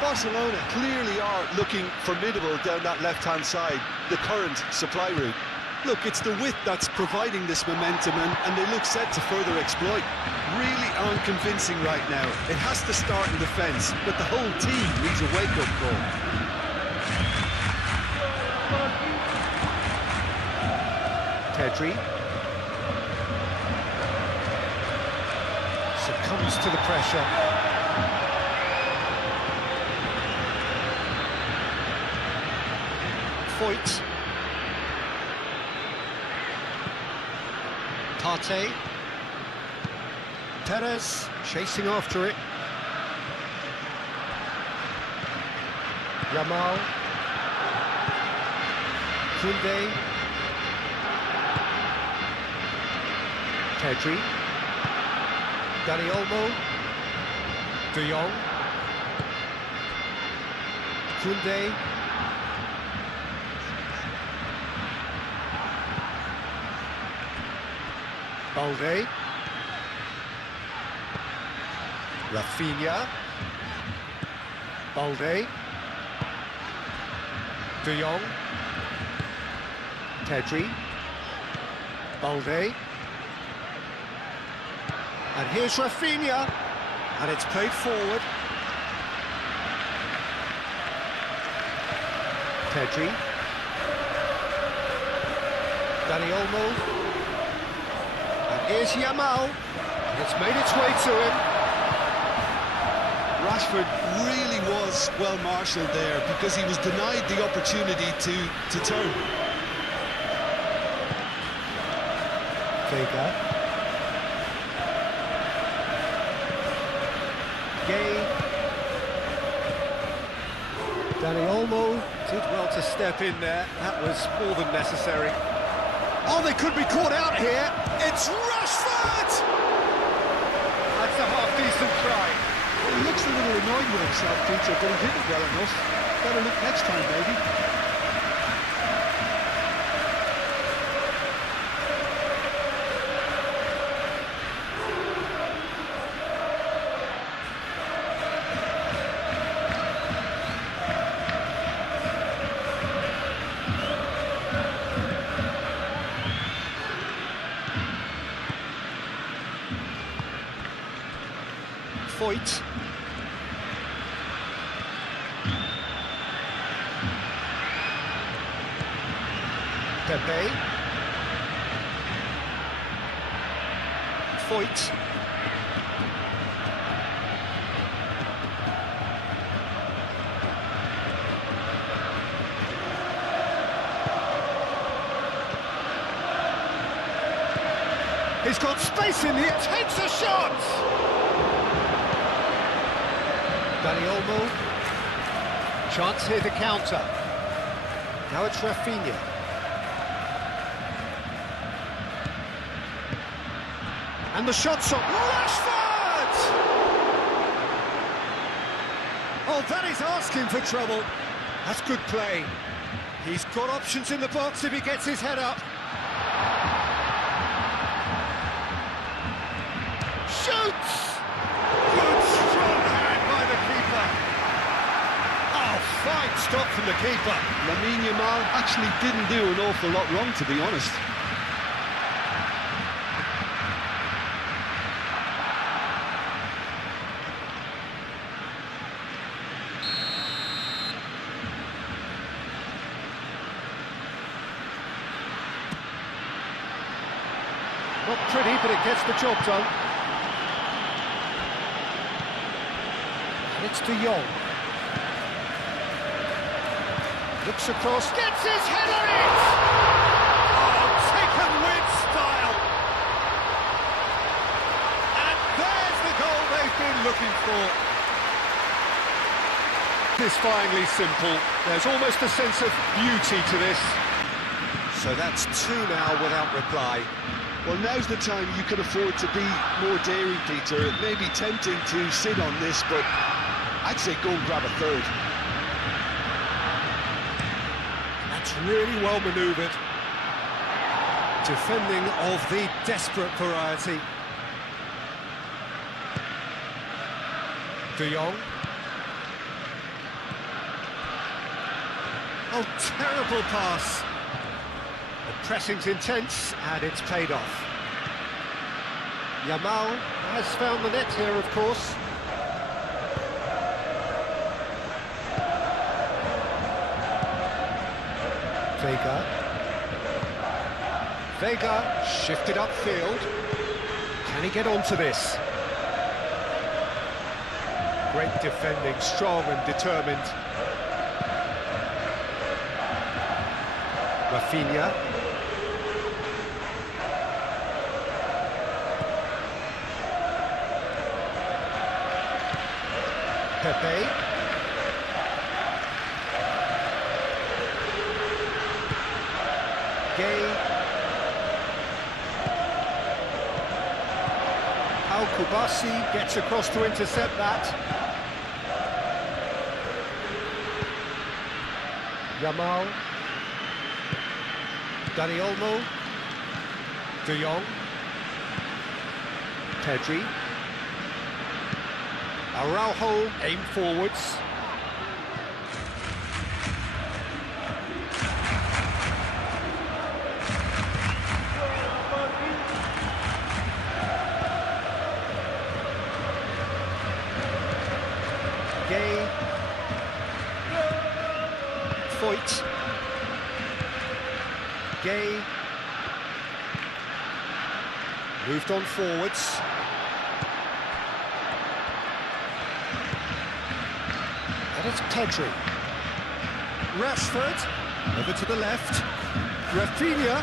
Barcelona clearly are looking formidable down that left-hand side, the current supply route. Look, it's the width that's providing this momentum, and they look set to further exploit. Really unconvincing right now. It has to start in defence, but the whole team needs a wake-up call. Pedri. Succumbs to the pressure. Foyt. Partey. Perez chasing after it. Yamal. Koundé. Pedri. Dani Olmo. De Jong. Koundé. Balde. Rafinha. Balde. De Jong. Pedri. Balde. And here's Rafinha. And it's played forward. Pedri. Dani Olmo. Here's Yamal, it's made its way to him. Rashford really was well marshalled there because he was denied the opportunity to turn. Vega. Gay. Dani Olmo did well to step in there. That was more than necessary. Oh, they could be caught out here. It's Rashford! That's a half-decent try. Well, he looks a little annoyed with himself, Peter, but he hit it well enough. Better look next time, maybe. Foyt. Pepe. Foyt. He's got space in here, takes a shot! Dani Olmo. Chance here to counter. Now it's Rafinha. And the shot's on. Rashford! Oh, that is asking for trouble. That's good play. He's got options in the box if he gets his head up. Shoots! shot from the keeper. Lamine Yamal actually didn't do an awful lot wrong, to be honest. Not pretty, but it gets the job done. And it's De Jong. Looks across, gets his head on it! Oh, taken with style! And there's the goal they've been looking for. Satisfyingly simple. There's almost a sense of beauty to this. So that's two now without reply. Well, now's the time you can afford to be more daring, Peter. It may be tempting to sit on this, but I'd say go and grab a third. That's really well manoeuvred. Defending of the desperate variety. De Jong. Oh, terrible pass. The pressing's intense, and it's paid off. Yamal has found the net here, of course. Vega shifted upfield. Can he get onto this? Great defending, strong and determined. Rafinha. Pepe. Gay. Al-Kubasi gets across to intercept that. Yamal. Dani Olmo. De Jong. Pedri. Araujo aim forwards. Gay. Foyt. Gay. Moved on forwards. And it's Pedri. Rashford, over to the left. Rafinha.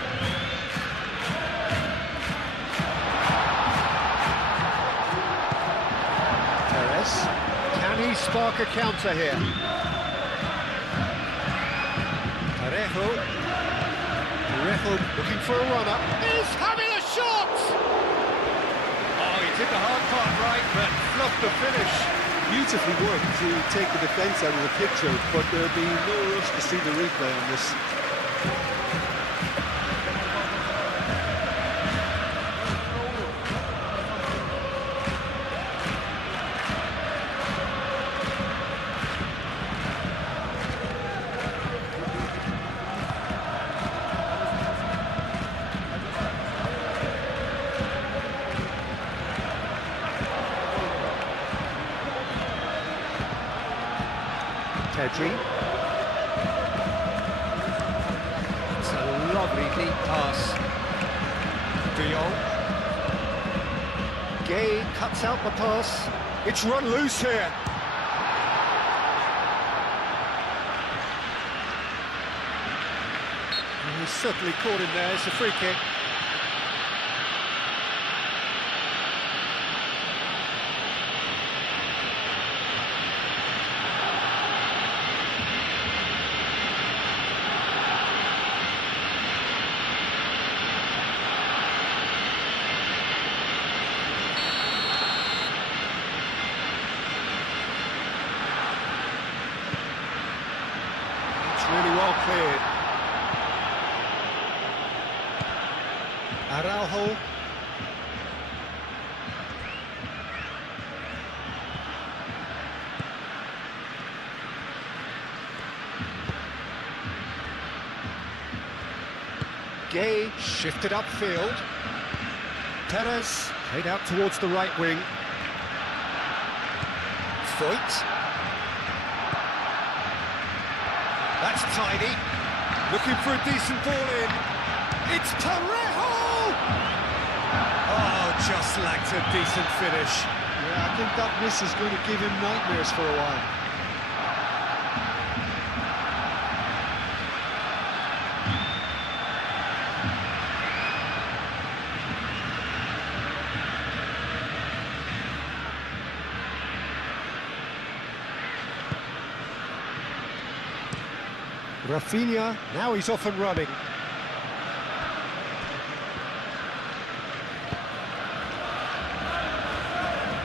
Perez. Can he spark a counter here? Parejo. Parejo looking for a run-up. He's having a shot! Oh, he did the hard part right, but fluffed the finish. Beautifully worked to take the defence out of the picture, but there'll be no rush to see the replay on this. Pedri. It's a lovely deep pass. De Jong. Gay cuts out the pass. It's run loose here. And he's certainly caught him there. It's a free kick. Really well cleared. Araujo. Gay shifted upfield. Perez played out towards the right wing. Foyt. That's tidy. Looking for a decent ball in. It's Parejo! Oh, just lacked a decent finish. Yeah, I think that miss is going to give him nightmares for a while. Rafinha, now he's off and running.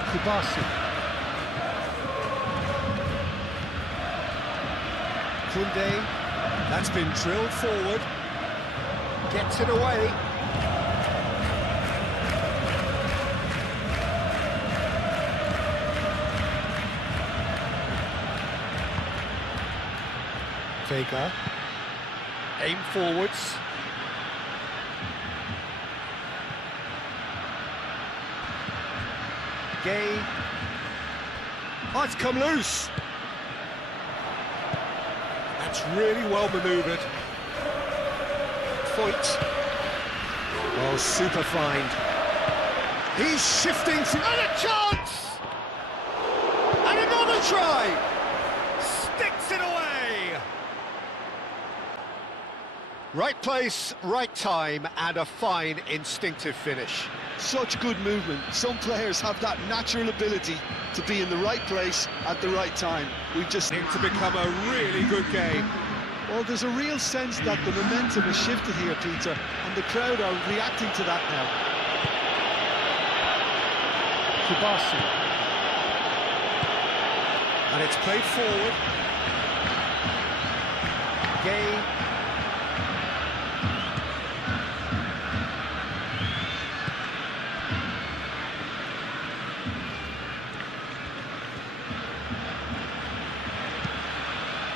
Kubasi. Koundé, that's been drilled forward. Gets it away. Vega, aim forwards. Gay. Oh, it's come loose. That's really well manoeuvred. Foyt. Oh, super find. He's shifting and a chance! And another try! Sticks it away! Right place, right time, and a fine instinctive finish. Such good movement. Some players have that natural ability to be in the right place at the right time. We've just Need to become a really good game. Well, there's a real sense that the momentum has shifted here, Peter, and the crowd are reacting to that now. Kubasi. And it's played forward. Gay.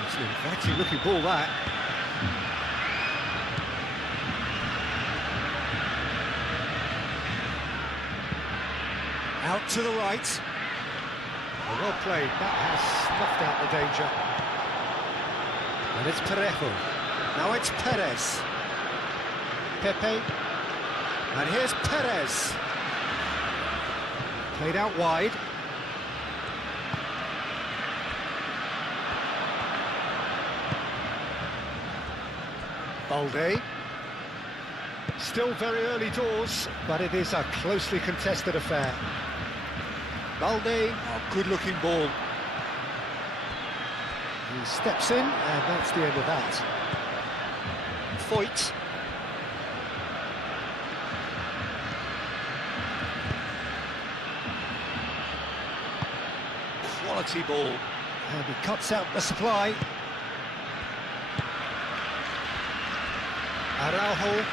It's an inviting looking ball, that. Out to the right. Well played, that has snuffed out the danger. And it's Parejo. Now it's Perez. Pepe. And here's Perez. Played out wide. Balde. Still very early doors, but it is a closely contested affair. Balde, oh, good-looking ball. He steps in, and that's the end of that. Foyt. Quality ball. And he cuts out the supply. Araujo.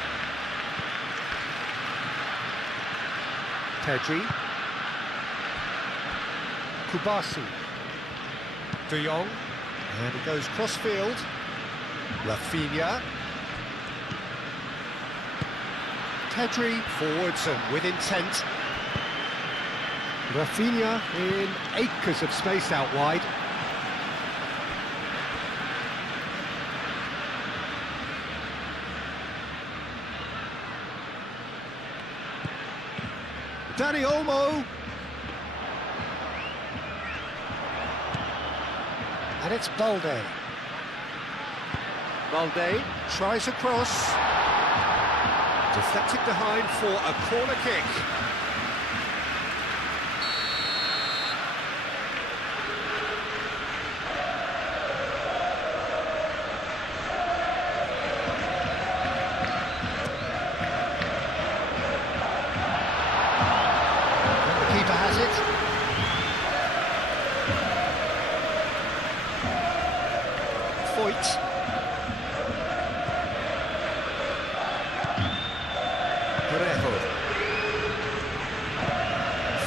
Pedri. Kubasi. De Jong. And it goes cross-field. Rafinha. Pedri forwards and with intent. Rafinha in acres of space out wide. Dani Olmo. And it's Balde. Balde tries a cross. Deflected behind for a corner kick. And the keeper has it. Foyt. Parejo.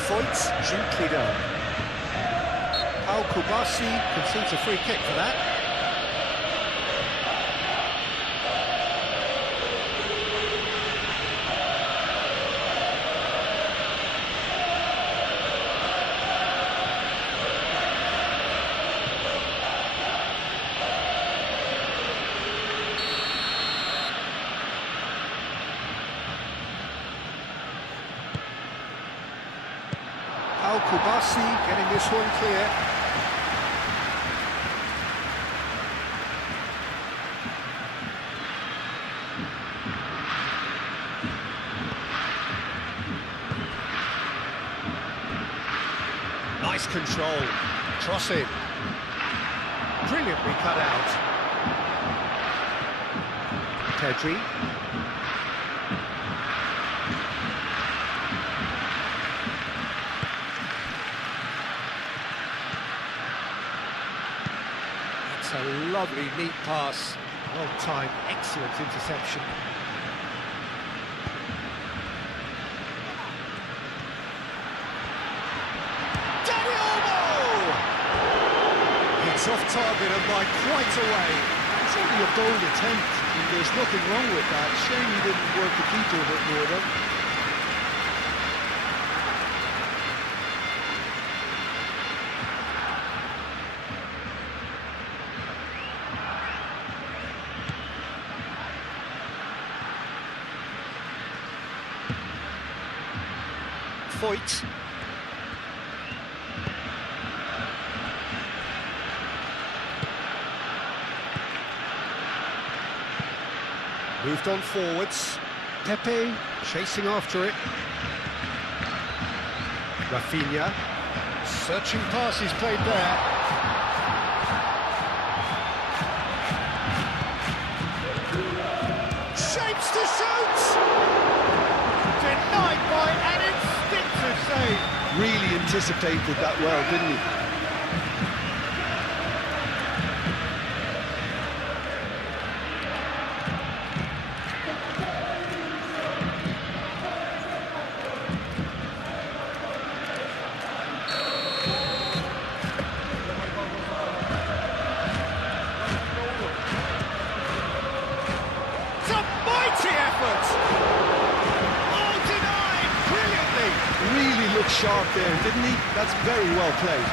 Foyt, gently done. Paul Kubasi concedes a free kick for that. Kubasi getting this one clear. Nice control. Cross in. Brilliantly cut out. Pedri. That's a lovely, neat pass. Well timed, excellent interception. It's off target and by quite a way. It's only a bold attempt, and there's nothing wrong with that. Shame he didn't work the keeper a bit more, though. Foyt. Moved on forwards. Pepe chasing after it. Rafinha. Searching passes played there. Shapes to shoot! Denied by an instinctive save. Really anticipated that well, didn't he? Looked sharp there, didn't he? That's very well played.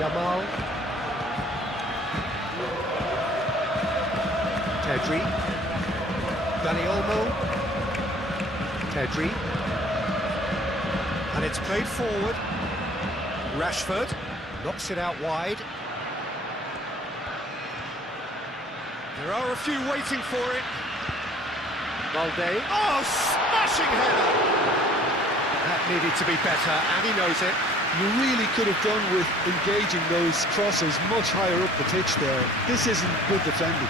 Yamal. Pedri. Dani Olmo. Pedri. And it's played forward. Rashford knocks it out wide. There are a few waiting for it. Valde. Oh, smashing header! That needed to be better, and he knows it. You really could have done with engaging those crosses much higher up the pitch there. This isn't good defending.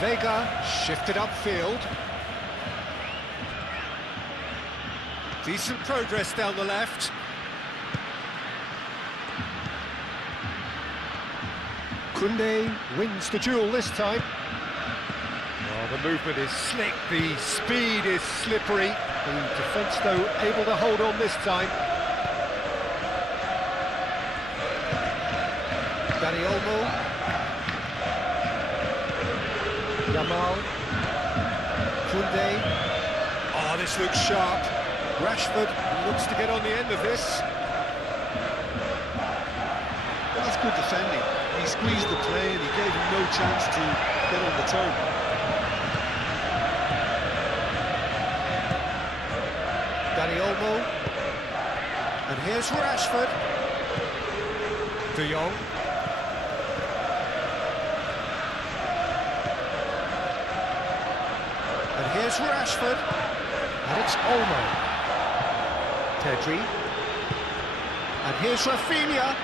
Vega shifted upfield. Decent progress down the left. Koundé wins the duel this time. Oh, the movement is slick, the speed is slippery. The defence, though, able to hold on this time. Dani Olmo. Yamal. Koundé. Oh, this looks sharp. Rashford looks to get on the end of this. Well, that's good defending. He squeezed the play and he gave him no chance to get on the turn. Dani Olmo. And here's Rashford. De Jong. And here's Rashford. And it's Olmo. Pedri. And here's Rafinha.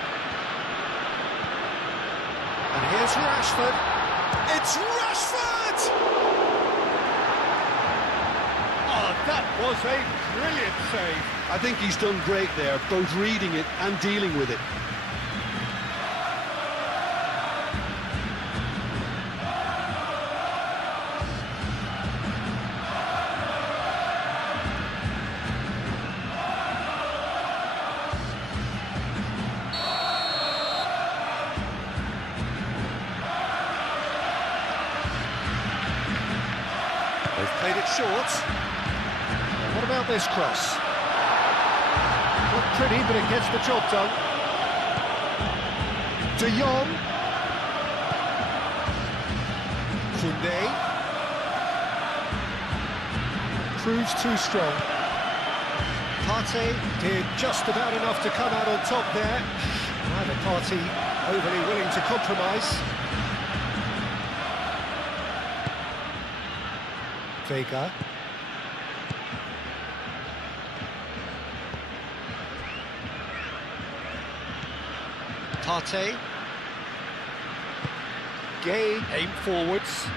And here's Rashford. It's Rashford! Oh, that was a brilliant save. I think he's done great there, both reading it and dealing with it. short. What about this cross? Not pretty, but it gets the job done. De Jong. Koundé. Proves too strong. Partey did just about enough to come out on top there. Neither party overly willing to compromise. Vega. Partey. Gay, aim forwards.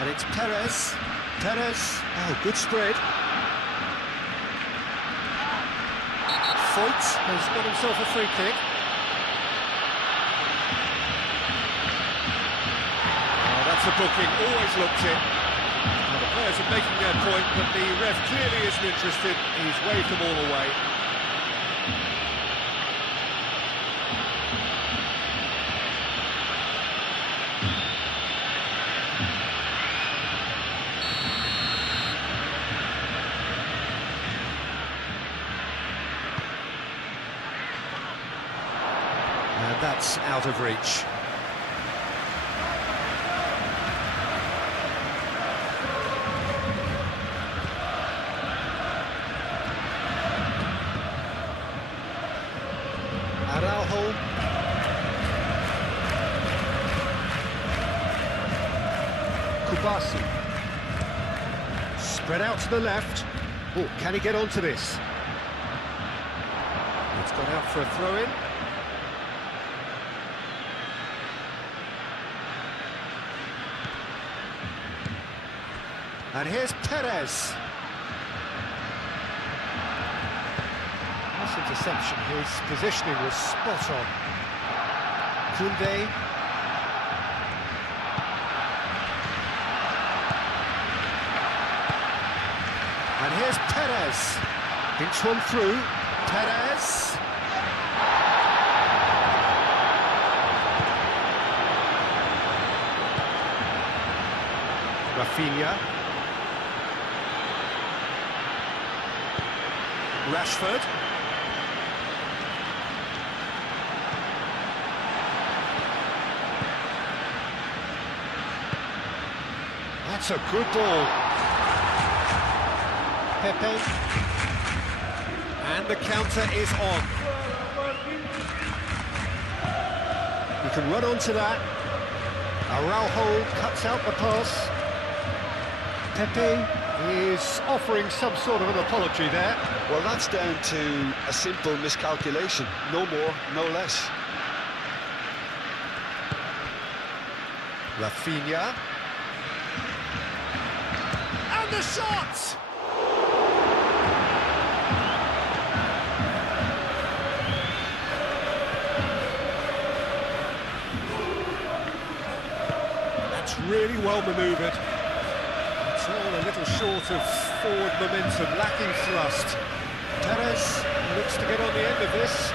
And it's Perez. Perez. Oh, good spread. Foyt has got himself a free kick. Oh, that's a booking, always looked it. Well, the players are making their point, but the ref clearly isn't interested. He's waved them all away. And that's out of reach. Araujo. Kubasi. Spread out to the left. Oh, can he get onto this? It's gone out for a throw-in. And here's Perez. Nice interception, his positioning was spot on. Koundé. And here's Perez. Inch one through. Perez. Rafinha. Rashford. That's a good ball. Pepe. And the counter is on. You can run onto that. Araujo cuts out the pass. Pepe is offering some sort of an apology there. Well, that's down to a simple miscalculation. No more, no less. Rafinha. And the shot! That's really well manoeuvred. It's all a little short of forward momentum, lacking thrust. Perez looks to get on the end of this.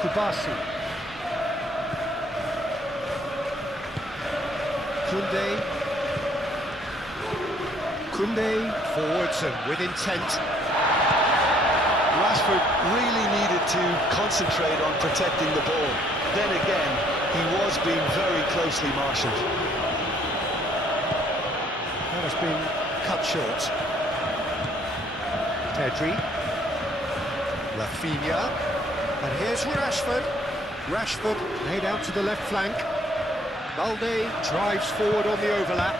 Kubasi. Koundé. Koundé forwards and with intent. Rashford really needed to concentrate on protecting the ball. Then again, he was being very closely marshalled. That has been cut short. Pedri. Rafinha. And here's Rashford. Rashford laid out to the left flank. Balde drives forward on the overlap.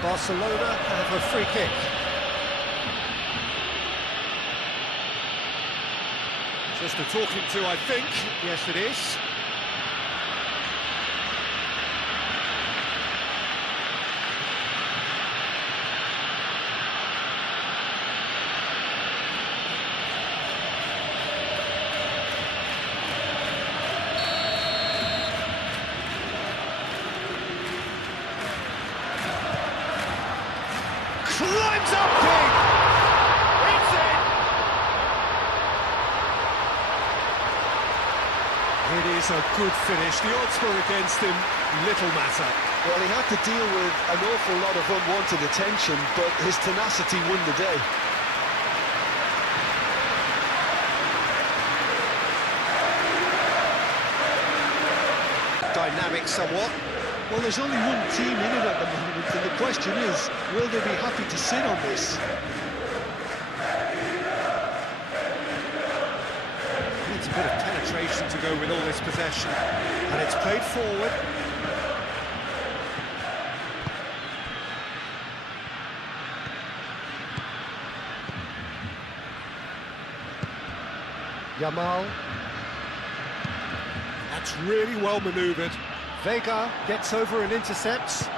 Barcelona have a free kick. Just a talking to, I think. Yes, it is. Climbs up big! It's in! That's a good finish. The odds were against him, little matter. Well, he had to deal with an awful lot of unwanted attention, but his tenacity won the day. Dynamic somewhat. Well, there's only one team in it at the moment, and the question is, will they be happy to sit on this? Needs a bit of penetration to go with all this possession. And it's played forward. Yamal. That's really well manoeuvred. Vega gets over and intercepts.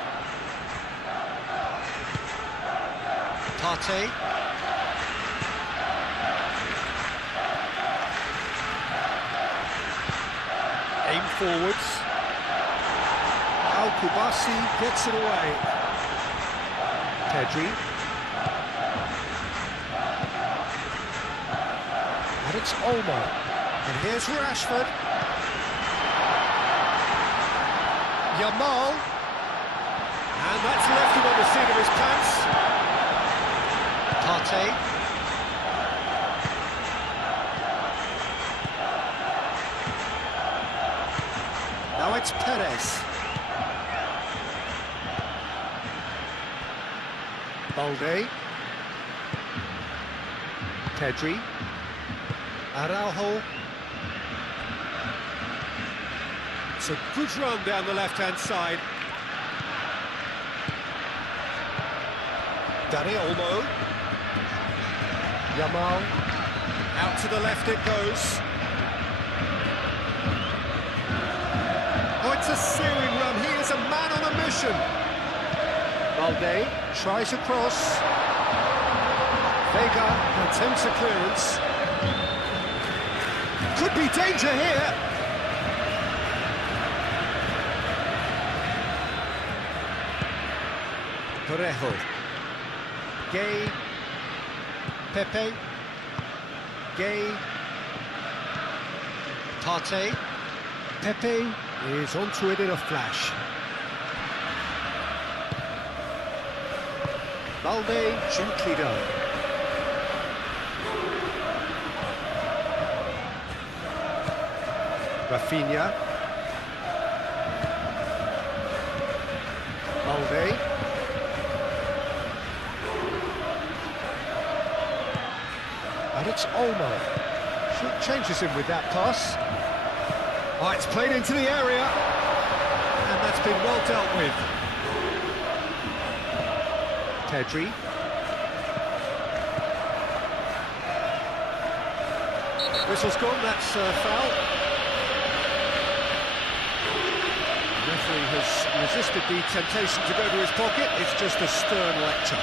Partey. Aim forwards. Al-Kubasi gets it away. Pedri. And it's Olmo. And here's Rashford. Yamal. And that's left him on the seat of his pants. Partey. Now it's Perez. Balde. Pedri. Araujo. It's a good run down the left-hand side. Dani Olmo. Yamal. Out to the left it goes. Oh, it's a searing run. He is a man on a mission. Balde tries a cross. Vega attempts a clearance. Could be danger here. Parejo. Gay. Pepe. Gay. Partey. Pepe is onto it in a flash. Balde gently done. Rafinha. Balde. And it's Olmo. She changes him with that pass. Oh, it's played into the area. And that's been well dealt with. Pedri. Whistle's gone, that's foul. The referee has resisted the temptation to go to his pocket. It's just a stern lecture.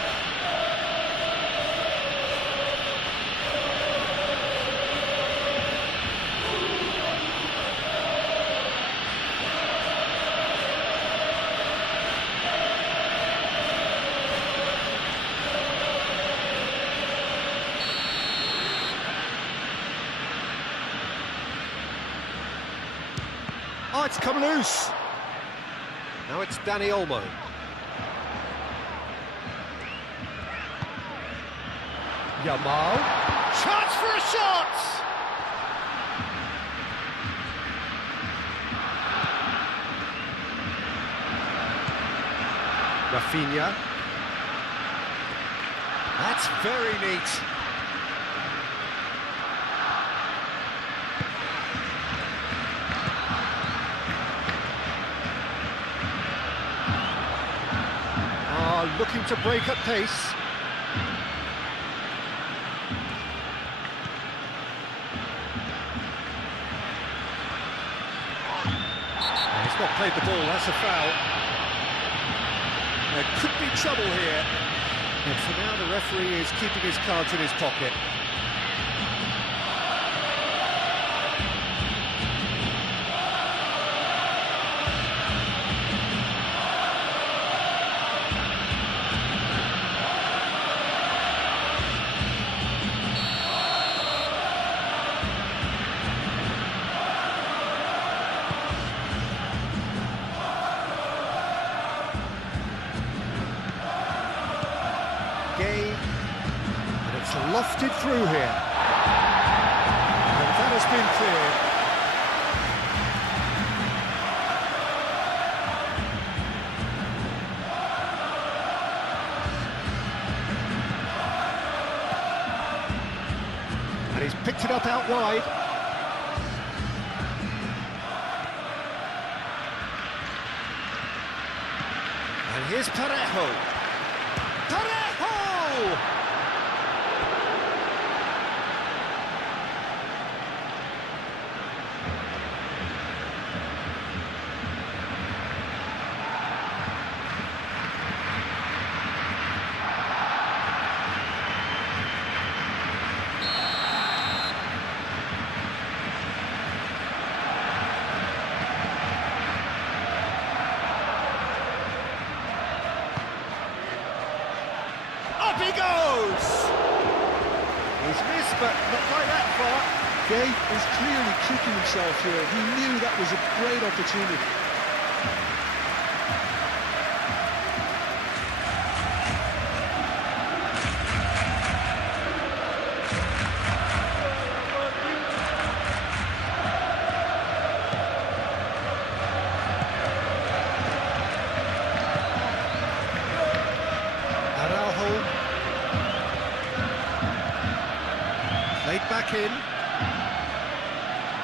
Oh, it's come loose. Now it's Dani Olmo. Yamal. Chance for a shot! Rafinha. That's very neat. Looking to break at pace. He's not played the ball, that's a foul. There could be trouble here. But for now, the referee is keeping his cards in his pocket. game, and it's lofted through here. And that has been cleared. And he's picked it up out wide. And here's Parejo. Parejo! Up he goes! He's missed, but not quite that far. Gay is clearly kicking himself here. He knew that was a great opportunity. Laid back in.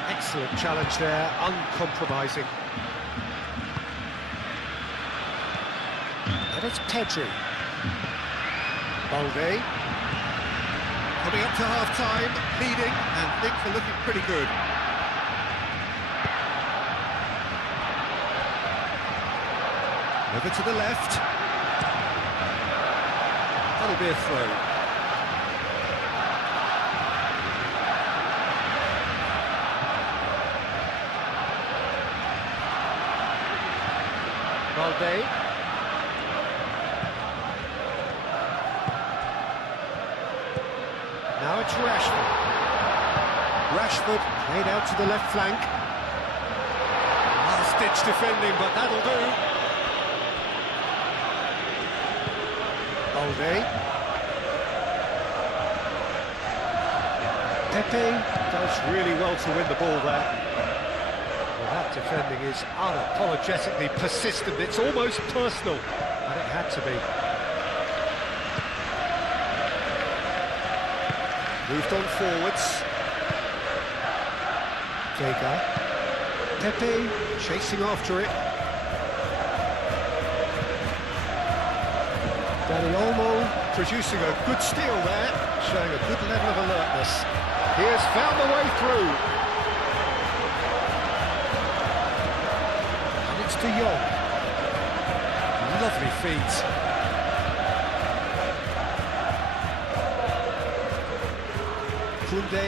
Excellent challenge there, uncompromising. And it's Pedri. Balde. Coming up to half-time, leading, and things are looking pretty good. Over to the left. That'll be a throw. Balde. Now it's Rashford. Rashford played out to the left flank. Last-ditch defending, but that'll do. Balde. Pepe does really well to win the ball there. That defending is unapologetically persistent. It's almost personal, and it had to be. Moved on forwards. Vega. Pepe chasing after it. Dani Olmo producing a good steal there, showing a good level of alertness. He has found the way through. De Jong. Lovely feet. Koundé.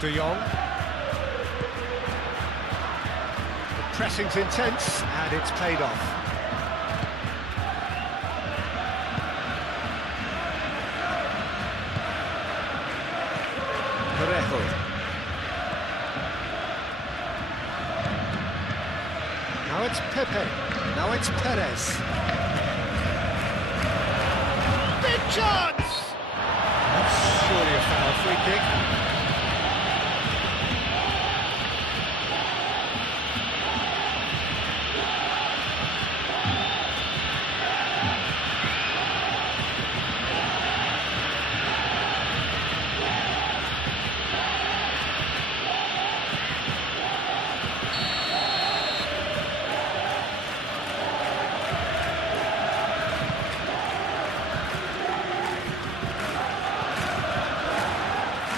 De Jong. The pressing's intense, and it's paid off. Parejo. Now it's Pepe. Now it's Perez. Big chance! That's surely a foul free kick.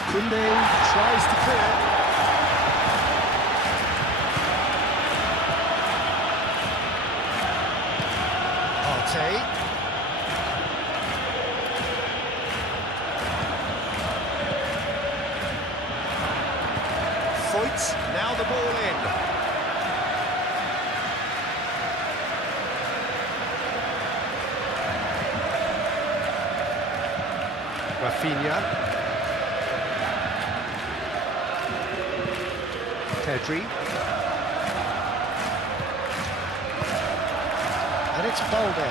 Koundé tries to clear. Arte. Foyt, now the ball in. Rafinha. Pedri. And it's Balde.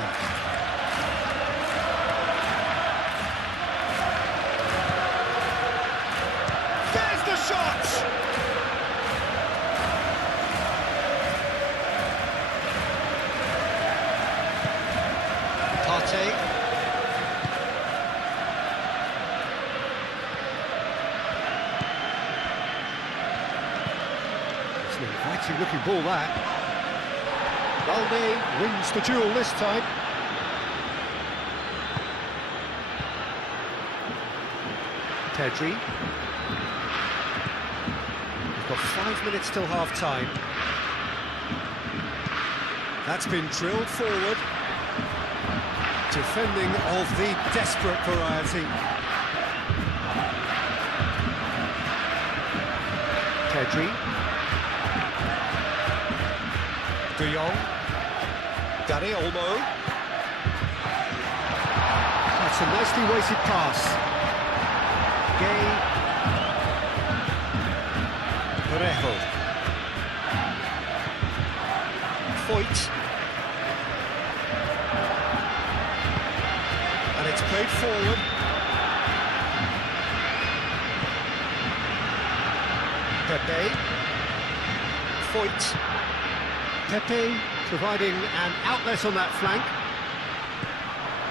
There's the shot! Partey. It's an inviting looking ball, that. Balde wins the duel this time. Pedri. We've got 5 minutes till half-time. That's been drilled forward. Defending of the desperate variety. Pedri. De Jong. Dani Olmo. That's a nicely weighted pass. Gay. Parejo. Foyt. And it's played forward. Pepe. Foyt. Pepe providing an outlet on that flank.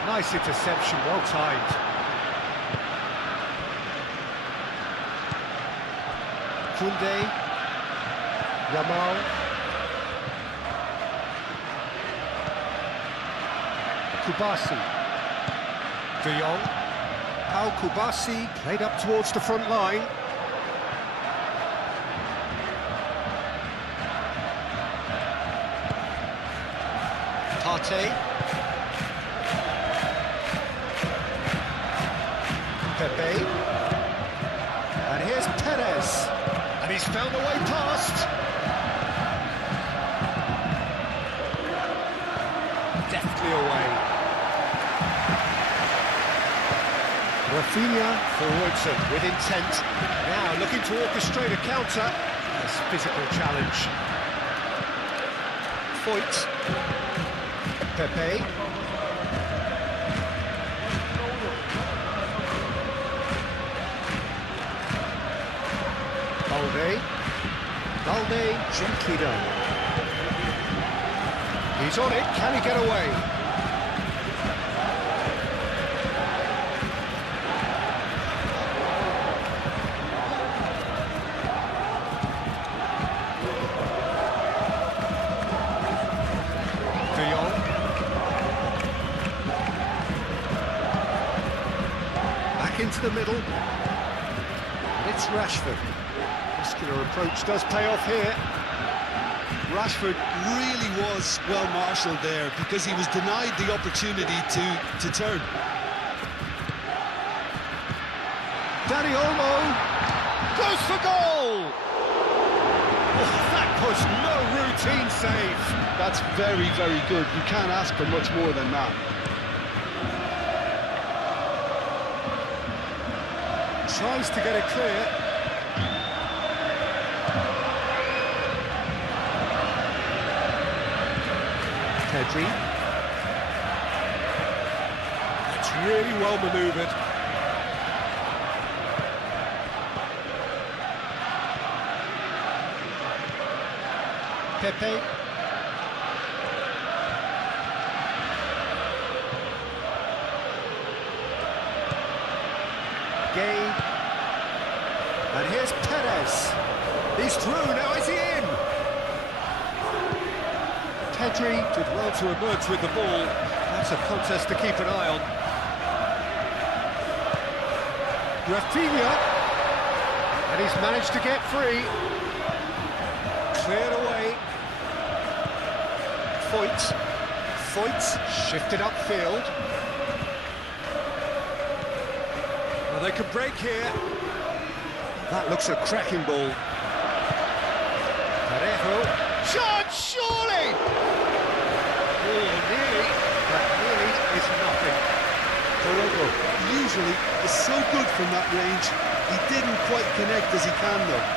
Nice interception, well timed. Koundé. Yamal. Kubasi. De Jong. Pau Kubasi played up towards the front line. Partey. Pepe. And here's Perez. And he's found a way past. Deftly away. Rafinha forwards and with intent. Now looking to orchestrate a counter. Nice physical challenge. Foyt. Pepe. Balde. Balde gently done. He's on it, can he get away? De Jong. Back into the middle. And it's Rashford. Muscular approach does pay off here. Rashford really was well marshalled there because he was denied the opportunity to turn. Dani Olmo goes for goal! Oh, that was no routine save. That's very, very good. You can't ask for much more than that. Tries to get it clear. Pedri. That's really well manoeuvred. Pepe. Gay. And here's Perez. He's through, now is he in? Pedri did well to emerge with the ball. That's a contest to keep an eye on. Rafinha. And he's managed to get free. Cleared away. Foyt shifted upfield. Well, they could break here. That looks a cracking ball. Parejo. Shot, surely! Oh, nearly. That nearly is nothing. Parejo usually is so good from that range. He didn't quite connect as he can, though.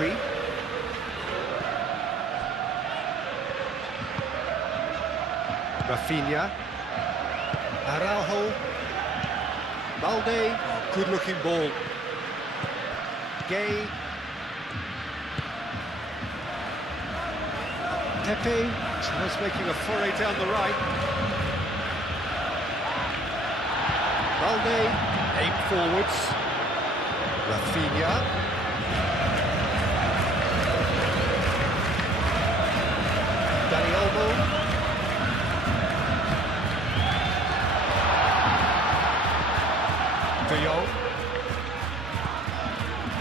Pedri. Rafinha. Araujo. Balde. Oh, good-looking ball. Gay. Pepe tries making a foray down the right. Balde, aim forwards. Rafinha. Dani Olmo. De Jong.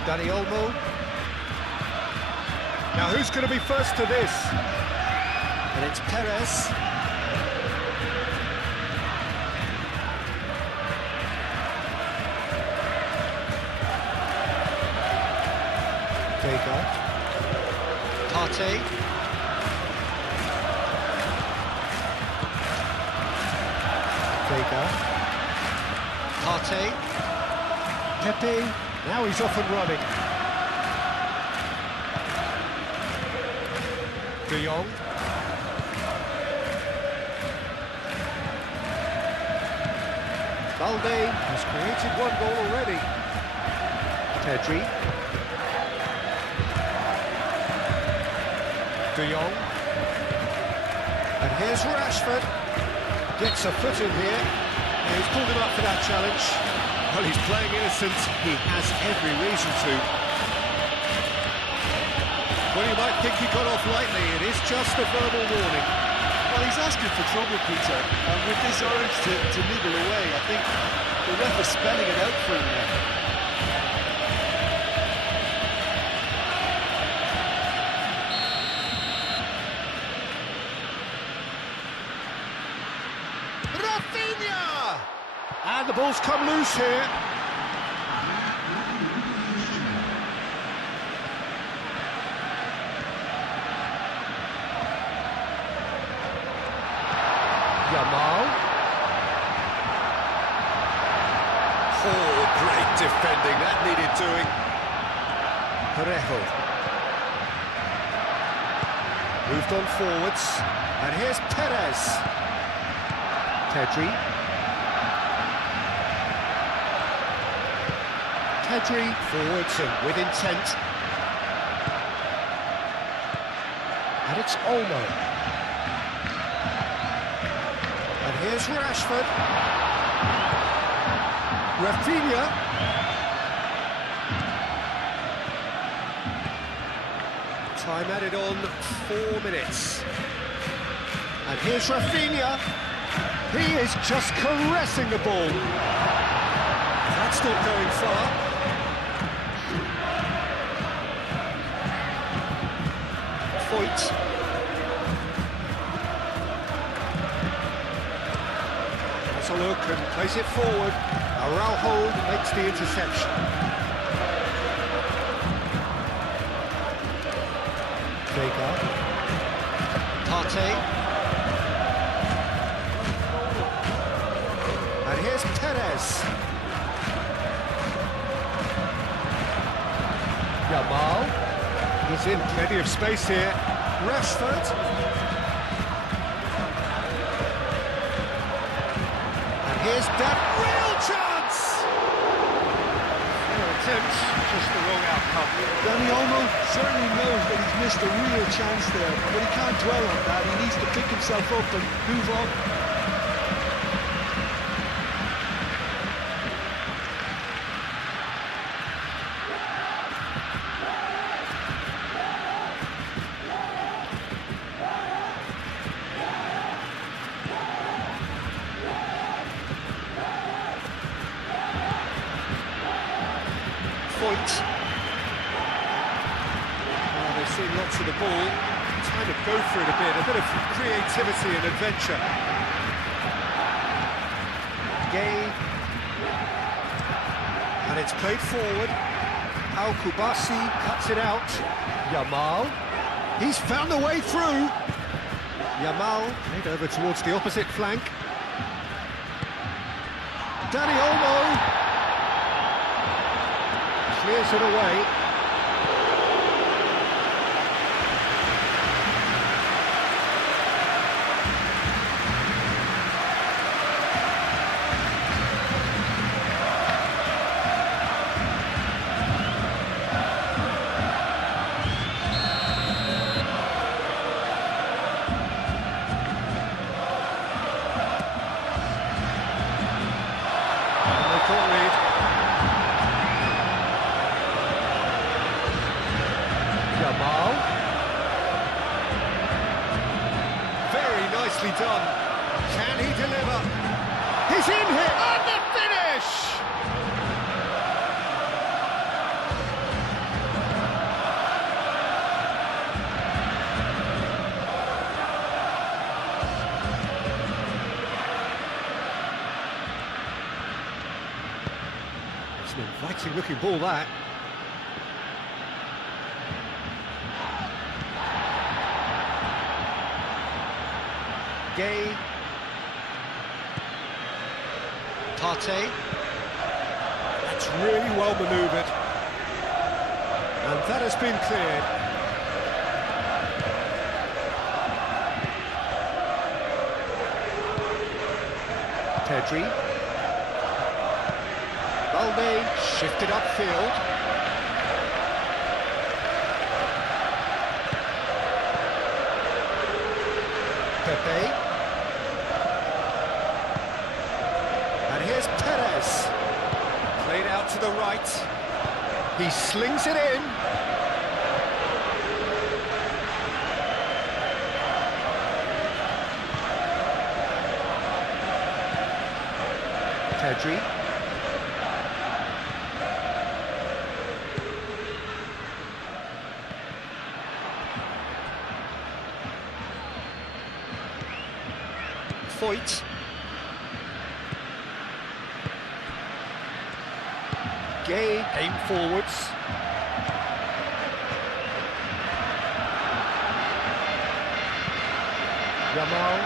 Dani Olmo. Now who's going to be first to this? And it's Perez. Vega. Partey. Vega. Partey. Pepe. Now he's off and running. De Jong. Balde has created one goal already. Pedri. De Jong. And here's Rashford. Gets a foot in here. And he's pulled him up for that challenge. Well, he's playing innocent. He has every reason to. Well, you might think he got off lightly. It is just a verbal warning. Well, he's asking for trouble, Peter, and with this urge to nibble away, I think the ref is spelling it out for him now. Rafinha! And the ball's come loose here. Yamal. Oh, great defending, that needed doing. Parejo. Moved on forwards. And here's Perez. Pedri. Pedri forwards and with intent. And it's Olmo. And here's Rashford. Rafinha. Time added on 4 minutes. And here's Rafinha. He is just caressing the ball. That's not going far. Foyt. Has a look and plays it forward. Araujo makes the interception. Vega. Partey. And here's Perez. Yamal. He's in plenty of space here. Rashford. And here's that real chance! Fair attempt, just the wrong outcome. Dani Olmo certainly knows that he's missed a real chance there, but he can't dwell on that. He needs to pick himself up and move on. Foyt. Oh, they've seen lots of the ball. Time to go for it a bit of creativity and adventure. Gay. And it's played forward. Al-Kubasi cuts it out. Yamal. He's found a way through. Yamal played over towards the opposite flank. Dani Olmo clears it away. Jamal. Very nicely done. Can he deliver? He's in here! And the finish! It's an inviting looking ball, that. Gay. Partey. That's really well manoeuvred. And that has been cleared. Pedri. Balde shifted upfield. Pepe. And here's Perez. Played out to the right. He slings it in. Pedri. Foyt. Gay came forwards. Jamal.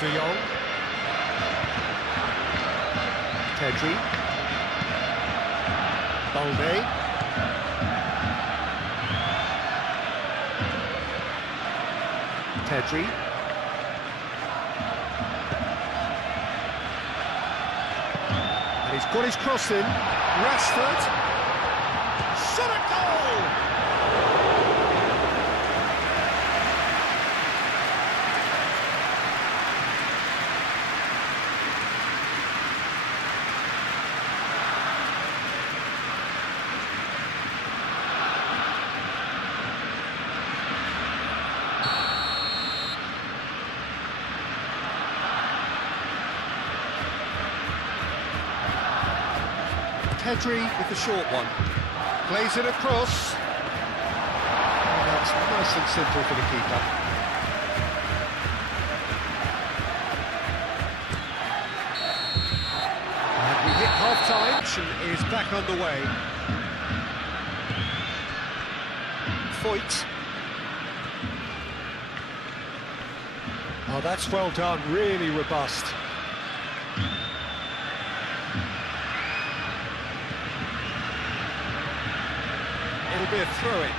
De Jong. Pedri. Balde. Pedri. And he's got his cross in. Rashford. Shot a goal! Pedri with the short one. Plays it across. Oh, that's nice and simple for the keeper. And we hit half-time. Action is back underway. Foyt. Oh, that's well done. Really robust. It'll be a throw-in.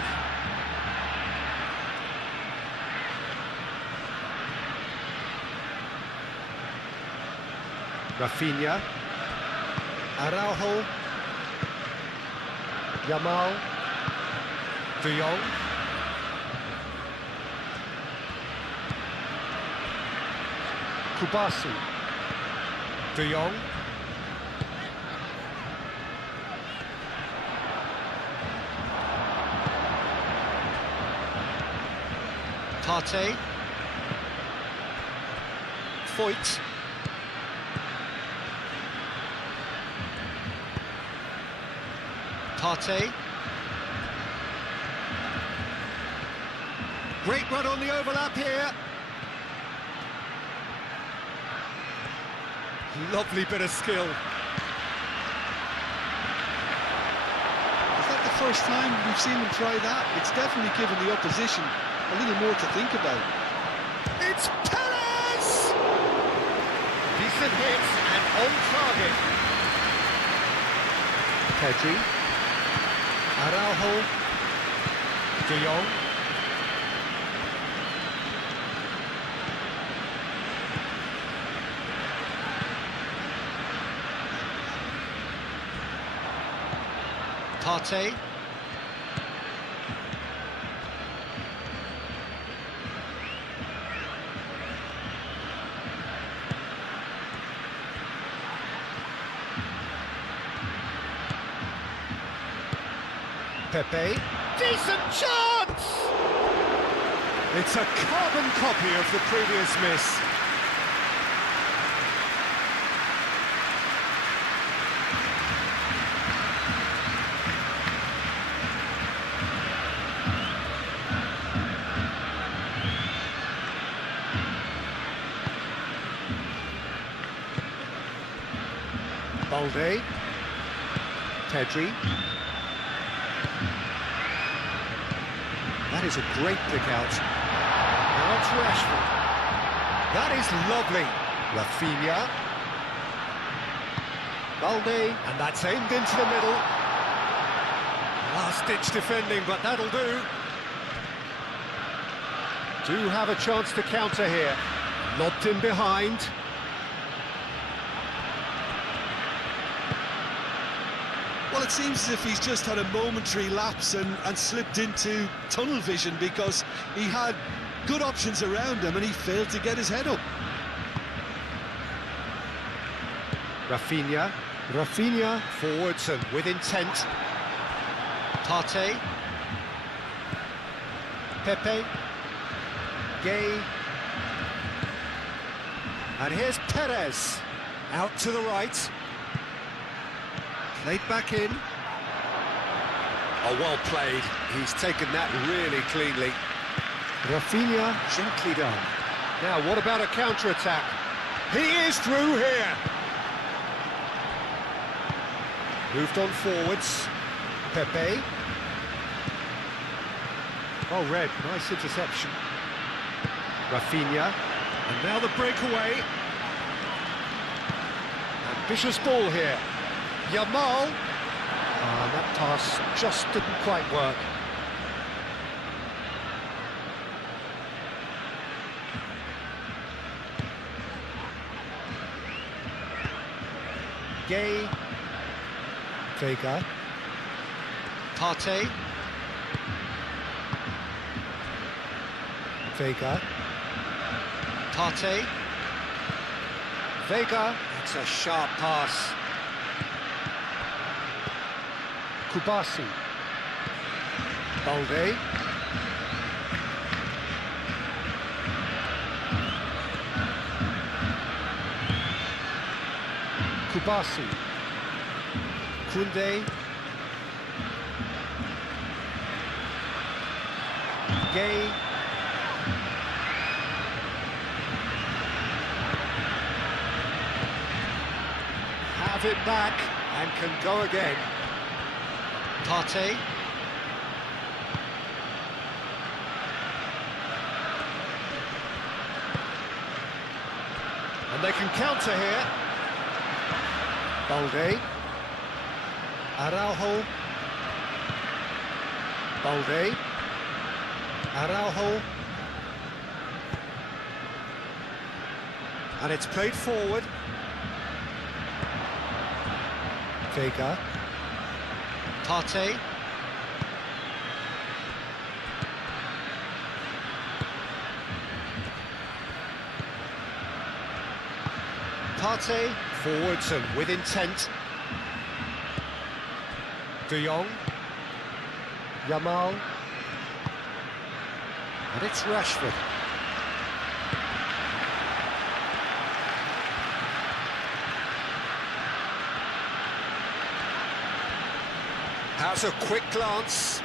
Rafinha. Araujo. Jamal. De Jong. Kubasi. De Jong. Partey. Foyt. Partey. Great run on the overlap here. Lovely bit of skill. Is that the first time we've seen him try that? It's definitely given the opposition a little more to think about. It's Perez! Decent hits and on target. Pedri. Araujo. De Jong. Partey. Pepe. Decent chance! It's a carbon copy of the previous miss. Balde, Pedri. That is a great pick out. Now it's Rashford. That is lovely. Rafinha. Balde, and that's aimed into the middle. Last-ditch defending, but that'll do. Do have a chance to counter here. Lobbed in behind. Well, it seems as if he's just had a momentary lapse and slipped into tunnel vision, because he had good options around him and he failed to get his head up. Rafinha. Rafinha forwards and with intent. Partey. Pepe. Gay. And here's Perez. Out to the right. Played back in. Oh, well played. He's taken that really cleanly. Rafinha, gently done. Now, what about a counter-attack? He is through here. Moved on forwards. Pepe. Well read, nice interception. Rafinha. And now the breakaway. Ambitious ball here. Yamal. That pass just didn't quite work. Gay. Vega. Partey. Vega. Partey. Vega. It's a sharp pass. Kubasi. Balde. Kubasi. Kunde. Gay. Have it back and can go again. Partey. And they can counter here. Balde. Araujo. Balde. Araujo. And it's played forward. Vega. Partey. Partey, forwards and with intent. De Jong. Yamal. And it's Rashford. Has a quick glance.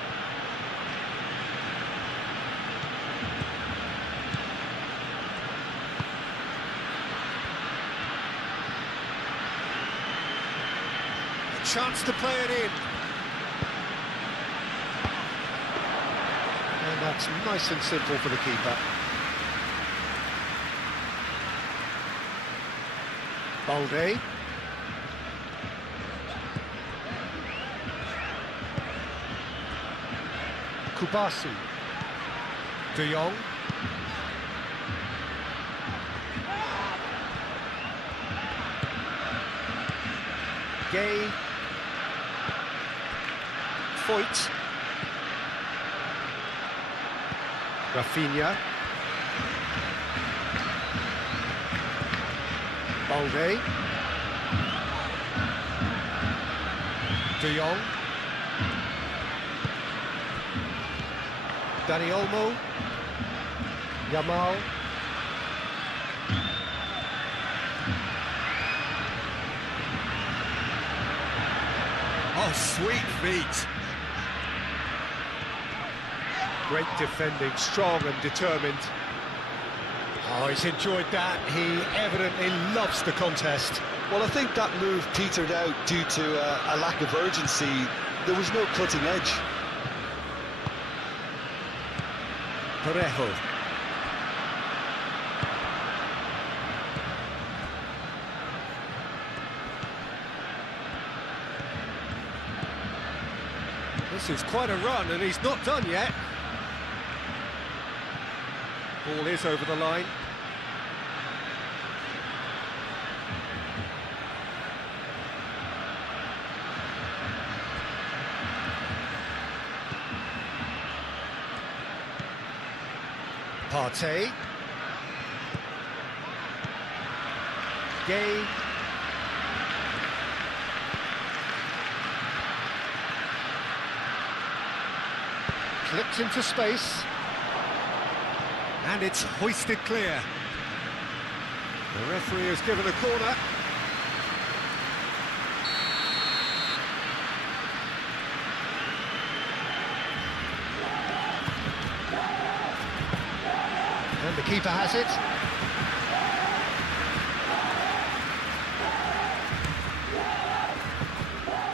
A chance to play it in. And that's nice and simple for the keeper. Balde. Kubasi. De Jong. Gay. Foyt. Rafinha. Balde. De Jong. Dani Olmo. Yamal. Oh, sweet feet. Great defending, strong and determined. Oh, he's enjoyed that. He evidently loves the contest. Well, I think that move petered out due to a lack of urgency. There was no cutting edge. Parejo. This is quite a run, and he's not done yet. Ball is over the line. Partey. Gay. Clipped into space. And it's hoisted clear. The referee has given a corner. And the keeper has it.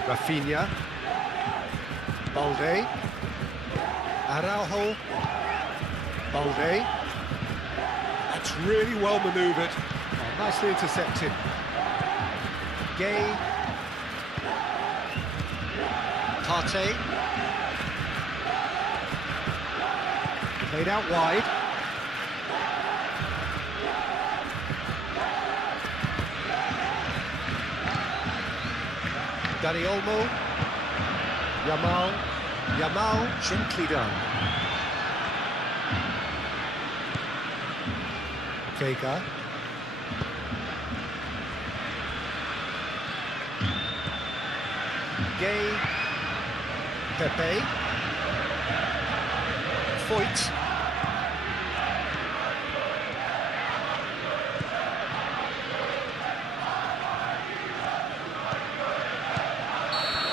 Rafinha. Balde. Araujo. Balde. That's really well manoeuvred. Oh, nicely intercepted. Gay. Partey. Played out wide. Dani Olmo. Yamal. Yamal, gently done. Vega. Gay. Pepe. Foyt.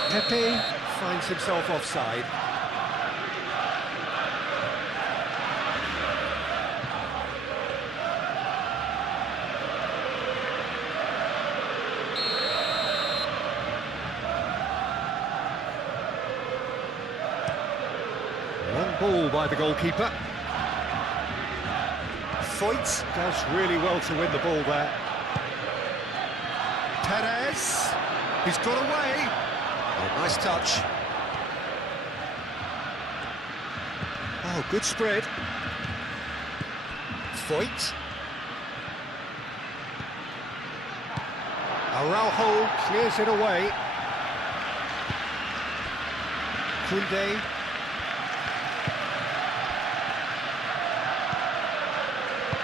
Pepe finds himself offside. Long ball by the goalkeeper. Foyt does really well to win the ball there. Perez, he's got away. Oh, nice touch. Oh, good spread. Foyt. Araujo clears it away. Kunde.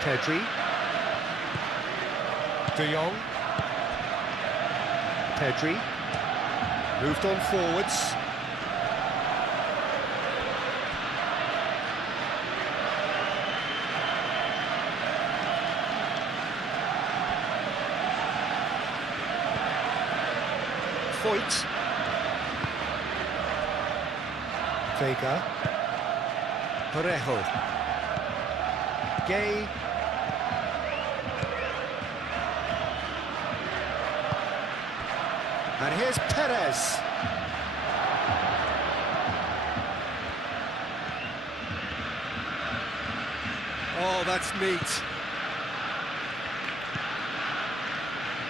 Pedri. De Jong. Pedri. Moved on forwards. Foyt. Vega. Parejo. Gay. And here's Perez. Oh, that's neat.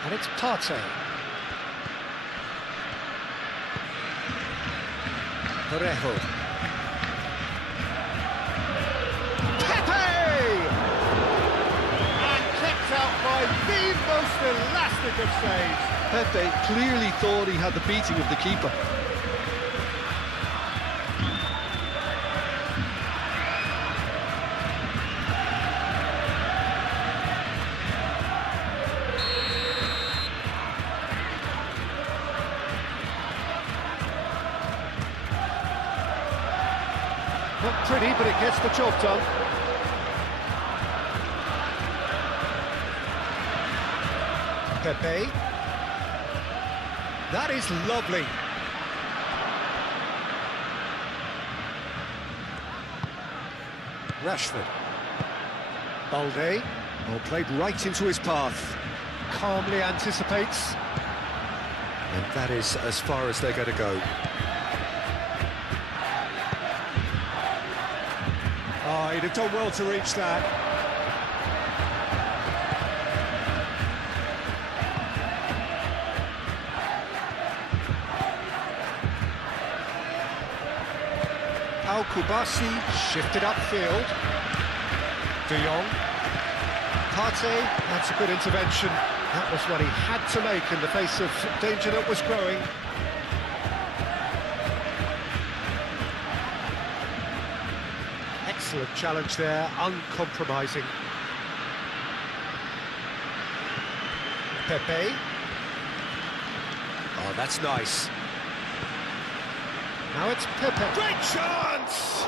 And it's Partey. Parejo. Pepe! And kept out by the most elastic of saves. Pepe clearly thought he had the beating of the keeper. Not pretty, but it gets the job done. Pepe. That is lovely. Rashford. Balde. Oh, played right into his path. Calmly anticipates. And that is as far as they're going to go. Oh, he'd have done well to reach that. Al-Kubasi shifted upfield. De Jong. Partey, that's a good intervention. That was what he had to make in the face of danger that was growing. Excellent challenge there, uncompromising. Pepe. Oh, that's nice. Now it's Pepe. Great chance!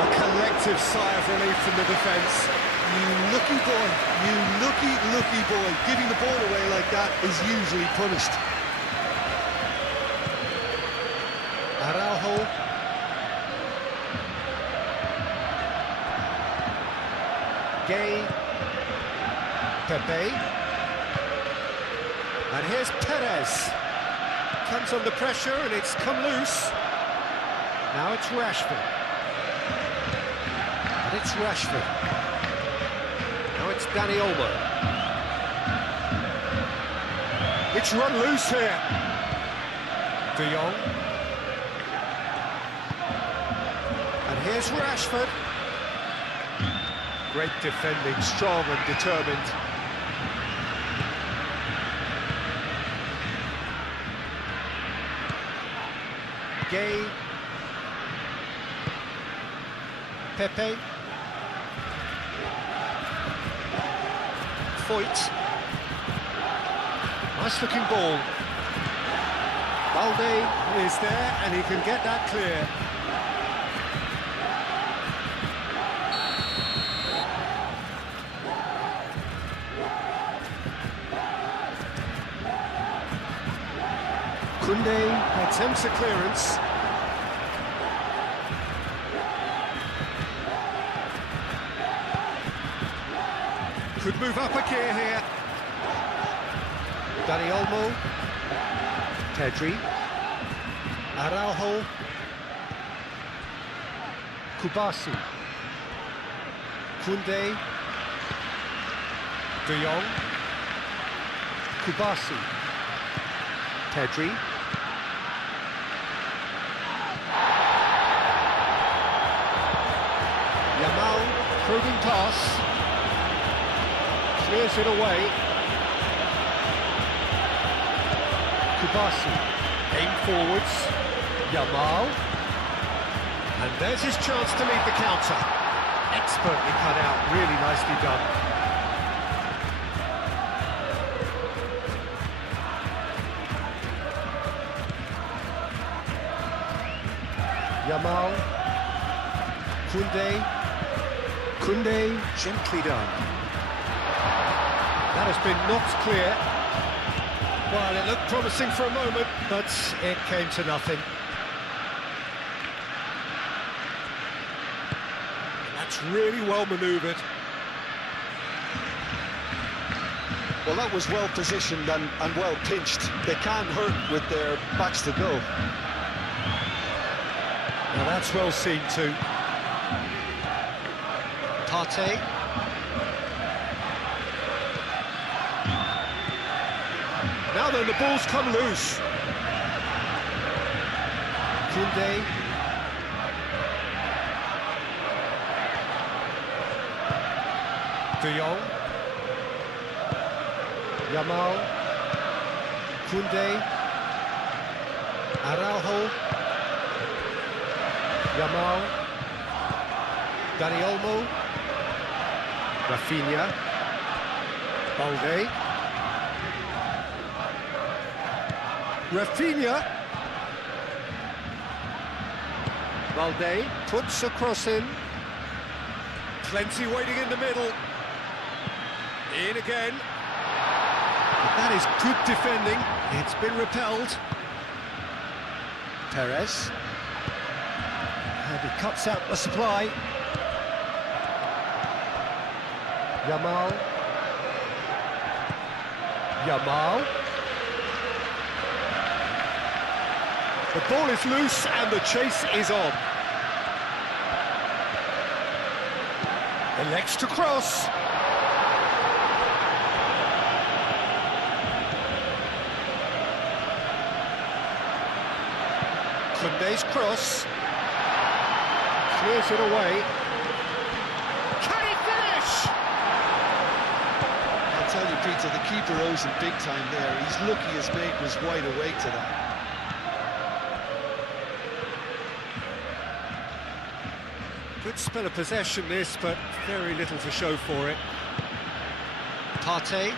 A collective sigh of relief from the defence. You lucky boy, you lucky boy. Giving the ball away like that is usually punished. Araujo. Gay. Pepe. And here's Perez. Comes under pressure and it's come loose. Now it's Rashford. And it's Rashford. Now it's Danny Olmo. It's run loose here. De Jong. And here's Rashford. Great defending, strong and determined. Gay. Pepe. Foyt. Nice looking ball. Balde is there and he can get that clear. Koundé attempts a clearance. Could move up a gear here. Dani Olmo. Pedri. Araujo. Kubasi. Koundé. De Jong. Kubasi. Pedri. Yamal, probing pass, clears it away. Kubasi, aim forwards. Yamal, and there's his chance to lead the counter. Expertly cut out, really nicely done. Yamal, Koundé, gently done. That has been knocked clear. Well, it looked promising for a moment, but it came to nothing. That's really well manoeuvred. Well, that was well positioned and well pinched. They can't hurt with their backs to goal. Now that's well seen too. Partey. Now then, the ball's come loose. Koundé. De Jong. Yamal. Koundé. Araujo. Yamal. Dani Olmo. Rafinha. Balde. Rafinha. Balde puts a cross in. Plenty waiting in the middle. In again. But that is good defending. It's been repelled. Perez. And he cuts out the supply. Yamal. Yamal. The ball is loose and the chase is on. Elects to cross. Kunde's cross. Clears it away. Can he finish? I'll tell you, Peter, the keeper owes him big time there. He's lucky his mate was wide awake to that. Good spell of possession this, but very little to show for it. Partey.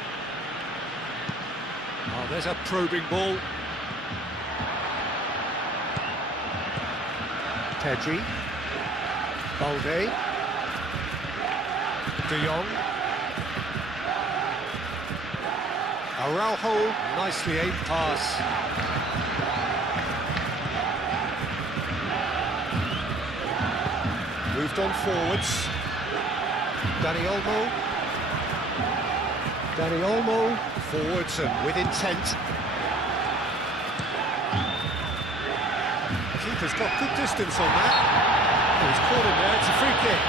Oh, there's a probing ball. Pedri. Balde. De Jong. Araujo, nicely aimed pass. Moved on forwards. Dani Olmo forwards and with intent. The keeper's got good distance on that. Oh, he's caught him there, it's a free kick.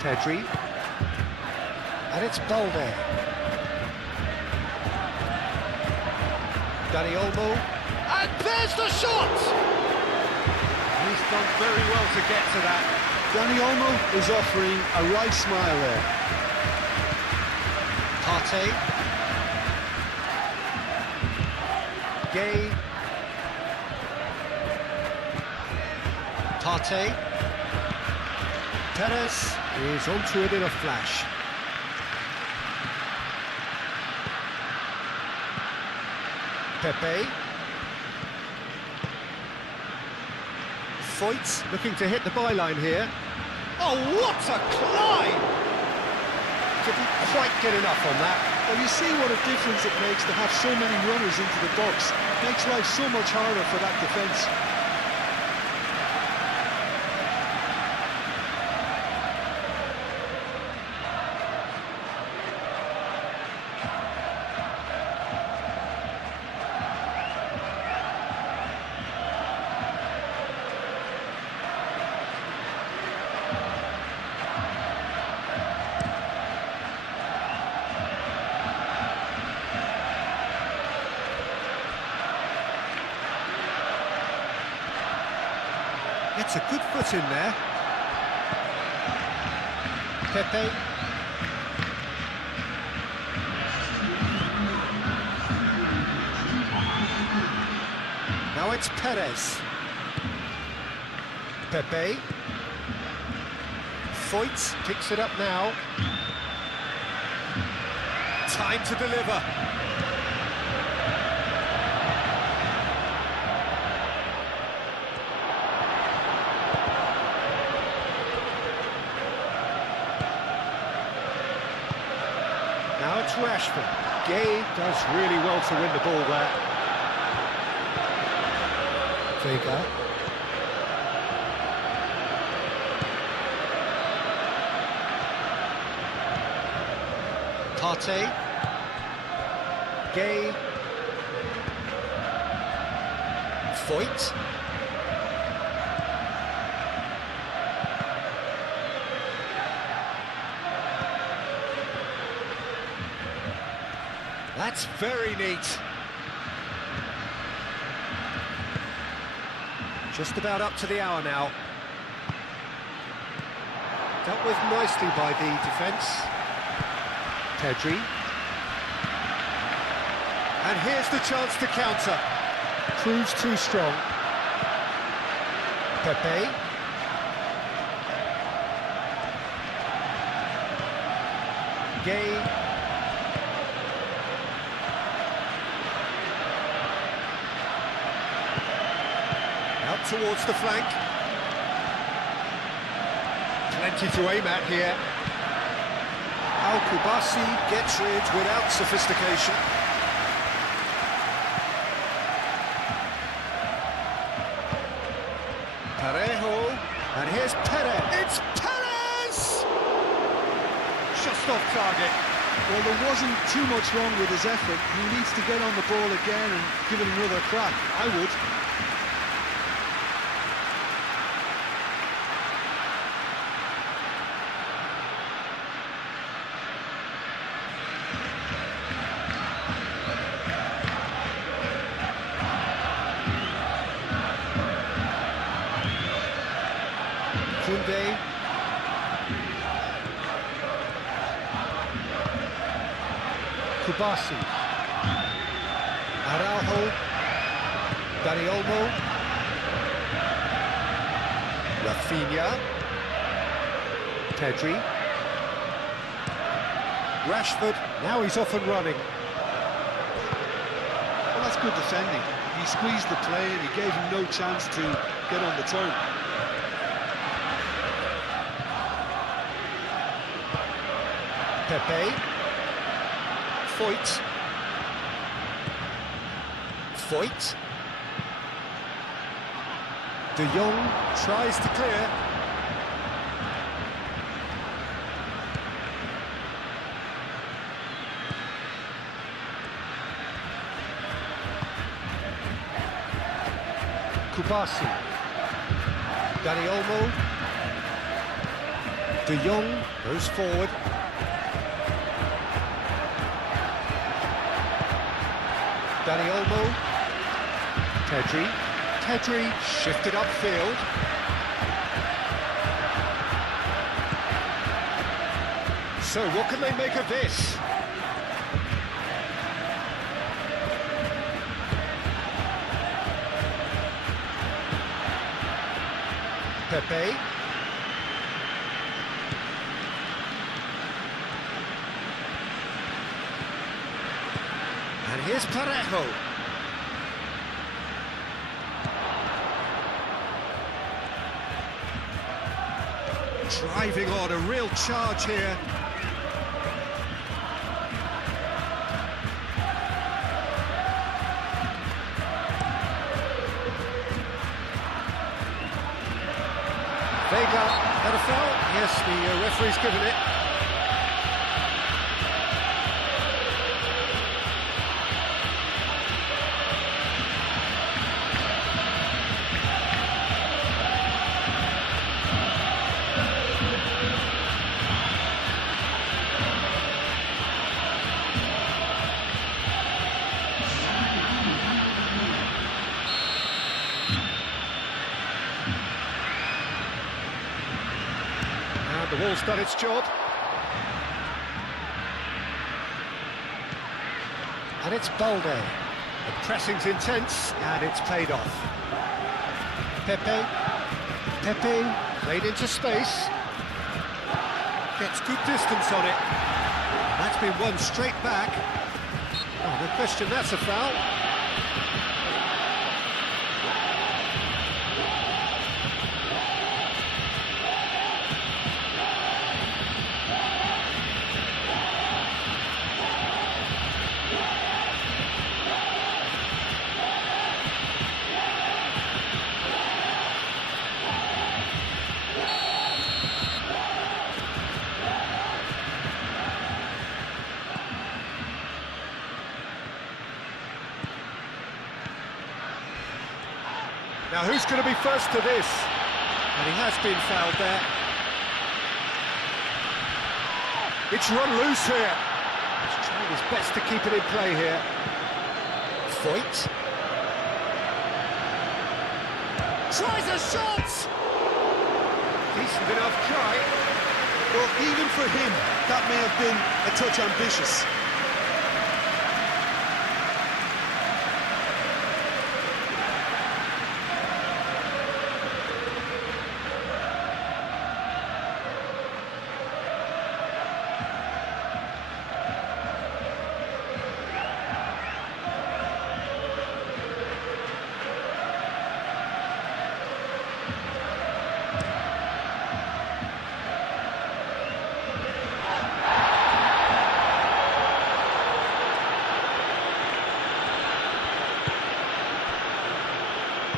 Pedri, and it's Balde. Dani Olmo, and there's the shot! He's done very well to get to that. Dani Olmo is offering a right smile there. Partey. Gay. Partey. Perez is onto it in a flash. Pepe. Foyt looking to hit the byline here. Oh, what a climb! Didn't quite get enough on that. Well, you see what a difference it makes to have so many runners into the box. Makes life so much harder for that defence. Gets a good foot in there. Pepe. Now it's Perez. Pepe. Foyt picks it up now. Time to deliver. Now it's Rashford. Gay does really well to win the ball there. Vega. Partey. Gay. Foyt. That's very neat. Just about up to the hour now. Dealt with nicely by the defence. Pedri. And here's the chance to counter. Proves too strong. Pepe. Gay. Out towards the flank. Plenty to aim at here. Al-Kubasi gets rid without sophistication. Parejo, and here's Perez. It's Perez! Just off target. Well, there wasn't too much wrong with his effort. He needs to get on the ball again and give it another crack. I would. Koundé. Kubasi. Araujo. Dani Olmo. Rafinha. Pedri. Rashford. Now he's off and running. Well, that's good defending. He squeezed the play and he gave him no chance to get on the turn. Pepe. Foyt. Foyt. De Jong tries to clear. Kubasi. Dani Olmo. De Jong goes forward. Dani Olmo. Pedri. Pedri shifted upfield. So what can they make of this? Pepe. And here's Parejo. Driving on, a real charge here. Vega, had a foul? Yes, the referee's given it. The ball's done its job. And it's Balde. The pressing's intense, and it's paid off. Pepe. Pepe, played into space. Gets good distance on it. That's been won straight back. Oh, no question, that's a foul. Now who's going to be first to this? And he has been fouled there. It's run loose here. He's trying his best to keep it in play here. Foyt. Tries a shot! Decent enough try. Well, even for him, that may have been a touch ambitious.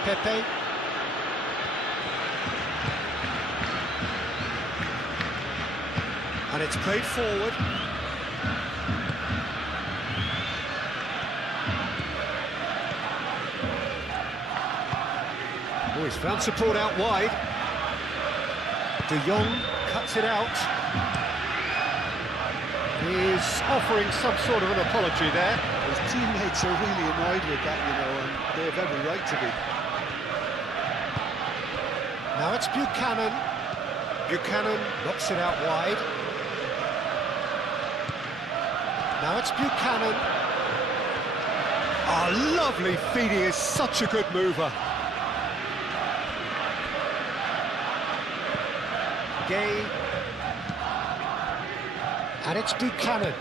Pepe. And it's played forward. Oh, he's found support out wide. De Jong cuts it out. He's offering some sort of an apology there. His teammates are really annoyed with that, you know, and they have every right to be. Now it's Buchanan. Buchanan knocks it out wide. Now it's Buchanan. Oh, lovely feed. He is such a good mover. Gay. And it's Buchanan.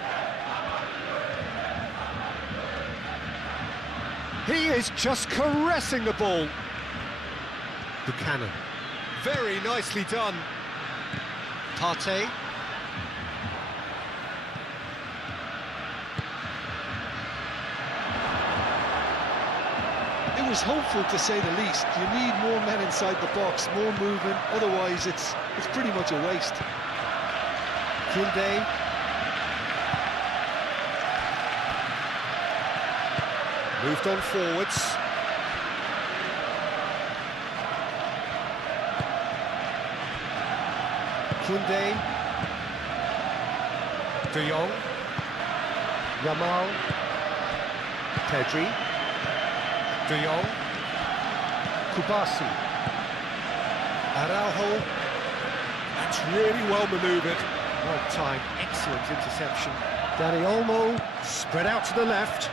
He is just caressing the ball. Buchanan. Very nicely done. Partey. It was hopeful, to say the least. You need more men inside the box, more movement, otherwise it's pretty much a waste. Koundé. Moved on forwards. Koundé. De Jong. Yamal. Pedri. De Jong. Kubasi. Araujo. That's really well manoeuvred. Well timed, excellent interception. Dani Olmo spread out to the left.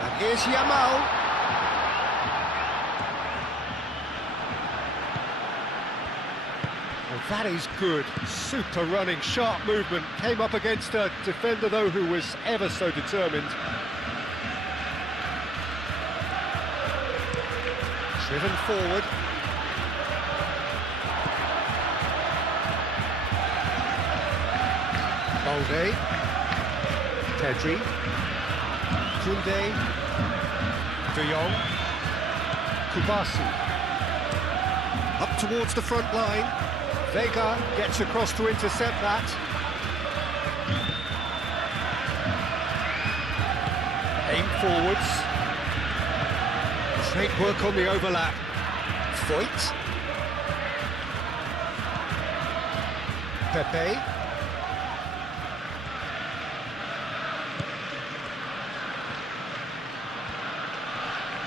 And here's Yamal. Well, that is good. Super running, sharp movement. Came up against a defender, though, who was ever so determined. Driven forward. Balde. Pedri. Koundé. De Jong. Kubasi. Up towards the front line. Vega gets across to intercept that. Aim forwards. Great work on the overlap. Foyt. Pepe.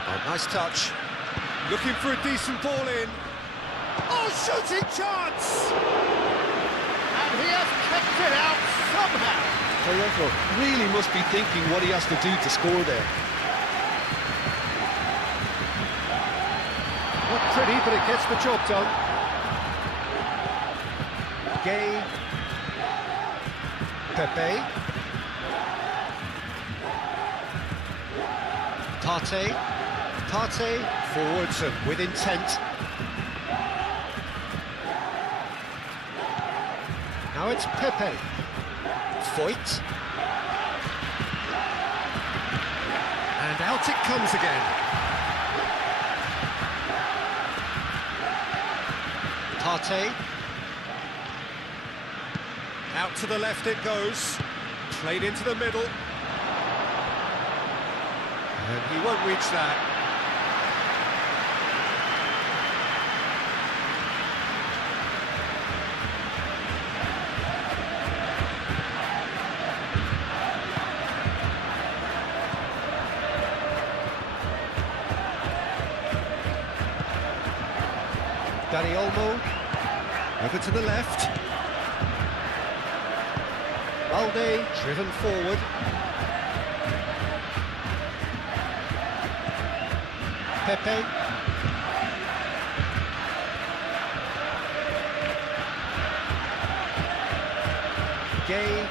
Oh, nice touch. Looking for a decent ball in. Oh, shooting chance! And he has kept it out somehow. Vallejo really must be thinking what he has to do to score there. Not pretty, but it gets the job done. Gay. Pepe. Partey. Partey forwards and with intent. Now it's Pepe. Foyt. And out it comes again. Partey. Out to the left it goes. Played into the middle. And he won't reach that. Dani Olmo. Over to the left. Balde driven forward. Pepe. Gay.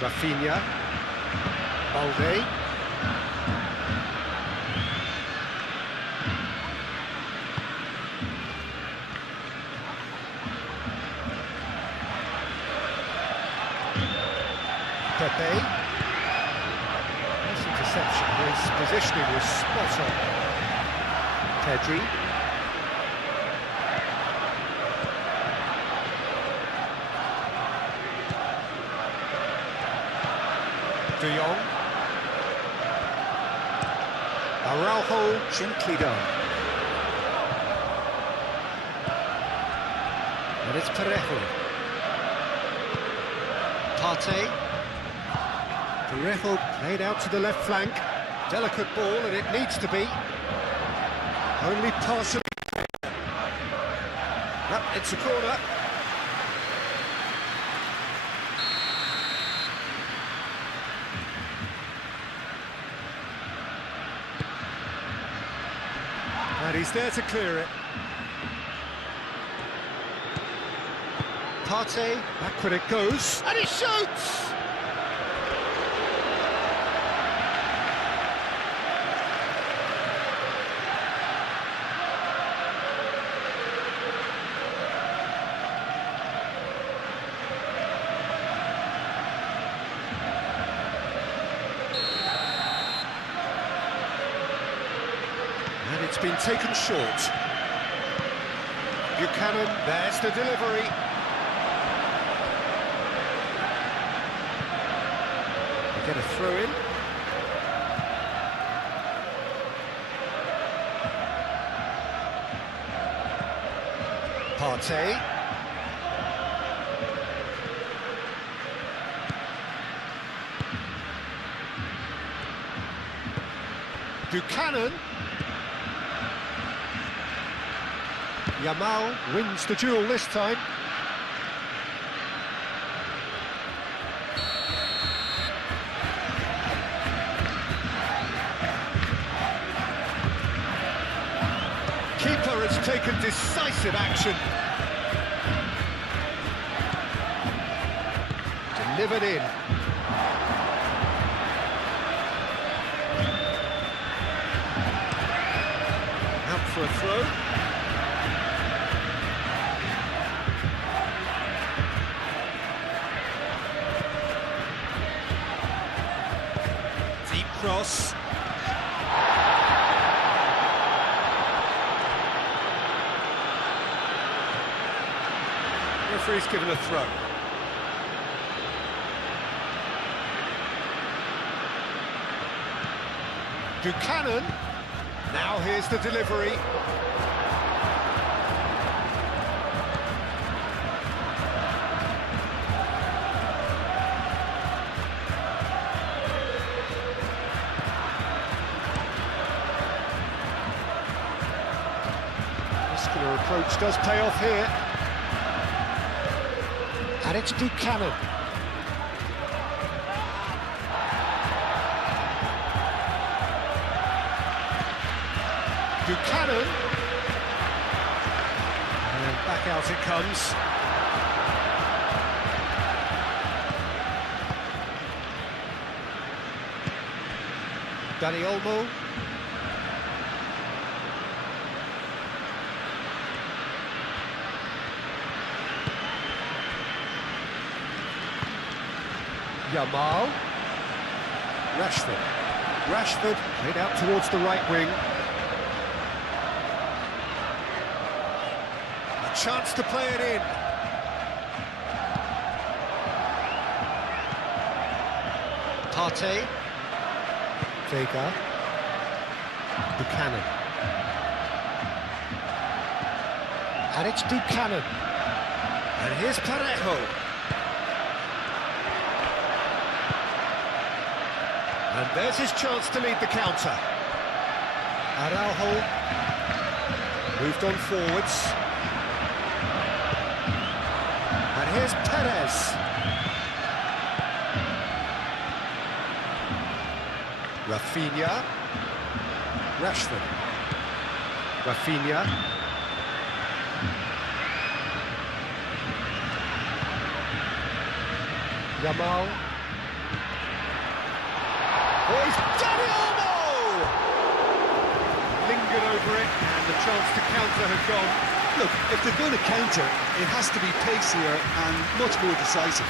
Rafinha. Balde. Pepe. Nice interception. His positioning was spot on. Pedri. De Jong. Araujo gently done. And it's Parejo. Partey. Parejo played out to the left flank. Delicate ball, and it needs to be. Only partially. Yep, it's a corner. And he's there to clear it. Partey, backward it goes, and he shoots! And it's been taken short. Buchanan, there's the delivery. They get a throw in. Partey. Buchanan. Yamal wins the duel this time. Keeper has taken decisive action. Delivered in. Out for a throw. Deep cross. Referee's given a throw. Buchanan. Now here's the delivery. Muscular approach does pay off here. And it's Buchanan. Buchanan. And back out it comes. Dani Olmo. Yamal. Rashford played out towards the right wing. A chance to play it in. Partey. Vega. Buchanan. And it's Buchanan. And here's Parejo. And there's his chance to lead the counter. Araujo moved on forwards. And here's Perez. Rafinha. Rashford. Rafinha. Yamal. Oh, he's done it! Lingered over it, and the chance to counter had gone. Look, if they're going to counter, it has to be pacier and much more decisive.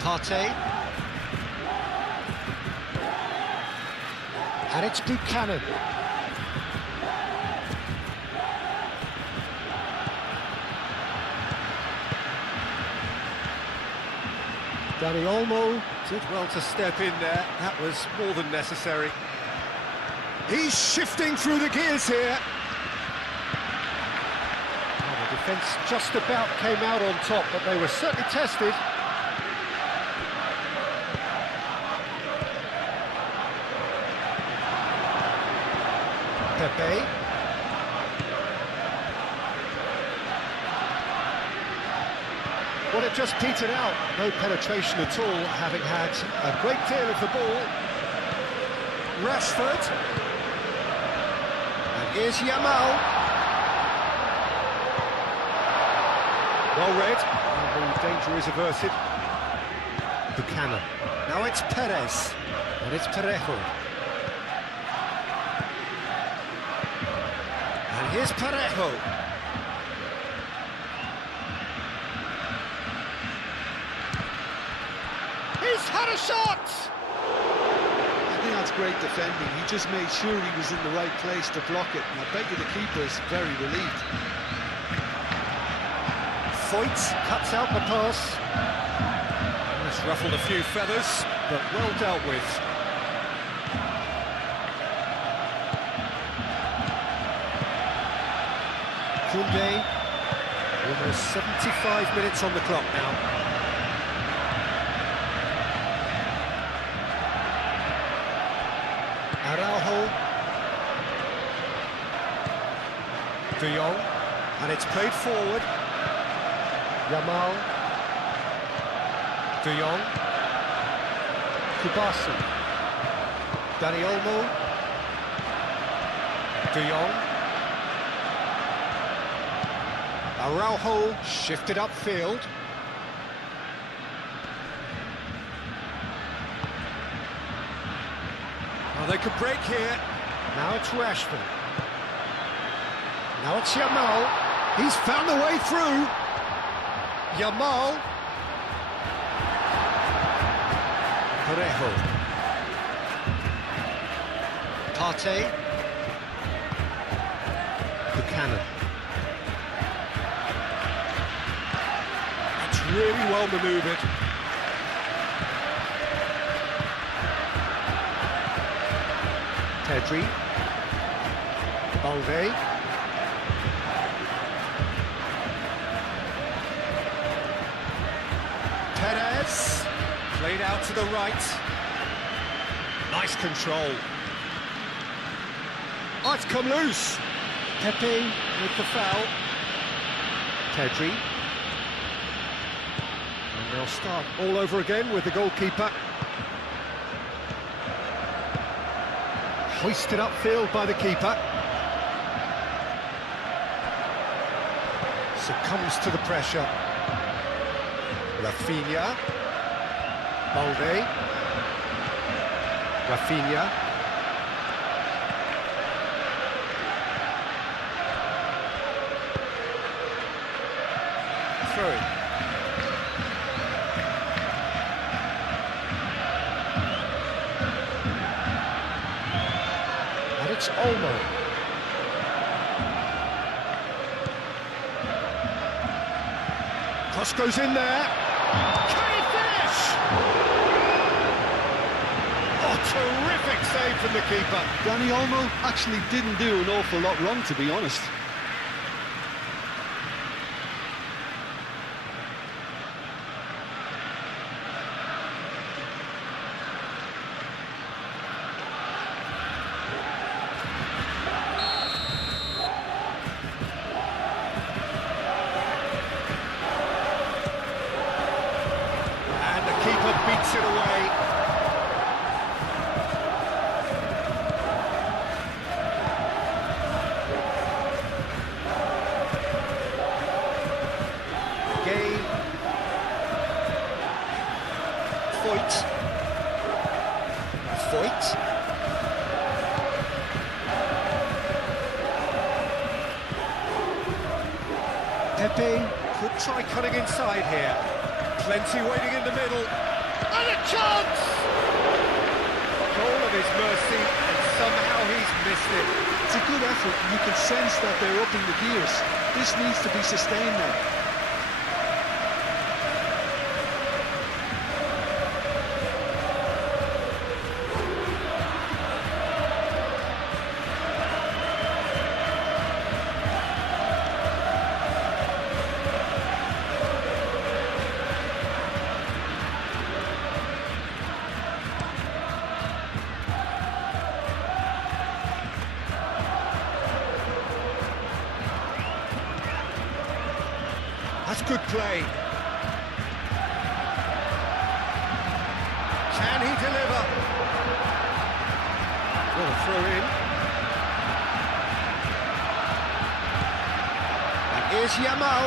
Partey. And it's Buchanan. Dani Olmo did well to step in there. That was more than necessary. He's shifting through the gears here. Well, the defence just about came out on top, but they were certainly tested. Pepe. Well, it just petered out. No penetration at all, having had a great deal of the ball. Rashford. And here's Yamal. Well read. And the danger is averted. Buchanan. Now it's Perez. And it's Parejo. And here's Parejo. He's had a shot! I think that's great defending. He just made sure he was in the right place to block it, and I bet you the keeper's very relieved. Foyt cuts out the pass. That's ruffled a few feathers, but well dealt with. Koundé, almost 75 minutes on the clock now. Araujo. De Jong, and it's played forward. Yamal. De Jong. Kubasi. Dani Olmo. De Jong. Araujo shifted upfield. Well, they could break here. Now it's Rashford. Now it's Yamal. He's found a way through. Yamal. Parejo. Partey. Buchanan. That's really well manoeuvred. Pedri. Balde. Perez. Played out to the right. Nice control. Oh, it's come loose. Pepe with the foul. Pedri. And they'll start all over again with the goalkeeper. Hoisted upfield by the keeper. Succumbs to the pressure. Rafinha. Balde. Rafinha. Throw it. And it's Olmo. Cross goes in there. Can he finish? Oh, terrific Perfect save from the keeper. Dani Olmo actually didn't do an awful lot wrong, to be honest. And the keeper beats it away. Gay. Foyt. Foyt. Pepe could try cutting inside here. Plenty waiting in the middle. And a chance! Goal of his mercy, and somehow he's missed it. It's a good effort, and you can sense that they're upping the gears. This needs to be sustained now. That's good play. Can he deliver? Well, a throw in. And here's Yamal.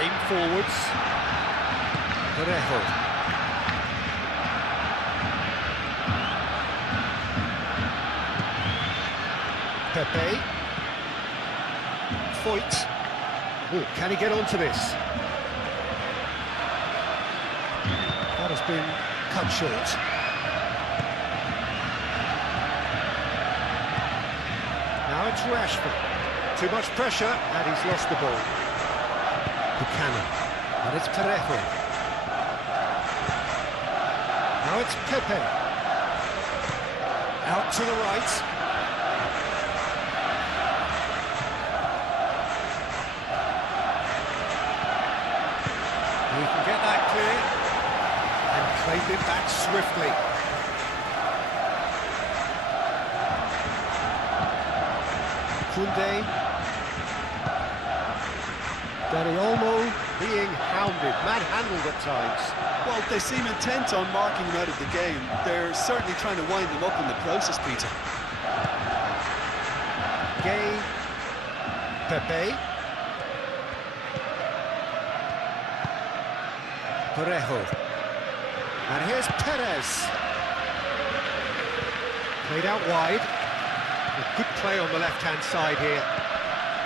Aim forwards. Parejo. Pepe. Foyt. Oh, can he get onto this? That has been cut short. Now it's Rashford. Too much pressure, and he's lost the ball. Buchanan. And it's Parejo. Now it's Pepe. Out to the right. He can get that clear and claim it back swiftly. Koundé. Dani Olmo being hounded, manhandled at times. Well, they seem intent on marking him out of the game. They're certainly trying to wind him up in the process, Peter. Gay. Pepe. Parejo. And here's Perez. Played out wide. A good play on the left-hand side here.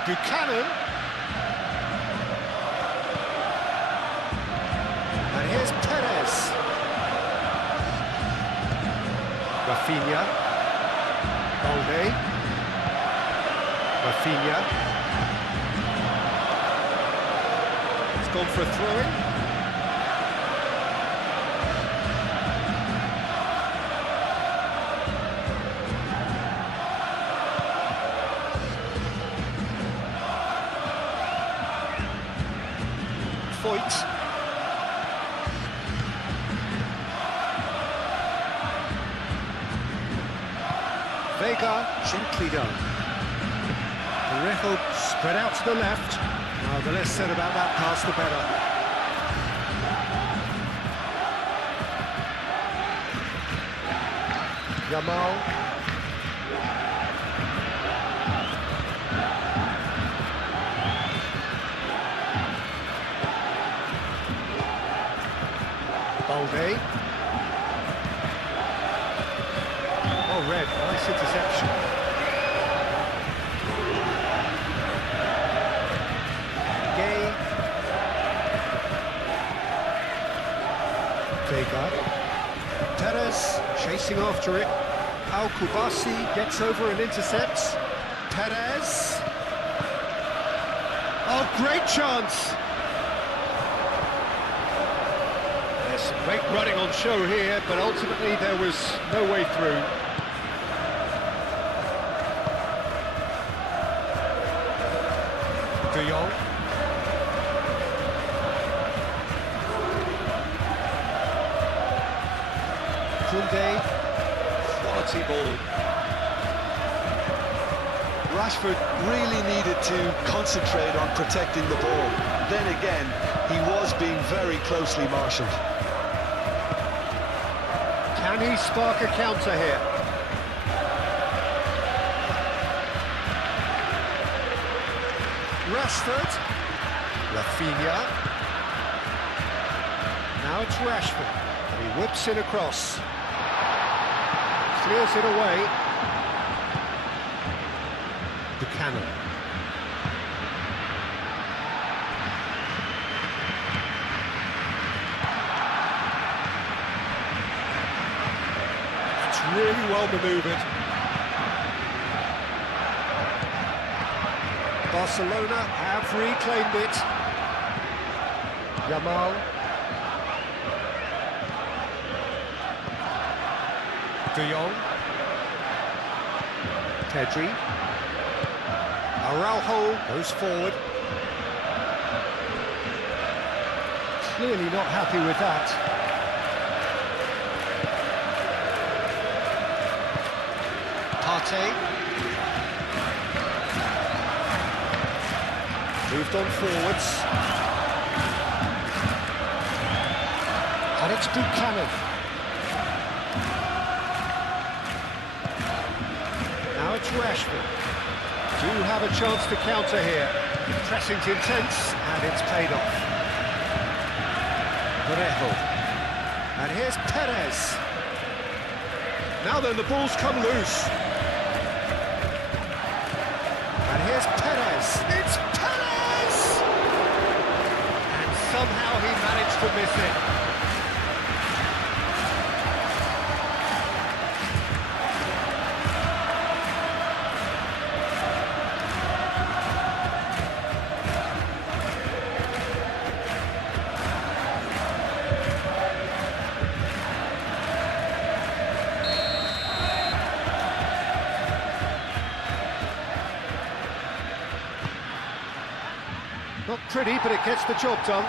Buchanan. And here's Perez. Rafinha. Balde. Rafinha. He's gone for a throw-in. Foyt. Vega, gently done. Parejo spread out to the left. Now, the less said about that pass, the better. Yamal. Balde. Oh, red, nice interception. Gay. Vega. Perez chasing after it. Al Kubasi gets over and intercepts. Perez. Oh, great chance. There's some Great running on show here, but ultimately there was no way through. De Jong. Koundé. Quality ball. Rashford really needed to concentrate on protecting the ball. Then again, he was being very closely marshalled. Can he spark a counter here? Rashford. Rafinha. Now it's Rashford. And he whips it across. Clears it away. Buchanan. It's really well manoeuvred. Barcelona have reclaimed it. Yamal. De Jong. Pedri. Araujo goes forward. Clearly not happy with that. Partey. Moved on forwards. And it's Buchanan. Now it's Rashford. Do have a chance to counter here. Pressing's intense, and it's paid off. Parejo. And here's Perez. Now then, the ball's come loose. And here's Perez. It's Perez! And somehow he managed to miss it. Not pretty, but it gets the job done.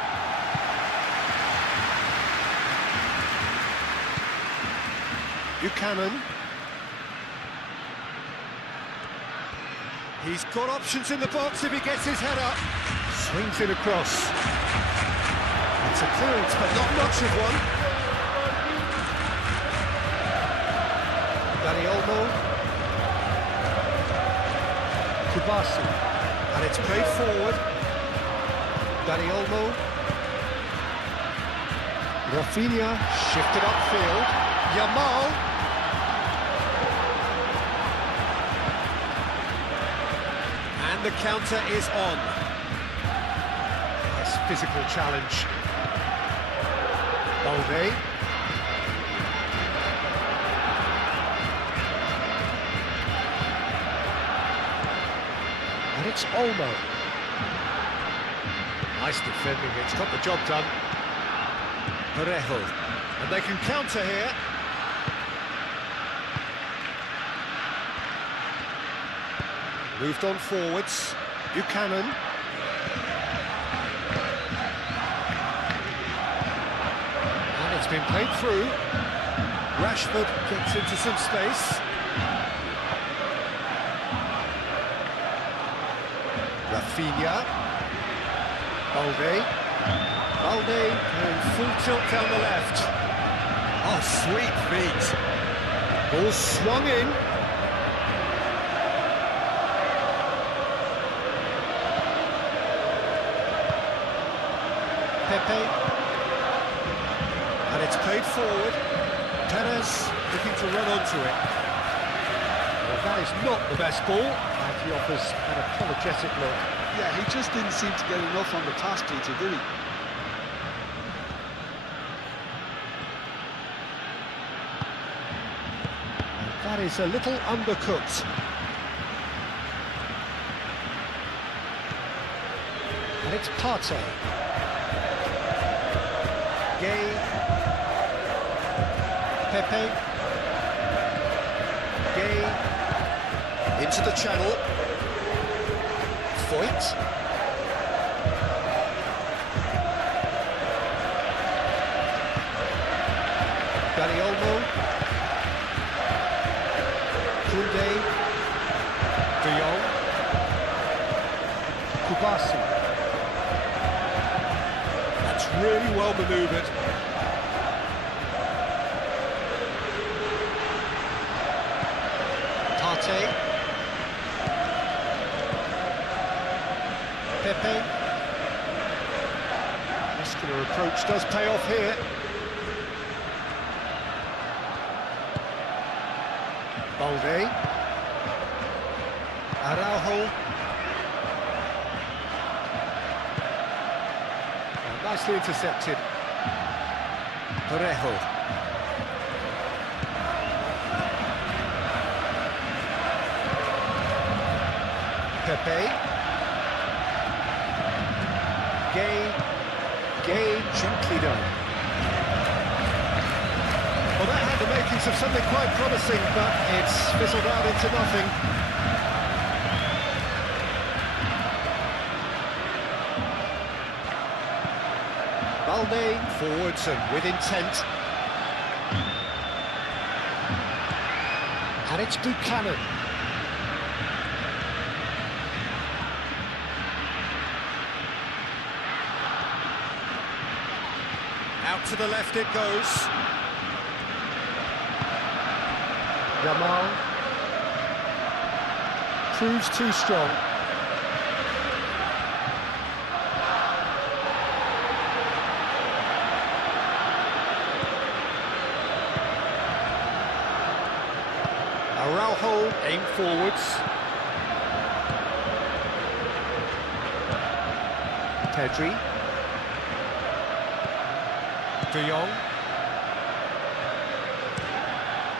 Buchanan. He's got options in the box if he gets his head up. Swings it across. It's a clearance, but not much of one. Dani Olmo. Kubasi. And it's played forward. Dani Olmo. Rafinha shifted upfield. Yamal. And the counter is on. Nice physical challenge. Balde. And it's Olmo. Nice defending, it's got the job done. Parejo. And they can counter here. Moved on forwards. Buchanan. And it's been played through. Rashford gets into some space. Rafinha. Balde going full tilt down the left. Oh, sweet feet. Ball swung in. Pepe. And it's played forward. Perez looking to run onto it. Well, that is not the best ball, and he offers an apologetic look. Yeah, he just didn't seem to get enough on the pass, Peter, did he? And that is a little undercooked. And it's Partey. Gay. Pepe. Gay. Into the channel. Foyt. Dani Olmo. Koundé. De Jong. Kubasi. That's really well manoeuvred. Partey. Pepe. Muscular approach does pay off here. Balde. Araujo. Nicely intercepted. Parejo. Pepe. Gay, gently done. Well, that had the makings of something quite promising, but it's fizzled out into nothing. Balde forwards and with intent. And it's Buchanan. Out to the left it goes. Yamal. Proves too strong. Araujo aim forwards. Pedri. De Jong.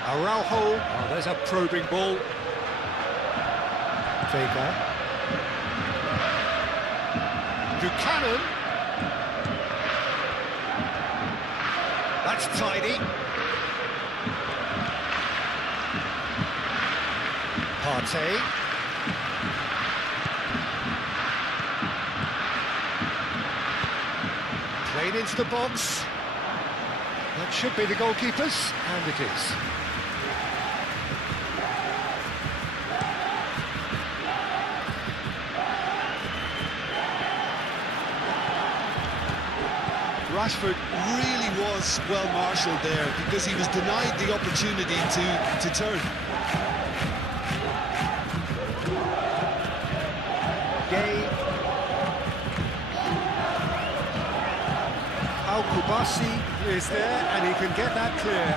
Araujo. Oh, there's a probing ball. Vega. Buchanan. That's tidy. Partey. Played into the box. That should be the goalkeeper's, and it is. Rashford really was well marshalled there because he was denied the opportunity to turn. Gay. Kubasi is there, and he can get that clear.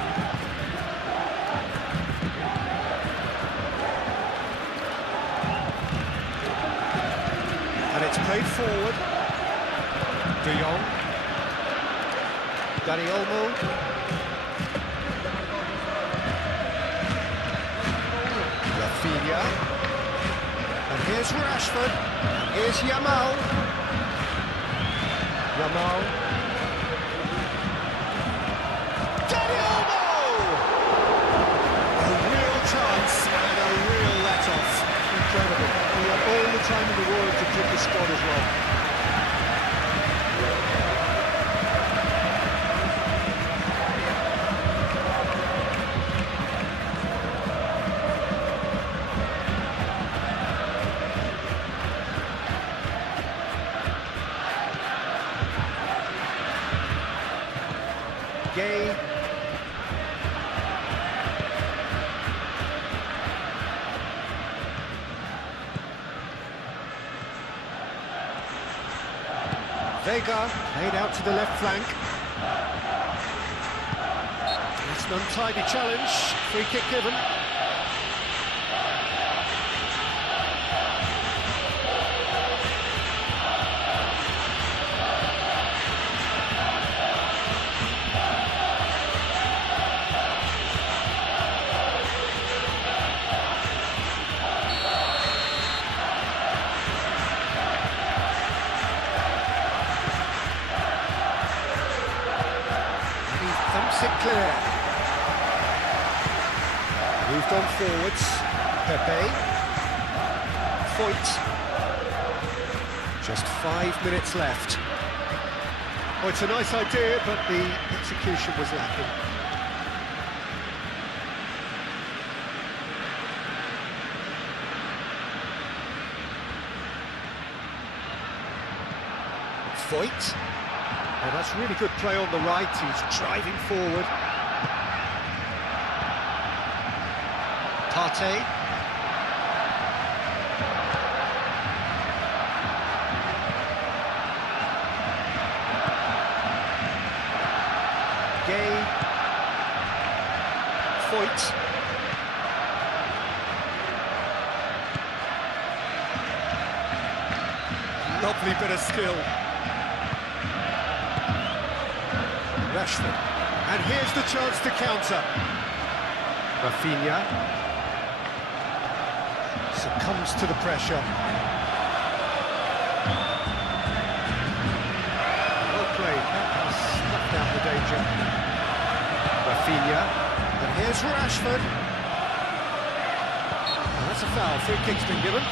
And it's played forward. De Jong. Dani Olmo. Rafinha. And here's Rashford. And here's Yamal. Dani Olmo! A real chance and a real let-off. Incredible. He had all the time in the world to pick his spot as well. Gay. Vega played out to the left flank. It's an untidy challenge. Free kick given. Thumps it clear. Moved on forwards. Pepe. Foyt. Just 5 minutes left. Oh, it's a nice idea, but the execution was lacking. Foyt. Oh, that's really good play on the right. He's driving forward. Partey. Gay. Foyt. Lovely bit of skill. Rashford. And here's the chance to counter. Rafinha succumbs to the pressure. Well played. That has snuffed out the danger. Rafinha. And here's Rashford. And that's a foul. Free kick's been given.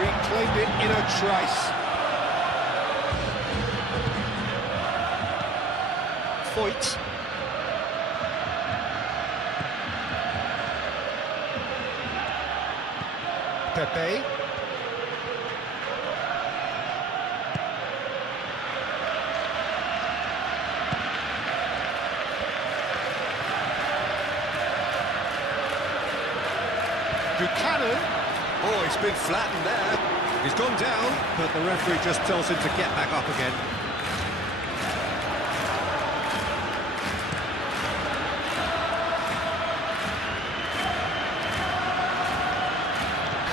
Reclaimed it in a trice. Foyt. Pepe. Buchanan. Oh, he's been flattened there. He's gone down, But the referee just tells him to get back up again.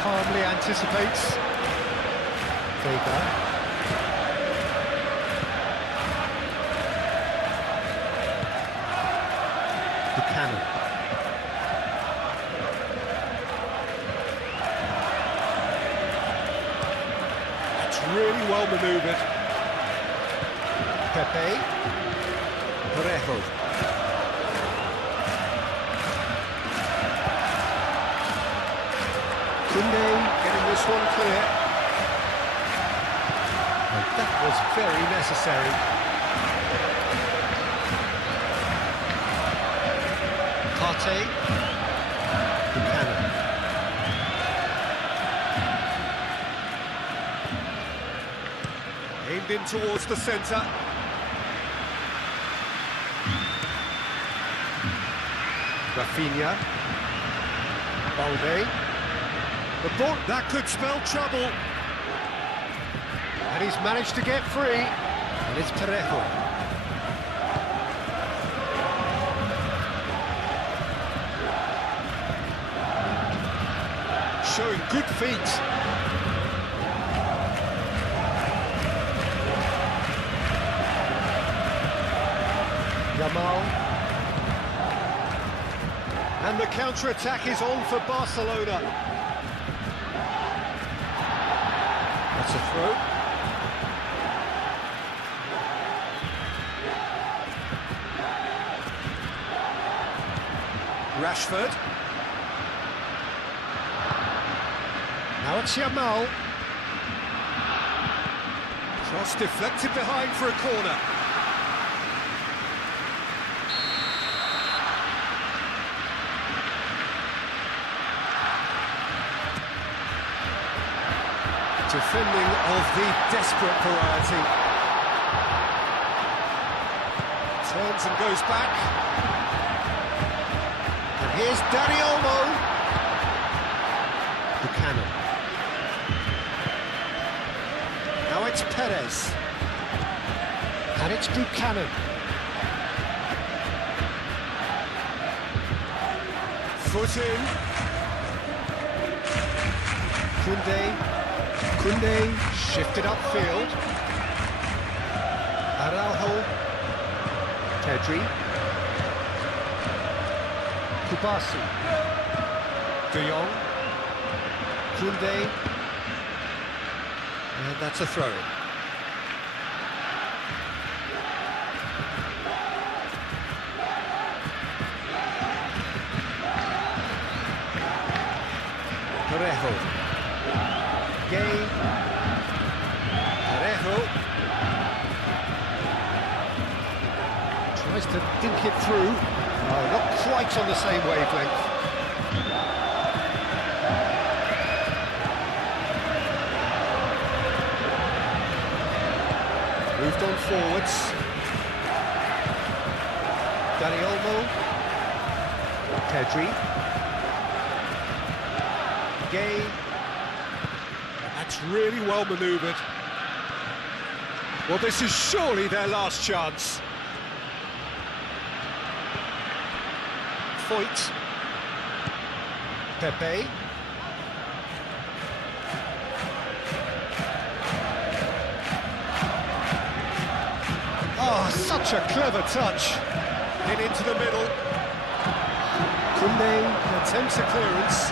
Calmly anticipates. Vega. Buchanan. Really well manoeuvred. Pepe. Parejo. Koundé getting this one clear. And that was very necessary. Partey. Buchanan. Aimed in towards the centre. Rafinha. Balde. The ball, that could spell trouble. And he's managed to get free. And it's Parejo. Showing good feet. Yamal. And the counter-attack is on for Barcelona. That's a throw. Rashford. Now it's Yamal. Cross deflected behind for a corner. Defending of the desperate variety. Turns and goes back. And here's Dani Olmo. Buchanan. Now it's Perez. And it's Buchanan. Foot in. Koundé shifted upfield. Araujo. Pedri. Kubasi. De Jong. Koundé. And that's a throw-in. Parejo. Gay. Parejo. Tries to dink it through. Oh, not quite on the same wavelength. Moved on forwards. Dani Olmo. Pedri. Gay. That's really well manoeuvred. Well, this is surely their last chance. Foyt. Pepe. Oh, such a clever touch. In into the middle. Koundé attempts a clearance.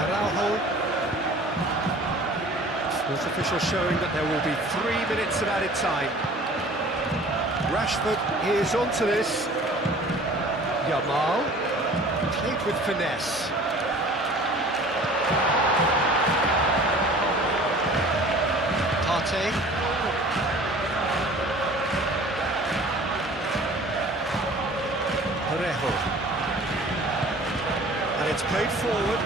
Araujo. Sports official showing that there will be 3 minutes of added time. Rashford is onto this. Yamal. Played with finesse. Partey. Parejo. And it's played forward.